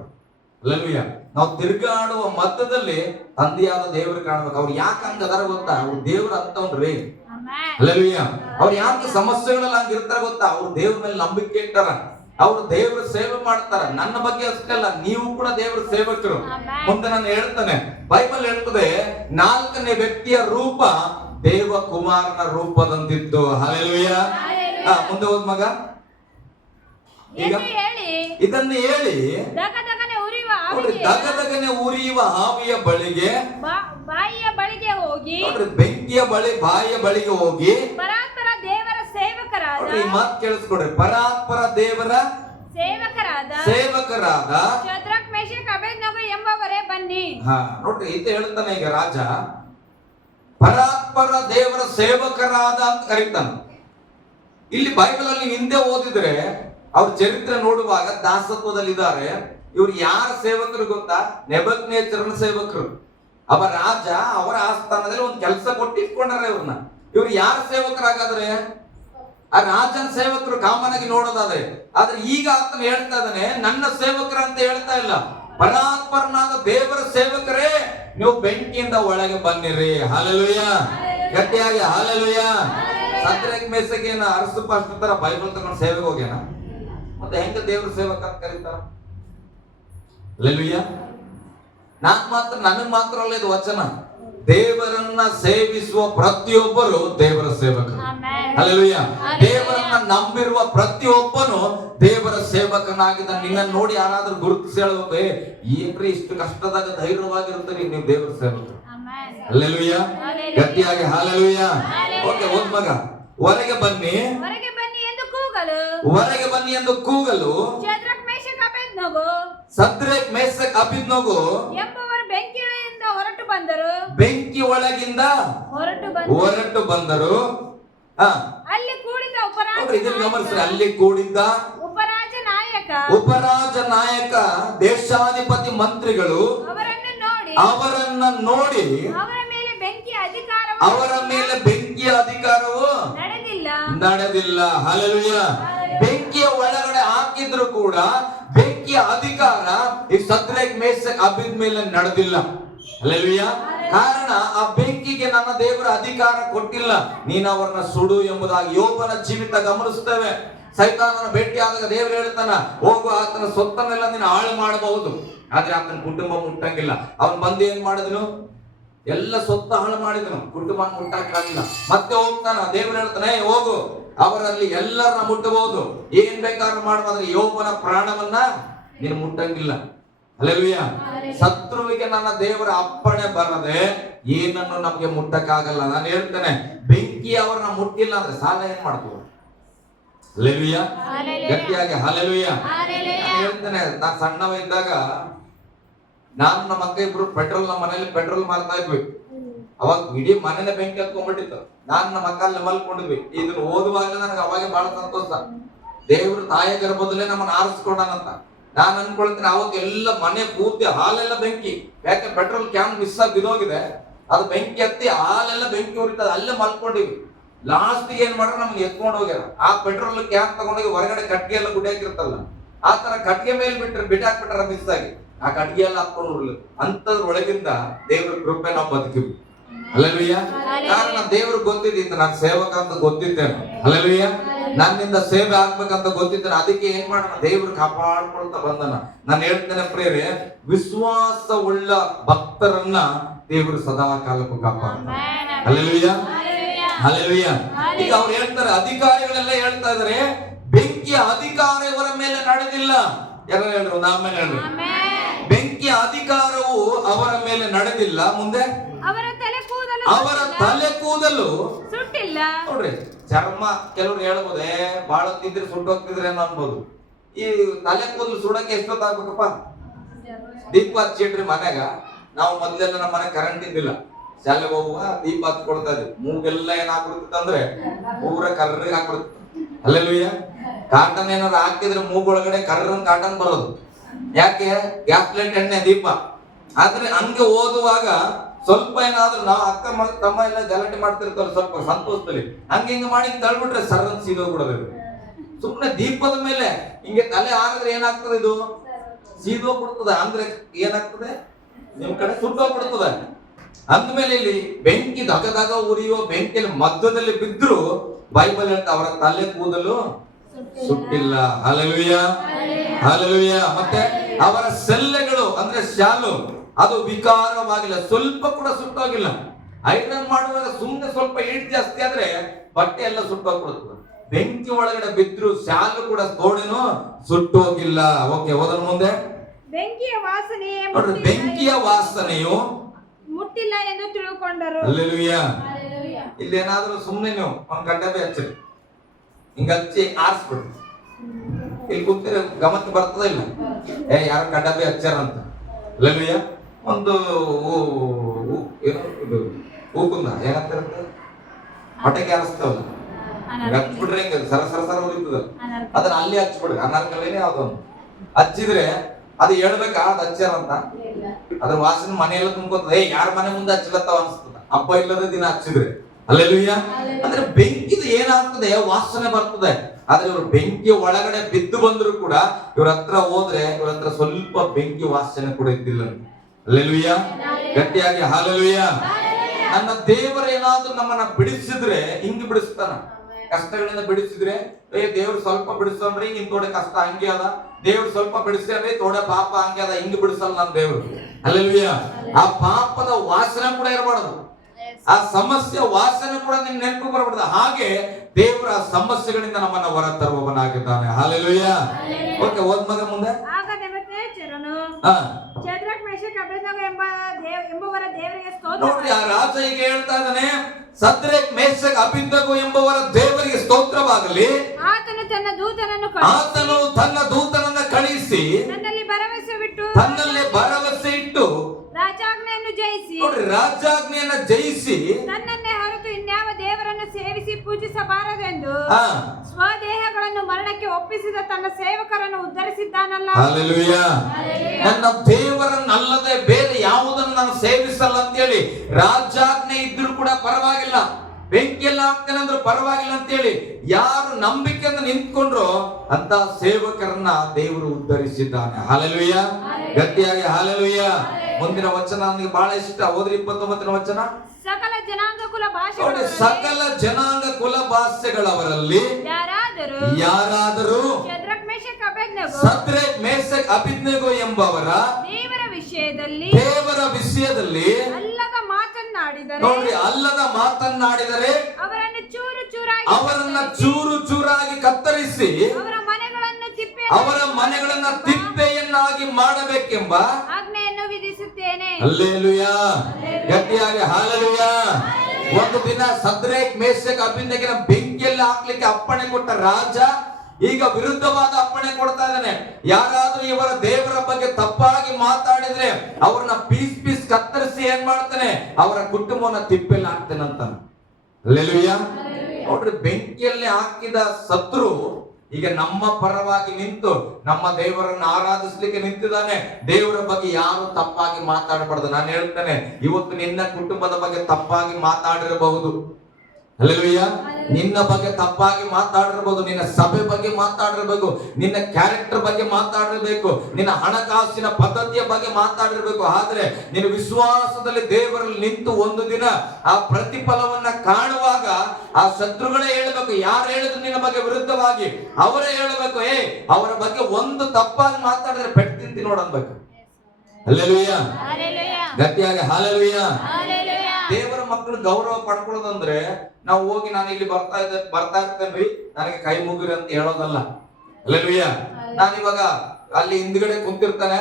ಹಲ್ಲೆಲೂಯಾ. ನಾವು ತಿರುಗಾಡುವ ಮಧ್ಯದಲ್ಲಿ ತಂದೆಯಾದ ದೇವರು ಕಾಣ್ಬೇಕು. ಅವ್ರು ಯಾಕೆ ಹಂಗದಾರ ಗೊತ್ತಾ? ಅವ್ರು ದೇವ್ರ ಅಂತವ್ರಿ. ಹಲ್ಲೆಲೂಯಾ. ಅವ್ರು ಯಾಕೆ ಸಮಸ್ಯೆಗಳಲ್ಲಿ ಹಂಗಿರ್ತಾರ ಗೊತ್ತಾ? ಅವ್ರು ದೇವ್ರ ಮೇಲೆ ನಂಬಿಕೆ ಇಟ್ಟಾರ, ಅವ್ರು ದೇವ್ರ ಸೇವೆ ಮಾಡ್ತಾರ. ನನ್ನ ಬಗ್ಗೆ ಅಷ್ಟೇ ಅಲ್ಲ, ನೀವು ಕೂಡ ದೇವ್ರ ಸೇವಕರು. ಮುಂದೆ ನಾನು ಹೇಳ್ತಾನೆ, ಬೈಬಲ್ ಹೇಳ್ತದೆ 4ನೇ ವ್ಯಕ್ತಿಯ ರೂಪ ದೇವಕುಮಾರನ ರೂಪದಂತಿತ್ತು. ಹಲ್ಲೆಲೂಯಾ. ಮುಂದೆ ಹೋದ್ ಮಗ. ಈಗ ಇದನ್ನು ಹೇಳಿ ದಗದಗನೆ ಉರಿಯುವ ಆವಿಯ ಬಳಿಗೆ, ಬಾಯಿಯ ಬಳಿಗೆ ಹೋಗಿ, ಬೆಂಕಿಯ ಬಾಯಿಯ ಬಳಿಗೆ ಹೋಗಿ, ಪರಾತ್ಪರ ದೇವರ ಸೇವಕರಾದ, ಈ ಮಾತು ಕೇಳಿಸ್ಕೊಡ್ರಿ, ಪರಾತ್ಪರ ದೇವರ ಸೇವಕರಾದ ಶದ್ರಕ್ ಮೇಷಕ್ ಅಬೇದ್ನೆಗೋ ಎಂಬವರೇ ಬನ್ನಿ. ನೋಡ್ರಿ, ಇದು ಹೇಳ್ತಾನೆ ಈಗ ರಾಜ, ಪರಾತ್ಪರ ದೇವರ ಸೇವಕರಾದ ಅಂತ ಕರೀತಾನ. ಇಲ್ಲಿ ಬೈಬಲ್ ಅಲ್ಲಿ ಹಿಂದೆ ಓದಿದ್ರೆ ಅವ್ರ ಚರಿತ್ರೆ ನೋಡುವಾಗ ದಾಸತ್ವದಲ್ಲಿದ್ದಾರೆ. ಇವ್ರು ಯಾರ ಸೇವಕರು ಗೊತ್ತಾ? ನೆಬೂಕದ್ನೆಚ್ಚರನ ಸೇವಕರು. ಅವ ರಾಜ ಅವರ ಆಸ್ಥಾನದಲ್ಲಿ ಒಂದು ಕೆಲಸ ಕೊಟ್ಟು ಇಟ್ಕೊಂಡಾರ ಇವ್ರನ್ನ. ಇವ್ರು ಯಾರ ಸೇವಕರಾಗಾದ್ರೆ? ಆ ರಾಜನ ಸೇವಕರು ಕಾಮನ್ ಆಗಿ ನೋಡೋದಾದ್ರೆ. ಆದ್ರೆ ಈಗ ಆತನ ಹೇಳ್ತಾ ಇದ್ದಾನೆ, ನನ್ನ ಸೇವಕರ ಅಂತ ಹೇಳ್ತಾ ಇಲ್ಲ, ಪರಾತ್ಪರನಾದ ದೇವರ ಸೇವಕರೇ ನೀವು ಬೆಂಕಿಯಿಂದ ಒಳಗೆ ಬನ್ನಿರಿ. ಹಲ್ಲೆಲೂಯಾ. ಗಟ್ಟಿಯಾಗಿ ಹಲ್ಲೆಲೂಯಾ. ಸದ್ರೇಕ್ ಮೇಷಕ್ ಏನ ಅರಸು ಪಾಸ್ಟರ್ ತರ ಬೈಬಲ್ ತಗೊಂಡು ಸೇವೆಗೆ ಹೋಗ್ಯಾನ? ಮತ್ತೆ ಹೆಂಗ ದೇವ್ರ ಸೇವಕ ಅಂತ ಕರೀತಾರ? ಹಲ್ಲೆಲೂಯಾ. ನನಗ್ ಮಾತ್ರ ಅಲ್ಲ ಇದು ವಚನ, ದೇವರನ್ನ ಸೇವಿಸುವ ಪ್ರತಿಯೊಬ್ಬರು ದೇವರ ಸೇವಕರು. ಹಲ್ಲೆಲೂಯಾ. ದೇವರನ್ನ ನಂಬಿರುವ ಪ್ರತಿಯೊಬ್ಬನು ದೇವರ ಸೇವಕನಾಗಿದ್ದ. ನಿನ್ನ ನೋಡಿ ಯಾರಾದ್ರೂ ಗುರುತಿಸಿ ಹೇಳ್ಬೇಕು, ಏನ್ರಿ ಇಷ್ಟು ಕಷ್ಟದಾಗ ಧೈರ್ಯವಾಗಿರ್ತೀರಿ, ನೀವು ದೇವರ ಸೇವಕರು. ಹಲ್ಲೆಲೂಯಾ. ಗಟ್ಟಿಯಾಗಿ ಹಲ್ಲೆಲೂಯಾ. ಓಕೆ, ಓದ್ ಮಗ. ಹೊರಗೆ ಬನ್ನಿ ಎಂದು ಕೂಗಲು ಸದ್ರೇಕ್ ಮೇಷಕ್ ಅಬೇದ್ನೆಗೋ ಎಂಬವರು ಬೆಂಕಿಯಿಂದ ಹೊರಟು ಬಂದರು. ಬೆಂಕಿ ಒಳಗಿಂದ ಹೊರಟು ಬಂದರು. ಅಲ್ಲಿ ಕೂಡಿದ್ದ ಉಪರಾಜ ನಾಯಕ ದೇಶಾಧಿಪತಿ ಮಂತ್ರಿಗಳು ಅವರನ್ನ ನೋಡಿ ಅವರ ಮೇಲೆ ಬೆಂಕಿಯ ಅಧಿಕಾರವು ನಡೆದಿಲ್ಲ. ಹಲ್ಲೆಲೂಯಾ. ಬೆಂಕಿಯ ಒಳಗಡೆ ಹಾಕಿದ್ರು ಕೂಡ ಬೆಂಕಿಯ ಅಧಿಕಾರ ಈ ಸದ್ರೇಕ್ ಮೇಷಕ್ ಅಬೇದ್ನೆಗೋ ಮೇಲೆ ನಡೆದಿಲ್ಲ. ಹಲ್ಲೆಲೂಯಾ. ಕಾರಣ, ಆ ಬೆಂಕಿಗೆ ನನ್ನ ದೇವರ ಅಧಿಕಾರ ಕೊಟ್ಟಿಲ್ಲ. ನೀನು ಅವರನ್ನ ಸುಡು ಎಂಬುದಾಗಿ ಯೋಬನ ಜೀವಿತ ಗಮನಿಸ್ತೇವೆ. ಸೈತಾನನ ಭೇಟಿಯಾದಾಗ ದೇವರು ಹೇಳ್ತಾನ, ಹೋಗು, ಆತನ ಸೊತ್ತನ್ನೆಲ್ಲ ನೀನು ಹಾಳು ಮಾಡಬಹುದು, ಆದ್ರೆ ಆತನ ಕುಟುಂಬ ಮುಟ್ಟಂಗಿಲ್ಲ. ಅವನ್ ಬಂದು ಏನ್ ಮಾಡಿದನು? ಎಲ್ಲ ಸೊತ್ತ ಹಾಳು ಮಾಡಿದನು, ಕುಟುಂಬ ಮುಟ್ಟಕ್ಕಾಗಿಲ್ಲ. ಮತ್ತೆ ಹೋಗ್ತಾನ, ದೇವರು ಹೇಳ್ತಾನೆ, ಹೋಗು, ಅವರಲ್ಲಿ ಎಲ್ಲರನ್ನ ಮುಟ್ಟಬಹುದು, ಏನ್ ಬೇಕಾದ್ರೂ ಮಾಡಬಹುದು, ಯೋಬನ ಪ್ರಾಣವನ್ನ ನೀನು ಮುಟ್ಟಂಗಿಲ್ಲ. ಹಲ್ಲೆಲೂಯಾ. ಶತ್ರುವಿಗೆ ನನ್ನ ದೇವರ ಅಪ್ಪಣೆ ಬರದೆ ಏನನ್ನು ನಮ್ಗೆ ಮುಟ್ಟಕ್ಕಾಗಲ್ಲ. ನಾನು ಹೇಳ್ತೇನೆ, ಬೆಂಕಿ ಅವರನ್ನ ಮುಟ್ಟಿಲ್ಲ ಅಂದ್ರೆ ಸಾಲ ಏನ್ ಮಾಡ್ತೀವಿ? ನಾನು ನಮ್ಮ ಅಕ್ಕ ಇಬ್ರು ಪೆಟ್ರೋಲ್, ನಮ್ಮ ಮನೇಲಿ ಪೆಟ್ರೋಲ್ ಮಾರ್ತಾ ಇದ್ವಿ. ಅವಾಗ ಇಡೀ ಮನೇನೆ ಬೆಂಕಿ ಹತ್ಕೊಂಡ್ಬಿಟ್ಟಿತ್ತು. ನಾನು ನಮ್ಮ ಅಕ್ಕ ಅಲ್ಲಿ ಮಲ್ಕೊಂಡಿದ್ವಿ. ಇದನ್ನ ಓದುವಾಗಲೇ ನನಗೆ ಅವಾಗೆ ಬಹಳ ಸಂತೋಷ. ದೇವ್ರ ತಾಯ ಗರ್ಭದಲ್ಲೇ ನಮ್ಮನ್ನ ಆರಿಸ್ಕೊಂಡಾನಂತ ನಾನು ಅನ್ಕೊಳ್ತೀನಿ. ಅವಾಗ ಎಲ್ಲ ಮನೆ ಪೂರ್ತಿ ಹಾಲೆಲ್ಲ ಬೆಂಕಿ, ಯಾಕೆ ಪೆಟ್ರೋಲ್ ಕ್ಯಾನ್ ಮಿಸ್ ಆಗಿ ಬಿದ್ದೋಗಿದೆ. ಅದು ಬೆಂಕಿ ಹತ್ತಿ ಹಾಲೆಲ್ಲ ಬೆಂಕಿ ಉರಿತದ. ಅಲ್ಲೇ ಮಲ್ಕೊಂಡಿವಿ. ಲಾಸ್ಟ್ ಏನ್ ಮಾಡ್ರೆ ನಮ್ಗೆ ಎತ್ಕೊಂಡು ಹೋಗ್ಯಾರ. ಆ ಪೆಟ್ರೋಲ್ ಕ್ಯಾನ್ ತಗೊಂಡೋಗಿ ಹೊರಗಡೆ ಕಟ್ಗೆ ಎಲ್ಲ ಗುಡಿಯಾಕಿರ್ತಲ್ಲ, ಆ ತರ ಕಟ್ಗೆ ಮೇಲೆ ಬಿಟ್ಟಾಕ್ಬಿಟ್ಟಾರ ಮಿಸ್ ಆಗಿ. ಆ ಕಟ್ಗೆ ಎಲ್ಲ ಹಾಕೊಂಡು ಉರ್ಲಿಲ್ಲ. ಅಂತದ್ರ ಒಳಗಿಂದ ದೇವ್ರ ಕೃಪೆ ನಾವು ಬದುಕಿವಿ. ಹಲ್ಲೆಲೂಯಾ. ಕಾರಣ ದೇವ್ರಿಗೆ ಗೊತ್ತಿದ್ದಿತ್ತು ನಾನು ಸೇವಕ ಅಂತ ಗೊತ್ತಿದ್ದೇನೆ. ಹಲ್ಲೆಲೂಯಾ. ನನ್ನಿಂದ ಸೇವೆ ಆಗ್ಬೇಕಂತ ಗೊತ್ತಿದ್ದೇನೆ. ಅದಕ್ಕೆ ಏನ್ ಮಾಡೋಣ, ದೇವ್ರು ಕಾಪಾಡ್ಕೊಳ್ತಾ ಬಂದನ. ನಾನು ಹೇಳ್ತೇನೆ ಪ್ರಿಯರೇ, ವಿಶ್ವಾಸವುಳ್ಳ ಭಕ್ತರನ್ನ ದೇವರು ಸದಾ ಕಾಲಕ್ಕೂ ಕಾಪಾಡ್ತಾನೆ. Hallelujah, hallelujah. ಈಗ ಅವ್ರು ಹೇಳ್ತಾರೆ, ಅಧಿಕಾರಿಗಳೆಲ್ಲ ಹೇಳ್ತಾ ಇದಾರೆ, ಬೆಂಕಿಯ ಅಧಿಕಾರ ಇವರ ಮೇಲೆ ನಡೆದಿಲ್ಲ. ಯಾರು ಹೇಳ್ರು? ಆಮೇಲೆ ಹೇಳ್ರಿ, ಬೆಂಕಿಯ ಅಧಿಕಾರವು ಅವರ ಮೇಲೆ ನಡೆದಿಲ್ಲ. ಮುಂದೆ ಅವರ ತಲೆ ಕೂದಲು ಸುಟ್ಟಿಲ್ಲ. ನೋಡ್ರಿ, ಚರ್ಮ ಕೆಲವ್ರು ಹೇಳ್ಬೋದೇ ಬಾಳ ತಿಂದ್ರೆ ಸುಟ್ಟು ಹೋಗ್ತಿದ್ರೆ ಅನ್ಬೋದು. ಈ ತಲೆ ಕೂದಲು ಸುಡಕ್ಕೆ ಎಷ್ಟೊತ್ತಾಗ್ಬೇಕಪ್ಪ? ದೀಪ ಹಚ್ಚಿಡ್ರಿ ಮನೆಗ. ನಾವು ಮೊದ್ಲೆಲ್ಲ ನಮ್ಮ ಮನೆ ಕರೆಂಟ್ ಇದ್ದಿಲ್ಲ, ಶಾಲೆಗೆ ಹೋಗುವ ದೀಪ ಹಚ್ಕೊಳ್ತಾ ಇದ್ವಿ. ಮೂಗೆಲ್ಲ ಏನಾಗ್ಬಿಡ್ತಿತ್ತಂದ್ರೆ ಪೂರ ಕರ್ರಿಗೆ ಹಾಕ್ಬಿಡ್ತು. ಹಲ್ಲೆಲೂಯಾ. ಕಾಟನ್ ಏನಾದ್ರು ಹಾಕಿದ್ರೆ ಮೂಗೊಳಗಡೆ ಕರ್ರನ್ ಕಾಟನ್ ಬರೋದು. ಯಾಕೆ? ಗ್ಯಾಸ್ ಲೈಟ್ ಎಣ್ಣೆ ದೀಪ. ಆದ್ರೆ ಹಂಗೆ ಓದುವಾಗ ಸ್ವಲ್ಪ ಏನಾದ್ರು ನಾವು ಅಕ್ಕ ತಮ್ಮ ಎಲ್ಲ ಗಲಾಟೆ ಮಾಡ್ತಿರ್ತಾರೆ ಸ್ವಲ್ಪ ಸಂತೋಷದಲ್ಲಿ, ಹಂಗೆ ಹಿಂಗೆ ಮಾಡಿ ತಳ್ಬಿಟ್ರೆ ಸರ್ರನ್ ಸೀದೋಗ್ಬಿಡೋದು. ಸುಮ್ಮನೆ ದೀಪದ ಮೇಲೆ ಹಿಂಗೆ ತಲೆ ಹಾಕಿದ್ರೆ ಏನಾಗ್ತದೆ? ಇದು ಸೀದೋಗ್ಬಿಡ್ತದೆ. ಅಂದ್ರೆ ಏನಾಗ್ತದೆ? ನಿಮ್ ಕಡೆ ಸುಟ್ಟೋಗ್ಬಿಡ್ತದೆ. ಅಂದ್ಮೇಲೆ ಇಲ್ಲಿ ಬೆಂಕಿ ದಗದಾಗ ಉರಿಯುವ ಬೆಂಕಿಯಲ್ಲಿ ಮಧ್ಯದಲ್ಲಿ ಬಿದ್ರು ಬೈಬಲ್ ಹೇಳ್ತಾ ಅವರ ತಲೆ ಕೂದಲು ಸುಟ್ಟಿಲ್ಲ. Hallelujah, hallelujah. ಮತ್ತೆ ಅವರ ಸೆಲ್ಲೆಗಳು ಅಂದ್ರೆ ಶಾಲು ಅದು ವಿಕಾರವಾಗಿಲ್ಲ, ಸ್ವಲ್ಪ ಕೂಡ ಸುಟ್ಟೋಗಿಲ್ಲ. ಐರನ್ ಮಾಡುವಾಗ ಸುಮ್ಮನೆ ಸ್ವಲ್ಪ ಹೀಟ್ ಜಾಸ್ತಿ ಆದ್ರೆ ಬಟ್ಟೆ ಎಲ್ಲ ಸುಟ್ಟೋಗ್ಬಿಡುತ್ತದೆ. ಬೆಂಕಿ ಒಳಗಡೆ ಬಿದ್ರು ಶಾಲು ಕೂಡ ತೋಡಿನೂ ಸುಟ್ಟೋಗಿಲ್ಲ. ಓಕೆ, ಓದೋಣ ಮುಂದೆ. ಬೆಂಕಿಯ ವಾಸನೆ ನೋಡ್ರಿ, ಬೆಂಕಿಯ ವಾಸನೆಯು ಮುಟ್ಟಿಲ್ಲ ಎಂದು ತಿಳ್ಕೊಂಡರು. ಹಲ್ಲೆಲೂಯಾ. ಇಲ್ಲಿ ಏನಾದ್ರೂ ಸುಮ್ಮನೆ ನೀವು ಒಂದ್ ಗಂಟೆ ಹಚ್ಚಿರಿ, ಹಿಂಗ ಹಚ್ಚಿ ಆರಿಸ್ಬಿಡ್ರಿ. ಇಲ್ಲಿ ಕೂತಿರ ಗಮನಕ್ಕೆ ಬರ್ತದ ಇಲ್ಲ? ಯಾರ ಕಡ್ಡಾಬಿ ಹಚ್ಚಾರ ಅಂತ. ಹಲ್ಲೆಲೂಯಾ. ಒಂದು ಇದು ಹೂಕುಂದ ಏನಂತಿರುತ್ತೆ, ಹೊಟ್ಟೆಗೆ ಆರಿಸ್ತಾವಲ್ಲ, ಹಚ್ಬಿಟ್ರೆ ಹಿಂಗ ಸರ ಸರ ಸರ ಉರಿತದ. ಅದನ್ನ ಅಲ್ಲಿ ಹಚ್ಬಿಡ್ರಿ. ಅನಾರ್ಕಲೇನೆ ಯಾವ್ದೊಂದು ಹಚ್ಚಿದ್ರೆ ಅದು ಹೇಳ್ಬೇಕಾ ಅದ್ ಹಚ್ಚಾರ ಅಂತ. ಅದ್ರ ವಾಸನೆ ಮನೆಯೆಲ್ಲ ತುಂಬ್ಕೊತದೆ. ಯಾರ ಮನೆ ಮುಂದೆ ಹಚ್ಚಲತ್ತಾವ ಅನ್ಸ್ತದ ಹಬ್ಬ ಇಲ್ಲದ ದಿನ ಹಚ್ಚಿದ್ರೆ. ಹಲ್ಲೆಲೂಯಾ. ಅಂದ್ರೆ ಬೆಂಕಿದ ಏನಾಗ್ತದೆ, ವಾಸನೆ ಬರ್ತದೆ. ಆದ್ರೆ ಇವ್ರು ಬೆಂಕಿ ಒಳಗಡೆ ಬಿದ್ದು ಬಂದ್ರು ಕೂಡ ಇವ್ರ ಹತ್ರ ಹೋದ್ರೆ ಇವ್ರ ಹತ್ರ ಸ್ವಲ್ಪ ಬೆಂಕಿ ವಾಸನೆ ಕೂಡ ಇದ್ದಿಲ್ಲ. ಹಲ್ಲೆಲೂಯಾ. ಗಟ್ಟಿಯಾಗಿ ಹಲ್ಲೆಲೂಯಾ. ನನ್ನ ದೇವರ ಏನಾದ್ರೂ ನಮ್ಮನ್ನ ಬಿಡಿಸಿದ್ರೆ ಹಿಂಗ್ ಬಿಡಿಸ್ತಾನ. ಕಷ್ಟಗಳಿಂದ ಬಿಡಿಸಿದ್ರೆ ದೇವ್ರು ಸ್ವಲ್ಪ ಬಿಡಿಸೋನ್ರಿ, ಹಿಂಗ್ ತೋಡೆ ಕಷ್ಟ ಹಂಗೆ ಅದ. ದೇವ್ರು ಸ್ವಲ್ಪ ಬಿಡಿಸ್ರಿ, ತೋಡೆ ಪಾಪ ಹಂಗೆ ಅದ. ಹಿಂಗ್ ಬಿಡಿಸಲ್ಲ ನನ್ನ ದೇವ್ರು. ಹಲ್ಲೆಲೂಯಾ. ಆ ಪಾಪದ ವಾಸನೆ ಕೂಡ ಇರಬಾರ್ದು, ಆ ಸಮಸ್ಯೆ ವಾಸನೆ ಕೂಡ ನಿಮ್ ನೆನಪು ಬರಬಾರ್ದು. ಹಾಗೆ ದೇವರ ಸಮಸ್ಯೆಗಳಿಂದ ನಮ್ಮನ್ನ ಹೊರ ತರುವವನಾಗಿದ್ದಾನೆ. ಹಲ್ಲೆಲೂಯಾ. ಓಕೆ, ಓದ್ಮಗ ಮುಂದೆ. ಆಗ ನೆಬೂಕದ್ನೆಚ್ಚರನು ಶದ್ರಕ್ ಮೇಷಕ್ ಅಬೇದ್ನೆಗೋ ಎಂಬುವರ ದೇವರಿಗೆ ಸ್ತೋತ್ರ. ನೋಡ್ರಿ, ಆ ರಾಜ ಈಗ ಹೇಳ್ತಾ ಇದ್ದಾನೆ, ಶದ್ರಕ್ ಮೇಷಕ್ ಅಬೇದ್ನೆಗೋ ಎಂಬುವರ ದೇವರಿಗೆ ಸ್ತೋತ್ರವಾಗಲಿ. ಆತನು ತನ್ನ ದೂತನನ್ನ ಕಳುಹಿಸಿ ತನ್ನಲ್ಲಿ ಭರವಸೆ ಇಟ್ಟು ರಾಜಾಜ್ಞೆಯನ್ನು ಜಯಿಸಿ, ನೋಡ್ರಿ, ರಾಜಾಜ್ಞೆಯನ್ನ ಜಯಿಸಿ ತನ್ನನ್ನೇ ಹೊರತು ಇನ್ಯಾವ ದೇವರನ್ನು ಸೇವಿಸಿ ಪೂಜಿಸಬಾರದೆಂದು ಸ್ವದೇಹಗಳನ್ನು ಮರಣಕ್ಕೆ ಒಪ್ಪಿಸಿದ ತನ್ನ ಸೇವಕರನ್ನು ಉದ್ಧರಿಸಿದ್ದಾನಲ್ಲ. ಹಲ್ಲೆಲೂಯಾ. ನನ್ನ ದೇವರನ್ನಲ್ಲದೆ ಬೇರೆ ಯಾವುದನ್ನು ನಾನು ಸೇವಿಸಲ್ಲ ಅಂತೇಳಿ ರಾಜಾಜ್ಞೆ ಇದ್ರೂ ಕೂಡ ಪರವಾಗಿಲ್ಲ, ಬೆಂಕಿಯೆಲ್ಲ ಹಾಕ್ತೇನೆ ಅಂದ್ರೂ ಪರವಾಗಿಲ್ಲ ಅಂತೇಳಿ ಯಾರು ನಂಬಿಕೆಯಿಂದ ನಿಂತ್ಕೊಂಡ್ರು ಅಂತ ಸೇವಕರನ್ನ ದೇವರು ಉದ್ಧರಿಸಿದ್ದಾನೆ. ಹಲ್ಲೆಲೂಯಾ. ಗಟ್ಟಿಯಾಗಿ ಹಲ್ಲೆಲೂಯಾ. ಮುಂದಿನ ವಚನ ನನಗೆ ಬಹಳ ಇಷ್ಟ. ಓದ್ರಿ 29ನೇ ವಚನ. ಸಕಲ ಜನಾಂಗ ಕುಲ ಸಕಲ ಜನಾಂಗ ಕುಲ ಭಾಷೆಗಳವರಲ್ಲಿ ಯಾರಾದರೂ ಶದ್ರಕ್ ಮೇಷಕ್ ಅಬೇದ್ನೆಗೋ ಎಂಬವರ ದೇವರ ವಿಷಯದಲ್ಲಿ ಅಲ್ಲದ ಮಾತನ್ನಾಡಿದರೆ, ನೋಡ್ರಿ, ಅಲ್ಲದ ಮಾತನ್ನಾಡಿದರೆ ಅವರನ್ನ ಚೂರು ಚೂರಾಗಿ ಕತ್ತರಿಸಿ ಅವರ ಮನೆಗಳನ್ನ ತಿಪ್ಪೆಯನ್ನಾಗಿ ಮಾಡಬೇಕೆಂಬ ಆಜ್ಞೆಯನ್ನು ವಿಧಿಸುತ್ತೇನೆ. ಹಲ್ಲೆಲೂಯಾ. ಗಟ್ಟಿಯಾಗಿ ಹಲ್ಲೆಲೂಯಾ. ಒಂದು ದಿನ ಶದ್ರಕ್ ಮೇಷಕ್ ಅಬೇದ್ನೆಗೋನ ಬೆಂಕಿಯಲ್ಲಿ ಹಾಕ್ಲಿಕ್ಕೆ ಅಪ್ಪಣೆ ಕೊಟ್ಟ ರಾಜ ಈಗ ವಿರುದ್ಧವಾದ ಅಪ್ಪಣೆ ಕೊಡ್ತಾ ಇದ್ದಾನೆ. ಯಾರಾದ್ರೂ ಇವರ ದೇವರ ಬಗ್ಗೆ ತಪ್ಪಾಗಿ ಮಾತಾಡಿದ್ರೆ ಅವ್ರನ್ನ ಪೀಸ್ ಪೀಸ್ ಕತ್ತರಿಸಿ ಏನ್ ಮಾಡ್ತಾನೆ, ಅವರ ಕುಟುಂಬವನ್ನ ತಿಪ್ಪೆಲ್ಲ ಹಾಕ್ತಾನಂತ. ಹಲ್ಲೆಲೂಯಾ. ನೋಡ್ರಿ, ಬೆಂಕಿಯಲ್ಲಿ ಹಾಕಿದ ಶತ್ರು ಈಗ ನಮ್ಮ ಪರವಾಗಿ ನಿಂತು ನಮ್ಮ ದೇವರನ್ನು ಆರಾಧಿಸ್ಲಿಕ್ಕೆ ನಿಂತಿದ್ದಾನೆ. ದೇವರ ಬಗ್ಗೆ ಯಾರು ತಪ್ಪಾಗಿ ಮಾತಾಡಬಾರ್ದು. ನಾನು ಹೇಳ್ತೇನೆ, ಇವತ್ತು ನಿನ್ನ ಕುಟುಂಬದ ಬಗ್ಗೆ ತಪ್ಪಾಗಿ ಮಾತಾಡಿರಬಹುದು. ಹಲ್ಲೆಲೂಯಾ. ನಿನ್ನ ಬಗ್ಗೆ ತಪ್ಪಾಗಿ ಮಾತಾಡಿರಬಹುದು, ನಿನ್ನ ಸಭೆ ಬಗ್ಗೆ ಮಾತಾಡಿರಬೇಕು, ನಿನ್ನ ಕ್ಯಾರೆಕ್ಟರ್ ಬಗ್ಗೆ ಮಾತಾಡಿರಬೇಕು, ನಿನ್ನ ಹಣಕಾಸಿನ ಪದ್ಧತಿಯ ಬಗ್ಗೆ ಮಾತಾಡಿರಬೇಕು. ಆದ್ರೆ ನಿನ್ನ ವಿಶ್ವಾಸದಲ್ಲಿ ದೇವರಲ್ಲಿ ನಿಂತು ಒಂದು ದಿನ ಆ ಪ್ರತಿಫಲವನ್ನ ಕಾಣುವಾಗ ಆ ಶತ್ರುಗಳೇ ಹೇಳಬೇಕು. ಯಾರು ಹೇಳಿದ್ರು ನಿನ್ನ ಬಗ್ಗೆ ವಿರುದ್ಧವಾಗಿ ಅವರೇ ಹೇಳಬೇಕು, ಅವರ ಬಗ್ಗೆ ಒಂದು ತಪ್ಪಾಗಿ ಮಾತಾಡಿದ್ರೆ ಪೆಟ್ಟು ತಿಂತಿ ನೋಡನ್ಬೇಕು. ಹಲ್ಲೆಲೂಯಾ. ಗಟ್ಟಿಯಾಗಿ ಹಲ್ಲೆಲೂಯಾ. ದೇವರ ಮಕ್ಕಳು ಗೌರವ ಪಡ್ಕೊಳ್ಳೋದಂದ್ರೆ ನಾವು ಹೋಗಿ ನಾನು ಇಲ್ಲಿ ಬರ್ತಾ ಇರ್ತೇನ್ರಿ, ನನಗೆ ಕೈ ಮುಗಿರಿ ಅಂತ ಹೇಳೋದಲ್ಲ. ಹಲ್ಲೆಲೂಯಾ. ನಾನಿವಾಗ ಅಲ್ಲಿ ಹಿಂದ್ಗಡೆ ಕುಂತಿರ್ತಾನೆ,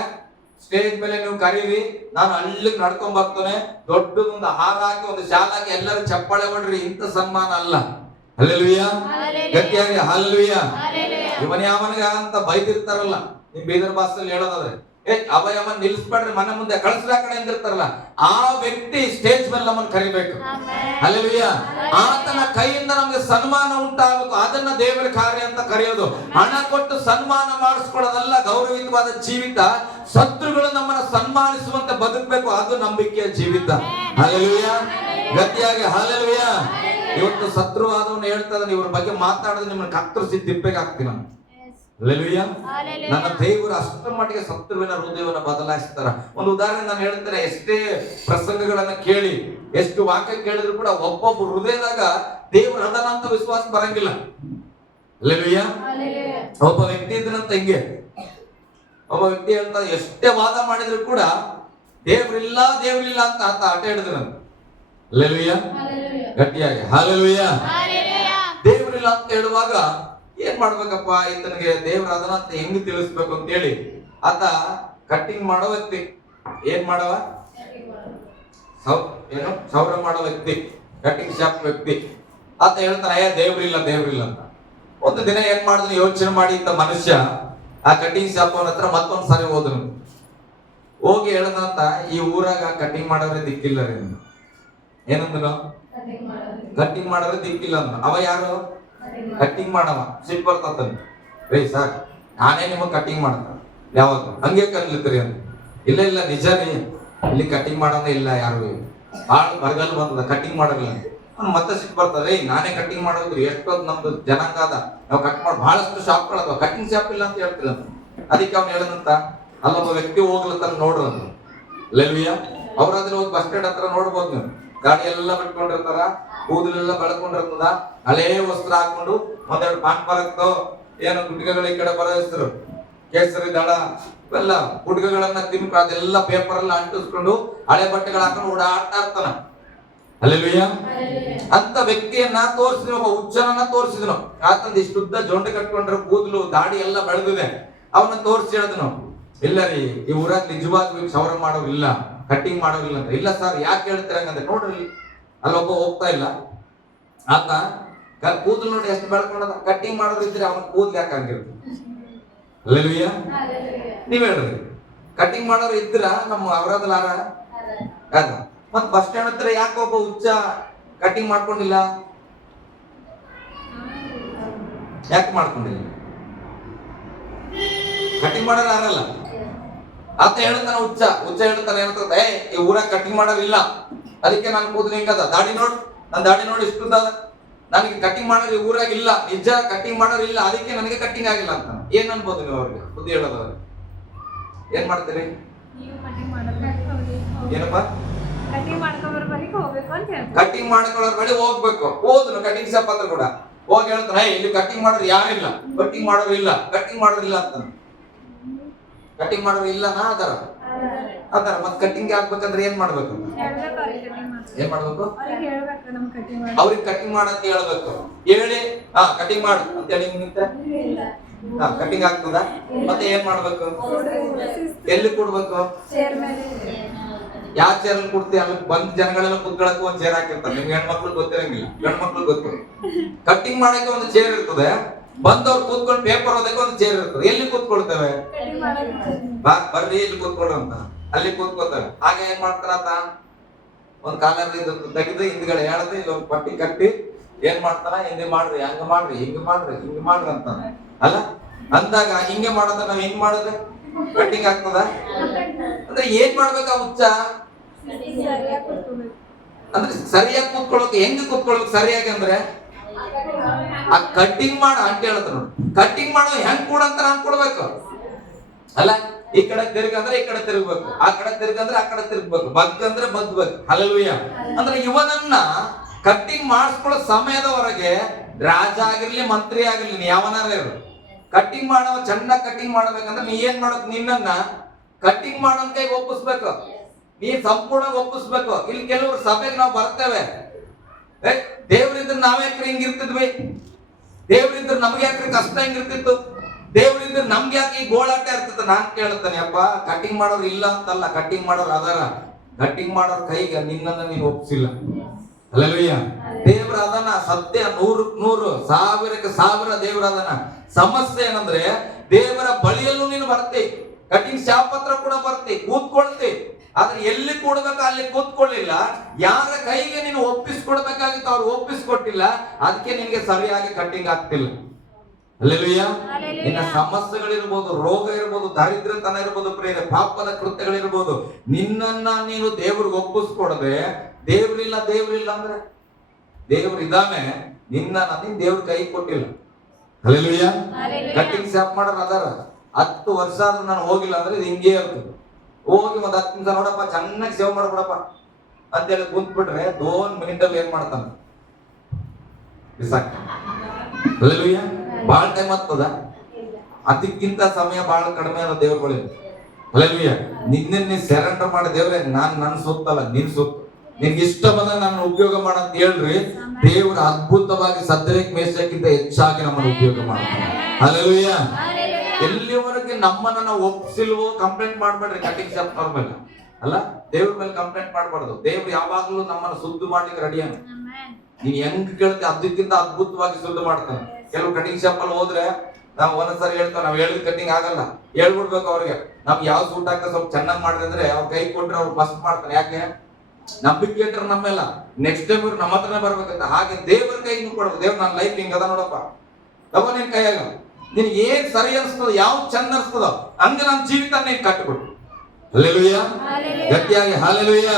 ಸ್ಟೇಜ್ ಮೇಲೆ ನೀವು ಕರೀರಿ, ನಾನು ಅಲ್ಲಿಗೆ ನಡ್ಕೊಂಡ್ ಬರ್ತಾನೆ, ದೊಡ್ಡದೊಂದು ಹಾರ ಹಾಕಿ ಒಂದು ಶಾಲ ಹಾಕಿ ಎಲ್ಲರೂ ಚಪ್ಪಾಳೆ ಹೊಡ್ರಿ, ಇಂಥ ಸನ್ಮಾನ ಅಲ್ಲ. ಹಲ್ಲೆಲೂಯಾ. ಗಟ್ಟಿಯಾಗಿ ಹಲ್ಲೆಲೂಯಾ. ಇವನ್ಯಾವನಿಗ ಅಂತ ಬೈದಿರ್ತಾರಲ್ಲ, ನಿಮ್ ಬೀದರ್ ಭಾಷೆಯಲ್ಲಿ ಹೇಳೋದಾದ್ರೆ, ಅವಯಮ್ಮನ್ ನಿಲ್ಲಿಸ್ಬೇಡ್ರಿ, ಮನೆ ಮುಂದೆ ಕಳಿಸ್ರ ಕಡೆ ಅಂದಿರ್ತಾರಲ್ಲ, ಆ ವ್ಯಕ್ತಿ ಸ್ಟೇಜ್ ಮೇಲೆ ನಮ್ಮನ್ನು ಕರಿಬೇಕು. ಹಲ್ಲೆಲೂಯಾ. ಆತನ ಕೈಯಿಂದ ನಮಗೆ ಸನ್ಮಾನ ಉಂಟಾಗಬೇಕು. ಅದನ್ನ ದೇವರ ಕಾರ್ಯ ಅಂತ ಕರೆಯೋದು. ಹಣ ಕೊಟ್ಟು ಸನ್ಮಾನ ಮಾಡಿಸ್ಕೊಳ್ಳೋದಲ್ಲ ಗೌರವಿತವಾದ ಜೀವಿತ. ಶತ್ರುಗಳು ನಮ್ಮನ್ನ ಸನ್ಮಾನಿಸುವಂತೆ ಬದುಕಬೇಕು, ಅದು ನಂಬಿಕೆಯ ಜೀವಿತ. ಹಲ್ಲೆಲೂಯಾ. ಗಟ್ಟಿಯಾಗಿ ಹಲ್ಲೆಲೂಯಾ. ಇವತ್ತು ಶತ್ರುವಾದವನು ಹೇಳ್ತಾ ಇದ್ದಾನೆ, ಇವ್ರ ಬಗ್ಗೆ ಮಾತಾಡಿದ್ರೆ ನಿಮ್ಮನ್ನು ಕತ್ತರಿಸಿ ತಿಪ್ಪೆಗೆ ಹಾಕ್ತೀನಿ ನಾನು. ಹಲ್ಲೆಲೂಯಾ. ನನ್ನ ದೇವರು ಅಷ್ಟರ ಮಟ್ಟಿಗೆ ಶತ್ರುವಿನ ಹೃದಯವನ್ನು ಬದಲಾಯಿಸ್ತಾರ. ಒಂದು ಉದಾಹರಣೆ ನಾನು ಹೇಳ್ತೇನೆ. ಎಷ್ಟೇ ಪ್ರಸಂಗಗಳನ್ನ ಕೇಳಿ, ಎಷ್ಟು ವಾಕ್ಯ ಕೇಳಿದ್ರು ಕೂಡ ಒಬ್ಬೊಬ್ಬ ಹೃದಯದಾಗ ದೇವರು ಅದನ್ನ ಅಂತ ವಿಶ್ವಾಸ ಬರಂಗಿಲ್ಲ. ಹಲ್ಲೆಲೂಯಾ. ಒಬ್ಬ ವ್ಯಕ್ತಿ ಇದ್ರಂತ ಹಿಂಗೆ, ಒಬ್ಬ ವ್ಯಕ್ತಿ ಹೇಳ್ತಾ ಎಷ್ಟೇ ವಾದ ಮಾಡಿದ್ರು ಕೂಡ ದೇವ್ರಿಲ್ಲ ದೇವ್ರಿಲ್ಲ ಅಂತ ಆತ ಆಟ ಹಿಡಿದ್ರಂತ. ಹಲ್ಲೆಲೂಯಾ. ಗಟ್ಟಿಯಾಗಿ ಹಲ್ಲೆಲೂಯಾ. ದೇವ್ರಿಲ್ಲ ಅಂತ ಹೇಳುವಾಗ ಏನ್ ಮಾಡ್ಬೇಕಪ್ಪ, ಈತನಿಗೆ ದೇವ್ರ ಅದನ್ನ ಹೆಂಗ್ ತಿಳಿಸ್ಬೇಕು ಅಂತ ಹೇಳಿ ಆತ ಕಟ್ಟಿಂಗ್ ಮಾಡೋ ವ್ಯಕ್ತಿ. ಏನ್ ಮಾಡವ, ಏನು ಸೌರ ಮಾಡೋ ವ್ಯಕ್ತಿ, ಕಟ್ಟಿಂಗ್ ಶಾಪ್ ವ್ಯಕ್ತಿ. ಆತ ಹೇಳ್ತಾನೆ, ದೇವ್ರಿಲ್ಲ ದೇವ್ರಿಲ್ಲ ಅಂತ. ಒಂದು ದಿನ ಏನ್ ಮಾಡಿದ್ರು ಯೋಚನೆ ಮಾಡಿ ಇಂತ ಮನುಷ್ಯ ಆ ಕಟ್ಟಿಂಗ್ ಶಾಪ್ ಅವನ ಹತ್ರ ಮತ್ತೊಂದ್ ಸಾರಿ ಹೋದ್ರು. ಹೋಗಿ ಹೇಳದಂತ, ಈ ಊರಾಗ ಕಟ್ಟಿಂಗ್ ಮಾಡೋದ್ರೆ ದಿಕ್ಕಿಲ್ಲ ರೀ. ಏನಂದ್ರು, ಕಟ್ಟಿಂಗ್ ಮಾಡೋದ್ರೆ ದಿಕ್ಕಿಲ್ಲ ಅಂದ. ಅವ ಯಾರು, ಕಟ್ಟಿಂಗ್ ಮಾಡವ. ಸಿಟ್ ಬರ್ತಂತ, ರೇ ಸರ್ ನಾನೇ ನಿಮಗ್ ಕಟ್ಟಿಂಗ್ ಮಾಡ್ತ, ಯಾವಾಗ ಹಂಗೆ ಕರ್ಲಿತ್ರಿ ಅಂತ. ಇಲ್ಲ ಇಲ್ಲ ನಿಜ ರೀ, ಇಲ್ಲಿ ಕಟ್ಟಿಂಗ್ ಮಾಡೋದೇ ಇಲ್ಲ ಯಾರು, ಭಾಳ ಬರಗಲ್ ಬಂದದ, ಕಟ್ಟಿಂಗ್ ಮಾಡೋದಿಲ್ಲ. ಮತ್ತೆ ಸಿಟ್ ಬರ್ತದೆ, ನಾನೇ ಕಟ್ಟಿಂಗ್ ಮಾಡೋದ್ರಿ, ಎಷ್ಟೊಂದು ನಮ್ದು ಜನಾಂಗ ಅದ, ನಾವು ಕಟ್ ಮಾಡಿ ಬಹಳಷ್ಟು ಶಾಪ್ಗಳದ, ಕಟ್ಟಿಂಗ್ ಶಾಪ್ ಇಲ್ಲ ಅಂತ ಹೇಳ್ತೀರ. ಅದಕ್ಕೆ ಅವ್ನು ಹೇಳದಂತ, ಅಲ್ಲೊಬ್ಬ ವ್ಯಕ್ತಿ ಹೋಗ್ಲತ್ತಾನ ನೋಡ್ರಿ ಅಂತ. ಹಲ್ಲೆಲೂಯಾ. ಅವ್ರಾದ್ರೆ ಹೋಗಿ ಬಸ್ ಸ್ಟ್ಯಾಂಡ್ ಹತ್ರ ನೋಡ್ಬೋದು ನೀವು, ಗಾಡಿ ಎಲ್ಲ ಬಿಟ್ಕೊಂಡಿರ್ತಾರ, ಕೂದಲೆಲ್ಲ ಬೆಳ್ಕೊಂಡಿರ್ತದ, ಹಳೇ ವಸ್ತ್ರ ಹಾಕೊಂಡು ಒಂದೆರಡು ಪಾನ್ ಬರತ್ತೋ ಏನು ಗುಡ್ಗಗಳ ಈ ಕಡೆ ಬರೆಸ್ತರು, ಕೇಸರಿ ದಳ ಇವೆಲ್ಲ ಗುಡ್ಗಗಳನ್ನ ತಿನ್ಕೊಂಡು ಅದೆಲ್ಲ ಪೇಪರ್ ಎಲ್ಲ ಅಂಟಿಸ್ಕೊಂಡು ಹಳೆ ಬಟ್ಟೆಗಳು ಹಾಕೊಂಡು ಓಡಾಡ್ತಾ ಇರ್ತಾನ. ಹಲ್ಲೆಲೂಯಾ. ಅಂತ ವ್ಯಕ್ತಿಯನ್ನ ತೋರಿಸಿದ್ರು, ಒಬ್ಬ ಹುಚ್ಚನನ್ನ ತೋರಿಸಿದ್ರು. ಆತಂದ ಇಷ್ಟುದ್ದ ಜೊಂಡೆ ಕಟ್ಕೊಂಡ್ರೆ ಕೂದಲು ದಾಡಿ ಎಲ್ಲ ಬೆಳೆದಿದೆ. ಅವನ್ನ ತೋರಿಸಿ ಹೇಳಿದ್ನು, ಇಲ್ಲ ರೀ ಈ ಊರಾಗ ನಿಜವಾಗ್ಲೂ ಕ್ಷೌರ ಮಾಡೋರಿಲ್ಲ, ಕಟ್ಟಿಂಗ್ ಮಾಡೋರಿಲ್ಲ ಅಂತ. ಇಲ್ಲ ಸರ್ ಯಾಕೆ ಹೇಳ್ತೀರ ಹಂಗಂದ್ರೆ, ನೋಡ್ರಿ ಅಲ್ಲೊಬ್ಬ ಹೋಗ್ತಾ ಇಲ್ಲ, ಆತ ಕೂದಲು ನೋಡಿ ಎಷ್ಟು ಬೆಳ್ಕೊಂಡದ, ಕಟ್ಟಿಂಗ್ ಮಾಡೋದಿದ್ರೆ ಅವನ ಕೂದಲು ಯಾಕೆ ಹಂಗಿರುತ್ತೆ. ಹಲ್ಲೆಲೂಯಾ. ನೀವ್ ಹೇಳ್ರಿ, ಕಟ್ಟಿಂಗ್ ಮಾಡೋರು ಇದ್ರ ನಮ್ಮ ಅವರದಲ್ಲಾರ ಅದ. ಮತ್ ಬಸ್ ಸ್ಟ್ಯಾಂಡ್ ಹತ್ರ ಯಾಕೆ ಒಬ್ಬ ಹುಚ್ಚ ಕಟ್ಟಿಂಗ್ ಮಾಡ್ಕೊಂಡಿಲ್ಲ, ಯಾಕೆ ಮಾಡ್ಕೊಂಡಿಲ್ಲ? ಕಟ್ಟಿಂಗ್ ಮಾಡೋರು ಯಾರಲ್ಲ. ಆತ ಹೇಳ್ತಾನ, ಹುಚ್ಚ ಹೇಳ್ತಾನೆ, ಏನಂತ, ಈ ಊರಾಗ ಕಟ್ಟಿಂಗ್ ಮಾಡೋರಿಲ್ಲ, ಅದಕ್ಕೆ ನಾನು ಕೂದಲು ಹಿಂಗದ, ದಾಡಿ ನೋಡು, ನನ್ನ ದಾಡಿ ನೋಡಿ ಇಷ್ಟು ನನಗೆ ಕಟ್ಟಿಂಗ್ ಮಾಡೋರು ಈ ಊರಾಗ ಇಲ್ಲ, ನಿಜ ಕಟ್ಟಿಂಗ್ ಮಾಡೋರು ಇಲ್ಲ, ಅದಕ್ಕೆ ನನಗೆ ಕಟ್ಟಿಂಗ್ ಆಗಿಲ್ಲ ಅಂತ. ಏನ್ ಅನ್ಬೋದು ನೀವು ಅವ್ರಿಗೆ ಬುದ್ಧಿ ಹೇಳೋದವ್ರಿಗೆ? ಏನ್ ಮಾಡ್ತೀರಿ? ಏನಪ್ಪ, ಕಟ್ಟಿಂಗ್ ಮಾಡ್ಕೊಳ್ಳೋರ್ ಬಳಿ ಹೋಗ್ಬೇಕು. ಹೋದ್ರು ಕಟ್ಟಿಂಗ್ ಶಾಪ್ ಹತ್ರ ಕೂಡ ಹೋಗಿ ಹೇಳ್ತಾನೆ, ಇಲ್ಲಿ ಕಟ್ಟಿಂಗ್ ಮಾಡೋರು ಯಾರಿಲ್ಲ, ಕಟ್ಟಿಂಗ್ ಮಾಡೋರು ಇಲ್ಲ, ಕಟ್ಟಿಂಗ್ ಮಾಡೋರು ಇಲ್ಲ ಅಂತ. ಕಟ್ಟಿಂಗ್ ಮಾಡೋರು ಇಲ್ಲ ನಾ ಅದರ ಮತ್ ಕಟ್ಟಿಂಗ್ ಆಗ್ಬೇಕಂದ್ರೆ ಏನ್ ಮಾಡ್ಬೇಕು? ಏನ್ ಮಾಡ್ಬೇಕು? ಅವ್ರಿಗೆ ಕಟ್ಟಿಂಗ್ ಮಾಡಂತ ಹೇಳ್ಬೇಕು. ಹೇಳಿ ಕಟ್ಟಿಂಗ್ ಮಾಡು ಅಂತ ಹೇಳಿ ಕಟ್ಟಿಂಗ್ ಆಗ್ತದ. ಮತ್ತೆ ಏನ್ ಮಾಡ್ಬೇಕು? ಎಲ್ಲಿ ಕೊಡ್ಬೇಕು? ಯಾವ ಚೇರ್ ಅಲ್ಲಿ ಕೊಡ್ತೀವಿ ಅಲ್ಲಿ ಬಂದ್ ಜನಗಳೆಲ್ಲ ಕುತ್ಕೊಳಕ್ಕೆ ಒಂದ್ ಚೇರ್ ಹಾಕಿರ್ತಾರೆ. ನಿಮ್ಗೆ ಹೆಣ್ಮಕ್ಳು ಗೊತ್ತಿರಂಗಿಲ್ಲ, ಗಂಡ್ ಮಕ್ಳು ಗೊತ್ತು. ಕಟ್ಟಿಂಗ್ ಮಾಡಕ್ಕೆ ಒಂದು ಚೇರ್ ಇರ್ತದೆ, ಬಂದವ್ರು ಕೂತ್ಕೊಂಡು ಪೇಪರ್ ಓದಕ್ಕೆ ಒಂದು ಚೇರ್ ಇರ್ತದೆ. ಎಲ್ಲಿ ಕೂತ್ಕೊಳ್ತೇವೆ? ಬರ್ರಿ ಇಲ್ಲಿ ಕೂತ್ಕೊಳ್ಳು ಅಂತ ಅಲ್ಲಿ ಕೂತ್ಕೊಳ್ತೇವೆ. ಹಾಗೆ ಏನ್ ಮಾಡ್ತಾರಂತ ಒಂದ್ ಕಾಲರ್ ತೆಗೆದು ಹಿಂದ್ಗಡೆ ಎಳೆದು ಇಲ್ಲಿ ಒಂದು ಪಟ್ಟಿ ಕಟ್ಟಿ ಏನ್ ಮಾಡ್ತಾನ, ಹಿಂಗೆ ಮಾಡ್ರಿ, ಹಂಗ ಮಾಡ್ರಿ, ಹಿಂಗ್ ಮಾಡ್ರಿ, ಹಿಂಗ್ ಮಾಡ್ರಿ ಅಂತ ಅಲ್ಲ. ಅಂದಾಗ ಹಿಂಗೆ ಮಾಡೋದ ನಾವ್ ಹಿಂಗ್ ಮಾಡಿದ್ರೆ ಕಟ್ಟಿಂಗ್ ಆಗ್ತದ? ಅಂದ್ರೆ ಏನ್ ಮಾಡ್ಬೇಕ ಹುಚ್ಚ? ಅಂದ್ರೆ ಸರಿಯಾಗಿ ಕೂತ್ಕೊಳ್ಳೋಕೆ ಹೆಂಗ್ ಕೂತ್ಕೊಳ್ಳೋಕೆ ಸರಿಯಾಗಿ ಅಂದ್ರೆ ಆ ಕಟ್ಟಿಂಗ್ ಮಾಡ ಅಂತ ಹೇಳಿದ್ರು. ಕಟ್ಟಿಂಗ್ ಮಾಡೋ ಹೆಂಗ್ ಕೂಡ ಅಂತ ನಾನ್ ಕೊಡ್ಬೇಕು ಅಲ್ಲ. ಈ ಕಡೆ ತಿರುಗಂದ್ರೆ ಈ ಕಡೆ ತಿರುಗ್ಬೇಕು, ಆ ಕಡೆ ತಿರುಗಂದ್ರೆ ಆ ಕಡೆ ತಿರುಗ್ಬೇಕು, ಬಗ್ಗಂದ್ರೆ ಬಗ್ಬೇಕು. ಹಲ್ಲೆಲೂಯ. ಅಂದ್ರೆ ಇವನನ್ನ ಕಟ್ಟಿಂಗ್ ಮಾಡಿಸ್ಕೊಳ್ಳೋ ಸಮಯದವರೆಗೆ ರಾಜ ಆಗಿರ್ಲಿ ಮಂತ್ರಿ ಆಗಿರ್ಲಿ ನೀ ಯಾವನಾರ ಇರು, ಕಟ್ಟಿಂಗ್ ಮಾಡೋ ಚೆನ್ನಾಗಿ ಕಟ್ಟಿಂಗ್ ಮಾಡ್ಬೇಕಂದ್ರೆ ನೀ ಏನ್ ಮಾಡೋಕ್, ನಿನ್ನನ್ನ ಕಟ್ಟಿಂಗ್ ಮಾಡೋನ್ ಕೈಗೆ ಒಪ್ಪಿಸ್ಬೇಕು, ನೀ ಸಂಪೂರ್ಣ ಒಪ್ಪಿಸ್ಬೇಕು. ಇಲ್ಲಿ ಕೆಲವರು ಸಭೆಗೆ ನಾವು ಬರ್ತೇವೆ, ದೇವ್ರಿದ್ರೆ ನಾವ್ಯಾಕ್ರಿ ಹಿಂಗಿರ್ತಿದ್ವಿ, ದೇವ್ರಿದ್ರೆ ನಮ್ಗೆ ಯಾಕ್ರಿ ಕಷ್ಟ ಹಿಂಗಿರ್ತಿತ್ತು, ದೇವ್ರಿದ್ರೆ ನಮ್ಗೆ ಯಾಕೆ ಈ ಗೋಳಾಟ ಇರ್ತಿತ್ತು. ನಾನ್ ಕೇಳ್ತಾನೆ ಅಪ್ಪ, ಕಟ್ಟಿಂಗ್ ಮಾಡೋರು ಇಲ್ಲ ಅಂತಲ್ಲ, ಕಟ್ಟಿಂಗ್ ಮಾಡೋರು ಅದಾರ. ಕಟ್ಟಿಂಗ್ ಮಾಡೋರ್ ಕೈಗೆ ನಿನ್ನನ್ನ ನೀನು ಒಪ್ಸಿಲ್ಲ. ಹಲ್ಲೆಲೂಯ. ದೇವ್ರ ಅದನ್ನ ಸತ್ಯ 100 ಸಾವಿರಕ್ಕೆ 1000 ದೇವ್ರ ಅದನ್ನ. ಸಮಸ್ಯೆ ಏನಂದ್ರೆ ದೇವರ ಬಳಿಯಲ್ಲೂ ನೀನು ಬರ್ತಿ, ಕಟಿಂಗ್ ಶಾಪ್ ಹತ್ರ ಕೂಡ ಬರ್ತಿ, ಕೂತ್ಕೊಳ್ತಿ, ಆದ್ರೆ ಎಲ್ಲಿ ಕೂಡ್ಬೇಕು ಅಲ್ಲಿ ಕೂತ್ಕೊಳ್ಳಿಲ್ಲ. ಯಾರ ಕೈಗೆ ನೀನು ಒಪ್ಪಿಸ್ಕೊಡ್ಬೇಕಾಗಿತ್ತು ಅವ್ರು ಒಪ್ಪಿಸ್ಕೊಟ್ಟಿಲ್ಲ, ಅದಕ್ಕೆ ನಿನ್ಗೆ ಸರಿಯಾಗಿ ಕಟ್ಟಿಂಗ್ ಆಗ್ತಿಲ್ಲ. ಹಲ್ಲೆಲೂಯ. ನಿನ್ನ ಸಮಸ್ಯೆಗಳಿರ್ಬೋದು, ರೋಗ ಇರ್ಬೋದು, ದಾರಿದ್ರ್ಯತನ ಇರ್ಬೋದು, ಪ್ರೇರೆ ಪಾಪದ ಕೃತ್ಯಗಳಿರ್ಬೋದು, ನಿನ್ನನ್ನ ನೀನು ದೇವ್ರಿಗೆ ಒಪ್ಪಿಸ್ಕೊಡದೆ ದೇವ್ರಿಲ್ಲ ಅಂದ್ರೆ ದೇವ್ರು ಇದಾನೆ, ನಿನ್ನ ನೀನ್ ದೇವ್ರ ಕೈ ಕೊಟ್ಟಿಲ್ಲ. ಹಲ್ಲೆಲೂಯ. ಕಟ್ಟಿಂಗ್ ಶಾಪ್ ಮಾಡೋರು ಅದಾರ, 10 ವರ್ಷ ಆದ್ರೂ ನಾನು ಹೋಗಿಲ್ಲ ಅಂದ್ರೆ ಇದು ಹಿಂಗೇ ಇರ್ತದೆ. ಹೋಗಿ ಒಂದ್ 10 ನಿಮಿಷ ನೋಡಪ್ಪ ಚೆನ್ನಾಗಿ ಸೇವ್ ಮಾಡ್ಬಿಡಪ್ಪ ಅಂತೇಳಿ ಕುಂತ್ಬಿಟ್ರೆ 2 ಮಿನಿಟಲ್ಲಿ ಏನ್ ಮಾಡ್ತಾನೆ, ಬಿಸಾಕ. ಹಲ್ಲೆಲೂಯ. ಬಾಳ್ ಟೈಮ್ ಆಗ್ತದ, ಅದಕ್ಕಿಂತ ಸಮಯ ಬಹಳ ಕಡಿಮೆ ಅದ ದೇವ್ರುಗಳಿಗೆ. ಹಲ್ಲೆಲೂಯ. ನಿನ್ನ ಸರೆಂಡರ್ ಮಾಡಿ ದೇವ್ರೆ, ನಾನ್ ನನ್ ಸುತ್ತಲ್ಲ ನಿನ್ ಸುತ್ತ, ನಿನ್ಗೆ ಇಷ್ಟ ಬಂದಾಗ ನಾನು ಉಪಯೋಗ ಮಾಡಂತ ಹೇಳ್ರಿ, ದೇವ್ರ ಅದ್ಭುತವಾಗಿ ಸದ್ರೇಕ್ ಮೇಷಕ್ಕಿಂತ ಹೆಚ್ಚಾಗಿ ನಮ್ಮನ್ನು ಉಪಯೋಗ ಮಾಡ್ತಾರೆ. ಹಲ್ಲೆಲೂಯ. ಎಲ್ಲಿವರೆಗೆ ನಮ್ಮನ್ನ ನಾವು ಒಪ್ಸಿಲ್ವೋ ಕಂಪ್ಲೇಂಟ್ ಮಾಡ್ಬೇಡ್ರಿ ಕಟಿಂಗ್ ಶಾಪ್ ಅವ್ರ ಮೇಲೆ ಅಲ್ಲ, ದೇವ್ರ ಮೇಲೆ ಕಂಪ್ಲೇಂಟ್ ಮಾಡ್ಬಾರ್ದು. ದೇವ್ರು ಯಾವಾಗ್ಲೂ ನಮ್ಮನ್ನ ಶುದ್ಧ ಮಾಡ್ಲಿಕ್ಕೆ ರೆಡಿಯಾನ. ನೀನ್ ಹೆಂಗ್ ಕೇಳ್ತಿ ಅದಕ್ಕಿಂತ ಅದ್ಭುತವಾಗಿ ಶುದ್ಧ ಮಾಡ್ತಾನೆ. ಕೆಲವು ಕಟಿಂಗ್ ಶಾಪ್ ಅಲ್ಲಿ ಹೋದ್ರೆ ನಾವ್ ಒಂದ್ಸರಿ ಹೇಳ್ತಾವ, ನಾವ್ ಹೇಳಿದ ಕಟಿಂಗ್ ಆಗಲ್ಲ, ಹೇಳ್ಬಿಡ್ಬೇಕು ಅವ್ರಿಗೆ ನಮ್ಗೆ ಯಾವ ಸೂಟ್ ಹಾಕ ಸ್ವಲ್ಪ ಚೆನ್ನಾಗಿ ಮಾಡ್ರಿ ಅಂದ್ರೆ ಅವ್ರ ಕೈ ಕೊಟ್ರೆ ಅವ್ರು ಮಸ್ತ್ ಮಾಡ್ತಾನೆ. ಯಾಕೆ? ನಂಬಿಕೆ ಇಟ್ರೆ ನಮ್ಮೆಲ್ಲ ನೆಕ್ಸ್ಟ್ ಟೈಮ್ ಇವ್ರು ನಮ್ಮ ಹತ್ರನೇ ಬರ್ಬೇಕಂತ. ಹಾಗೆ ದೇವ್ರ ಕೈ ಕೊಡ್ಬೇಕು, ದೇವ್ರ ನನ್ನ ಲೈಫ್ ಹಿಂಗ ಅದ ನೋಡಪ್ಪ, ತಗೋ ನಿನ್ ಕೈಯಾಗ ನಿನ್ಗೆ ಏನ್ ಸರಿ ಅನ್ಸ್ತದ, ಯಾವ ಚಂದ ಅನ್ಸ್ತದ ಹಂಗ ನನ್ನ ಜೀವಿತ ನೀನ್ ಕಟ್ಬಿಡು. ಹಲ್ಲೆಲೂಯ. ಗಟ್ಟಿಯಾಗಿ ಹಲ್ಲೆಲೂಯ.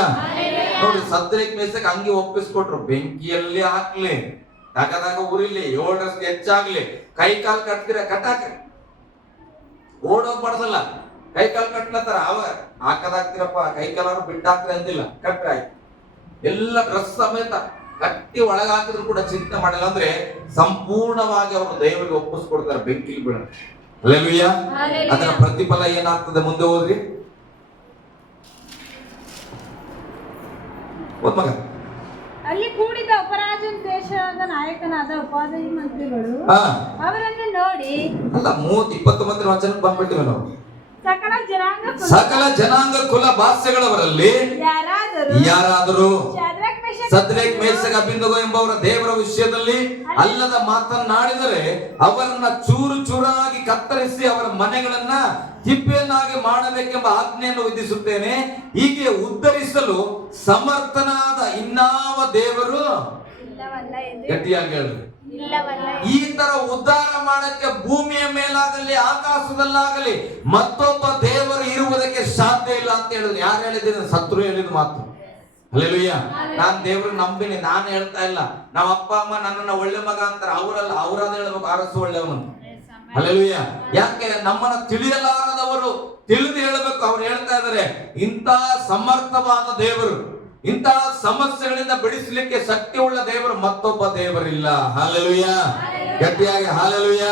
ನೋಡಿ ಸದ್ರೇಕ್ ಮೇಸಕ್ಕೆ ಹಂಗೆ ಒಪ್ಪಿಸ್ಕೊಟ್ರು, ಬೆಂಕಿಯಲ್ಲಿ ಹಾಕ್ಲಿ, ತಗದಾಗ ಉರಿಲಿ, 7 ಹೆಚ್ಚಾಗ್ಲಿ, ಕೈ ಕಾಲು ಕಟ್ತೀರ ಕಟ್ಟಾಕ್ರಿ, ಓಡೋಗ್ಬಾರ್ದಲ್ಲ. ಕೈ ಕಾಲು ಕಟ್ಲತ್ತಾರ, ಅವ ಹಾಕದಾಕ್ತಿರಪ್ಪ, ಕೈ ಕಾಲಾರು ಬಿಟ್ಟಾಕ್ರಿ ಅಂದಿಲ್ಲ, ಕಟ್ಟ್ರಿ ಆಯ್ತು. ಎಲ್ಲ ಡ್ರೆಸ್ ಸಮೇತ ಕಟ್ಟಿ ಒಳಗ ಹಾಕಿದ್ರು ಕೂಡ ಚಿಂತೆ ಮಾಡಿಲ್ಲ ಅಂದ್ರೆ ಸಂಪೂರ್ಣವಾಗಿ ಅವರು ದೇವರಿಗೆ ಒಪ್ಪಿಸ್ಕೊಡ್ತಾರೆ, ಬೆಂಕಿಲಿ ಬಿಡ. ಹಲ್ಲೆಲೂಯ. ಅದರ ಪ್ರತಿಫಲ ಏನಾಗ್ತದೆ ಮುಂದೆ ಹೋದ್ರಿ ಮಗ. ಅಲ್ಲಿ ಕೂಡಿದ ಅಪರಾಜನ ದೇಶದ ನಾಯಕನಾದ ಉಪಾಧ್ಯಾಯ ಮಂತ್ರಿಗಳು ಅವರನ್ನು ನೋಡಿ, ಅಲ್ಲ 29 ವಚನಕ್ಕೆ ಬಂದ್ಬಿಟ್ಟಿವೆ ನಾವು. ಸಕಲ ಜನಾಂಗ ಕುಲ ಭಾಷೆಗಳವರಲ್ಲಿ ಯಾರಾದರೂ ಸದ್ರೇಕ್ ಮೇಷಕ್ ಅಬೇದ್ನೆಗೋ ಎಂಬವರ ದೇವರ ವಿಷಯದಲ್ಲಿ ಅಲ್ಲದ ಮಾತನಾಡಿದರೆ ಅವರನ್ನ ಚೂರು ಚೂರಾಗಿ ಕತ್ತರಿಸಿ ಅವರ ಮನೆಗಳನ್ನ ತಿಪ್ಪೆಯನ್ನಾಗಿ ಮಾಡಬೇಕೆಂಬ ಆಜ್ಞೆಯನ್ನು ವಿಧಿಸುತ್ತೇನೆ. ಹೀಗೆ ಉದ್ಧರಿಸಲು ಸಮರ್ಥನಾದ ಇನ್ನಾವ ದೇವರು ಗಟ್ಟಿಯಾಗಿ ಹೇಳ್ರಿ. ಈ ತರ ಉದ್ಧಾರ ಮಾಡಕ್ಕೆ ಭೂಮಿಯ ಮೇಲಾಗಲಿ ಆಕಾಶದಲ್ಲಾಗಲಿ ಮತ್ತೊಬ್ಬ ದೇವರು ಇರುವುದಕ್ಕೆ ಸಾಧ್ಯ ಇಲ್ಲ ಅಂತ ಹೇಳಿದ್ರು. ಯಾರು ಹೇಳಿದ್ರು? ಶತ್ರು ಹೇಳಿದ ಮಾತು. ಹಲ್ಲೆಲೂಯ. ನಾನ್ ದೇವ್ರ ನಂಬಿನಿ, ನಾನು ಹೇಳ್ತಾ ಇಲ್ಲ. ನಮ್ಮ ಅಪ್ಪ ಅಮ್ಮ ನನ್ನನ್ನ ಒಳ್ಳೆ ಮಗ ಅಂತಾರೆ, ಅವರಲ್ಲ, ಅವರಾದ ಹೇಳ್ಬೇಕು ಅರಸು ಒಳ್ಳೆಯವನು. ಹಲ್ಲೆಲೂಯ. ಯಾಕೆ? ನಮ್ಮನ್ನ ತಿಳಿಯಲಾರದವರು ತಿಳಿದು ಹೇಳಬೇಕು. ಅವ್ರು ಹೇಳ್ತಾ ಇದಾರೆ, ಇಂಥ ಸಮರ್ಥವಾದ ದೇವರು, ಇಂತಹ ಸಮಸ್ಯೆಗಳಿಂದ ಬಿಡಿಸಲಿಕ್ಕೆ ಶಕ್ತಿ ಉಳ್ಳ ದೇವರು ಮತ್ತೊಬ್ಬ ದೇವರಿಲ್ಲ. ಹಲ್ಲೆಲೂಯ. ಗಟ್ಟಿಯಾಗಿ ಹಲ್ಲೆಲೂಯ.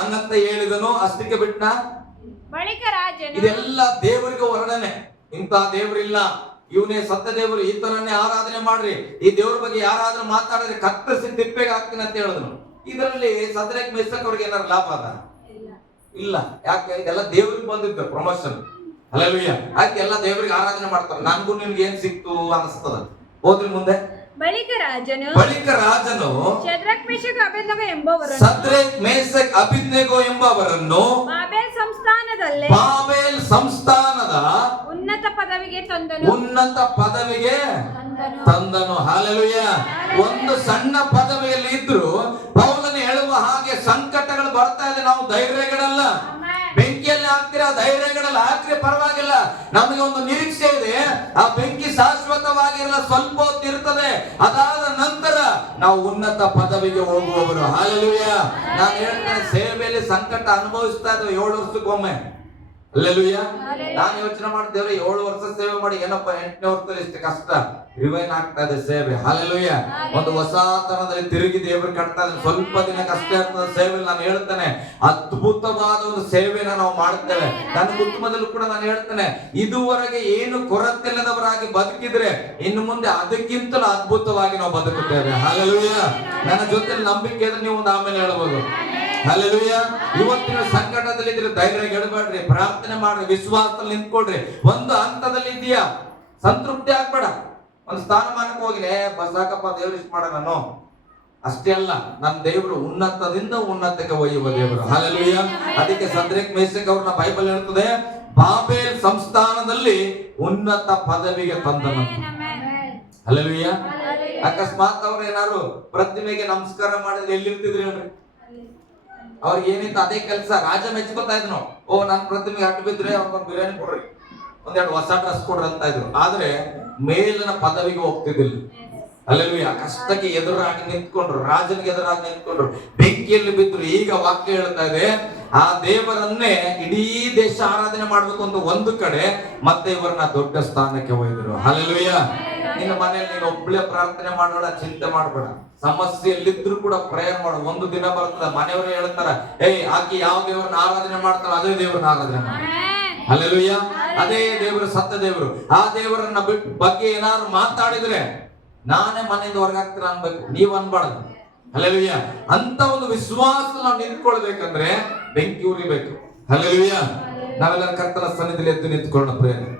ಹಂಗಂತ ಹೇಳಿದನು, ಅಷ್ಟಕ್ಕೆ ಬಿಟ್ಟ. ಇದೆಲ್ಲ ದೇವರಿಗೆ ವರ್ಣನೆ. ಇಂಥ ದೇವರಿಲ್ಲ, ಇವನೇ ಸತ್ಯ ದೇವರು, ಈ ತರನೇ ಆರಾಧನೆ ಮಾಡ್ರಿ, ಈ ದೇವ್ರ ಬಗ್ಗೆ ಯಾರಾದ್ರೂ ಮಾತಾಡಿದ್ರೆ ಕತ್ತರಿಸಿ ತಿಪ್ಪೆಗೆ ಹಾಕ್ತೀನಿ ಅಂತ ಹೇಳಿದನು. ಇದರಲ್ಲಿ ಸದ್ರೇಕ್ ಮೇಷಕ್ ಅವ್ರಿಗೆ ಏನಾದ್ರು ಲಾಭ ಅದ? ಇಲ್ಲ. ಯಾಕೆ? ಇದೆಲ್ಲ ದೇವ್ರಿಗೆ ಬಂದಿದ್ದು ಪ್ರಮೋಷನ್. ಹಲ್ಲೆಲೂಯ. ಯಾಕೆ? ಎಲ್ಲ ದೇವರಿಗೆ ಆರಾಧನೆ ಮಾಡ್ತಾರೆ. ನನ್ಗೂ ನಿಮ್ಗೆ ಏನ್ ಸಿಕ್ತು ಅನಿಸ್ತದ. ಹೋದ್ರಿ ಮುಂದೆ ಬಳಿಕ ರಾಜನು ಶದ್ರಕ್ ಮೇಷಕ್ ಅಬೇದ್ನೆಗೋ ಎಂಬುವರನ್ನು ಸದ್ರೇಕ್ ಮೇಷಕ್ ಅಬೇದ್ನೆಗೋ ಎಂಬವರನ್ನು ಬಾಬೆಲ್ ಸಂಸ್ಥಾನದ ಉನ್ನತ ಪದವಿಗೆ ತಂದನು. ಹಾಲೆಲೂಯ. ಒಂದು ಸಣ್ಣ ಪದವಿಯಲ್ಲಿ ಇದ್ರು ಪೌಲನು ಹೇಳುವ ಹಾಗೆ ಸಂಕಟಗಳು ಬರ್ತಾ ಇದೆ, ನಾವು ಧೈರ್ಯಗಳಲ್ಲ. ಬೆಂಕಿಯಲ್ಲಿ ಹಾಕ್ತಿರ ಧೈರ್ಯಗಳಲ್ಲ, ಹಾಕ್ರೆ ಪರವಾಗಿಲ್ಲ. ನಮಗೆ ಒಂದು ನಿರೀಕ್ಷೆ ಇದೆ, ಆ ಬೆಂಕಿ ಶಾಶ್ವತವಾಗಿರಲ್ಲ, ಸ್ವಲ್ಪ ಹೊತ್ತು ಇರ್ತದೆ. ಅದಾದ ನಂತರ ನಾವು ಉನ್ನತ ಪದವಿಗೆ ಹೋಗುವವರು. ಹಾಲೆಲೂಯ. ನಾನು ಹೇಳ್ತೇನೆ, ಸೇವೆಯಲ್ಲಿ ಸಂಕಟ ಅನುಭವಿಸ್ತಾ ಇದ್ದೇವೆ 7 ವರ್ಷಕ್ಕೊಮ್ಮೆ. ಅಲ್ಲೆಲೂಯ. ನಾನು ಯೋಚನೆ ಮಾಡ್ತೇವ್ರೆ, 7 ವರ್ಷ ಸೇವೆ ಮಾಡಿ ಏನಪ್ಪ 8ನೇ ವರ್ಷದಲ್ಲಿ ಇಷ್ಟು ಕಷ್ಟ ರಿವೈನ್ ಆಗ್ತಾ ಇದೆ ಸೇವೆ. ಹಾಲೆಲೂಯ. ಒಂದು ಹೊಸ ತರದಲ್ಲಿ ತಿರುಗಿ ದೇವರು ಕಟ್ತಾ ಇದೆ. ಸ್ವಲ್ಪ ದಿನ ಕಷ್ಟ ಇರ್ತದೆ ಸೇವೆ. ನಾನು ಹೇಳ್ತೇನೆ, ಅದ್ಭುತವಾದ ಒಂದು ಸೇವೆನ ನಾವು ಮಾಡುತ್ತೇವೆ. ನನ್ನ ಕುಟುಂಬದಲ್ಲೂ ಕೂಡ ನಾನು ಹೇಳ್ತೇನೆ, ಇದುವರೆಗೆ ಏನು ಕೊರತೆ ಇಲ್ಲದವರಾಗಿ ಬದುಕಿದ್ರೆ ಇನ್ನು ಮುಂದೆ ಅದಕ್ಕಿಂತಲೂ ಅದ್ಭುತವಾಗಿ ನಾವು ಬದುಕುತ್ತೇವೆ. ಹಾಲೆಲೂಯ. ನನ್ನ ಜೊತೆ ನಂಬಿಕೆ ಇದ್ರೆ ನೀವು ಒಂದು ಆಮೇಲೆ ಹೇಳ್ಬೋದು. ಹಲ್ಲೆಲೂಯ. ಇವತ್ತಿನ ಸಂಕಟದಲ್ಲಿ ಇದ್ರೆ ಧೈರ್ಯ ಗೆಡಬೇಡ್ರಿ, ಪ್ರಾರ್ಥನೆ ಮಾಡ್ರಿ, ವಿಶ್ವಾಸದಲ್ಲಿ ನಿಂತ್ಕೊಡ್ರಿ. ಒಂದು ಹಂತದಲ್ಲಿ ಇದೆಯಾ, ಸಂತೃಪ್ತಿ ಆಗ್ಬೇಡ. ಒಂದು ಸ್ಥಾನಮಾನಕ್ಕೆ ಹೋಗಿನೇ ಬಸಾಕಪ್ಪ ದೇವ್ರ ಇಷ್ಟ ಮಾಡ ನಾನು ಅಷ್ಟೇ ಅಲ್ಲ, ನನ್ನ ದೇವರು ಉನ್ನತದಿಂದ ಉನ್ನತಕ್ಕೆ ಒಯ್ಯುವ ದೇವರು. ಹಲ್ಲೆಲೂಯ. ಅದಕ್ಕೆ ಸದ್ರೇಕ್ ಮೇಷಕ್ ಅವ್ರನ್ನ ಬೈಬಲ್ ಹೇಳ್ತದೆ, ಬಾಬೆಲ್ ಸಂಸ್ಥಾನದಲ್ಲಿ ಉನ್ನತ ಪದವಿಗೆ ತಂದನು. ಹಲ್ಲೆಲೂಯ. ಅಕಸ್ಮಾತ್ ಅವ್ರು ಏನಾರು ಪ್ರತಿಮೆಗೆ ನಮಸ್ಕಾರ ಮಾಡಿದ್ರೆ ಎಲ್ಲಿರ್ತಿದ್ರಿ ಹೇಳ್ರಿ? ಅವ್ರಿಗೆ ಏನಿತ್ತು ಅದೇ ಕೆಲಸ. ರಾಜ ಮೆಚ್ಕೋತಾ ಇದ್ನು, ಓ ನನ್ನ ಪ್ರತಿಮೆಗೆ ಅಡ್ಡು ಬಿದ್ರೆ ಅವ್ರಿಗೊಂದು ಬಿರಿಯಾನಿ ಕೊಡ್ರಿ, ಒಂದೆರಡು ಹೊಸ ಡ್ರೆಸ್ ಕೊಡ್ರಿ ಅಂತ ಇದ್ರು. ಆದ್ರೆ ಮೇಲಿನ ಪದವಿಗೆ ಹೋಗ್ತಿದ್ದಿಲ್ಲ. ಹಲ್ಲೆಲೂಯ. ಕಷ್ಟಕ್ಕೆ ಎದುರಾಗಿ ನಿಂತ್ಕೊಂಡ್ರು, ರಾಜನಿಗೆ ಎದುರಾಗಿ ನಿಂತ್ಕೊಂಡ್ರು, ಬೆಂಕಿಯಲ್ಲಿ ಬಿದ್ರು. ಈಗ ವಾಕ್ಯ ಹೇಳ್ತಾ ಇದೆ, ಆ ದೇವರನ್ನೇ ಇಡೀ ದೇಶ ಆರಾಧನೆ ಮಾಡ್ಬೇಕು ಅಂತ ಒಂದು ಕಡೆ, ಮತ್ತೆ ಇವರನ್ನ ದೊಡ್ಡ ಸ್ಥಾನಕ್ಕೆ ಒಯ್ದರು. ಹಲ್ಲೆಲೂಯ. ನಿನ್ನ ಮನೆಯಲ್ಲಿ ನೀನು ಒಬ್ಬಳೇ ಪ್ರಾರ್ಥನೆ ಮಾಡೋಣ, ಚಿಂತೆ ಮಾಡ್ಬೇಡ. ಸಮಸ್ಯೆಯಲ್ಲಿದ್ರು ಕೂಡ ಪ್ರೇಯರ್ ಮಾಡು. ಒಂದು ದಿನ ಬರ್ತದ, ಮನೆಯವರು ಹೇಳ್ತಾರ, ಆಕಿ ಯಾವ ದೇವರನ್ನ ಆರಾಧನೆ ಮಾಡ್ತಾರ ಅದೇ ದೇವರನ್ನ ಆರಾಧನೆ ಮಾಡ. ಹಲ್ಲೆಲೂಯ. ಅದೇ ದೇವರು ಸತ್ಯ ದೇವರು. ಆ ದೇವರನ್ನ ಬಗ್ಗೆ ಏನಾದ್ರು ಮಾತಾಡಿದ್ರೆ ನಾನೇ ಮನೆಯಿಂದ ಹೊರಗಾಗ್ತೀರ ಅನ್ಬೇಕು, ನೀವ್ ಅನ್ಬಾರ್ದು. ಹಲ್ಲೆಲೂಯ. ಅಂತ ಒಂದು ವಿಶ್ವಾಸ ನಾವು ನಿಂತ್ಕೊಳ್ಬೇಕಂದ್ರೆ ಬೆಂಕಿ ಉರಿಬೇಕು. ಹಲ್ಲೆಲೂಯ. ನಾವೆಲ್ಲ ಕರ್ತನ ಸನ್ನಿಧಿಯಲ್ಲಿ ಎದ್ದು ನಿಂತ್ಕೊಳ್ಳೋಣ ಪ್ರೇರಣೆ.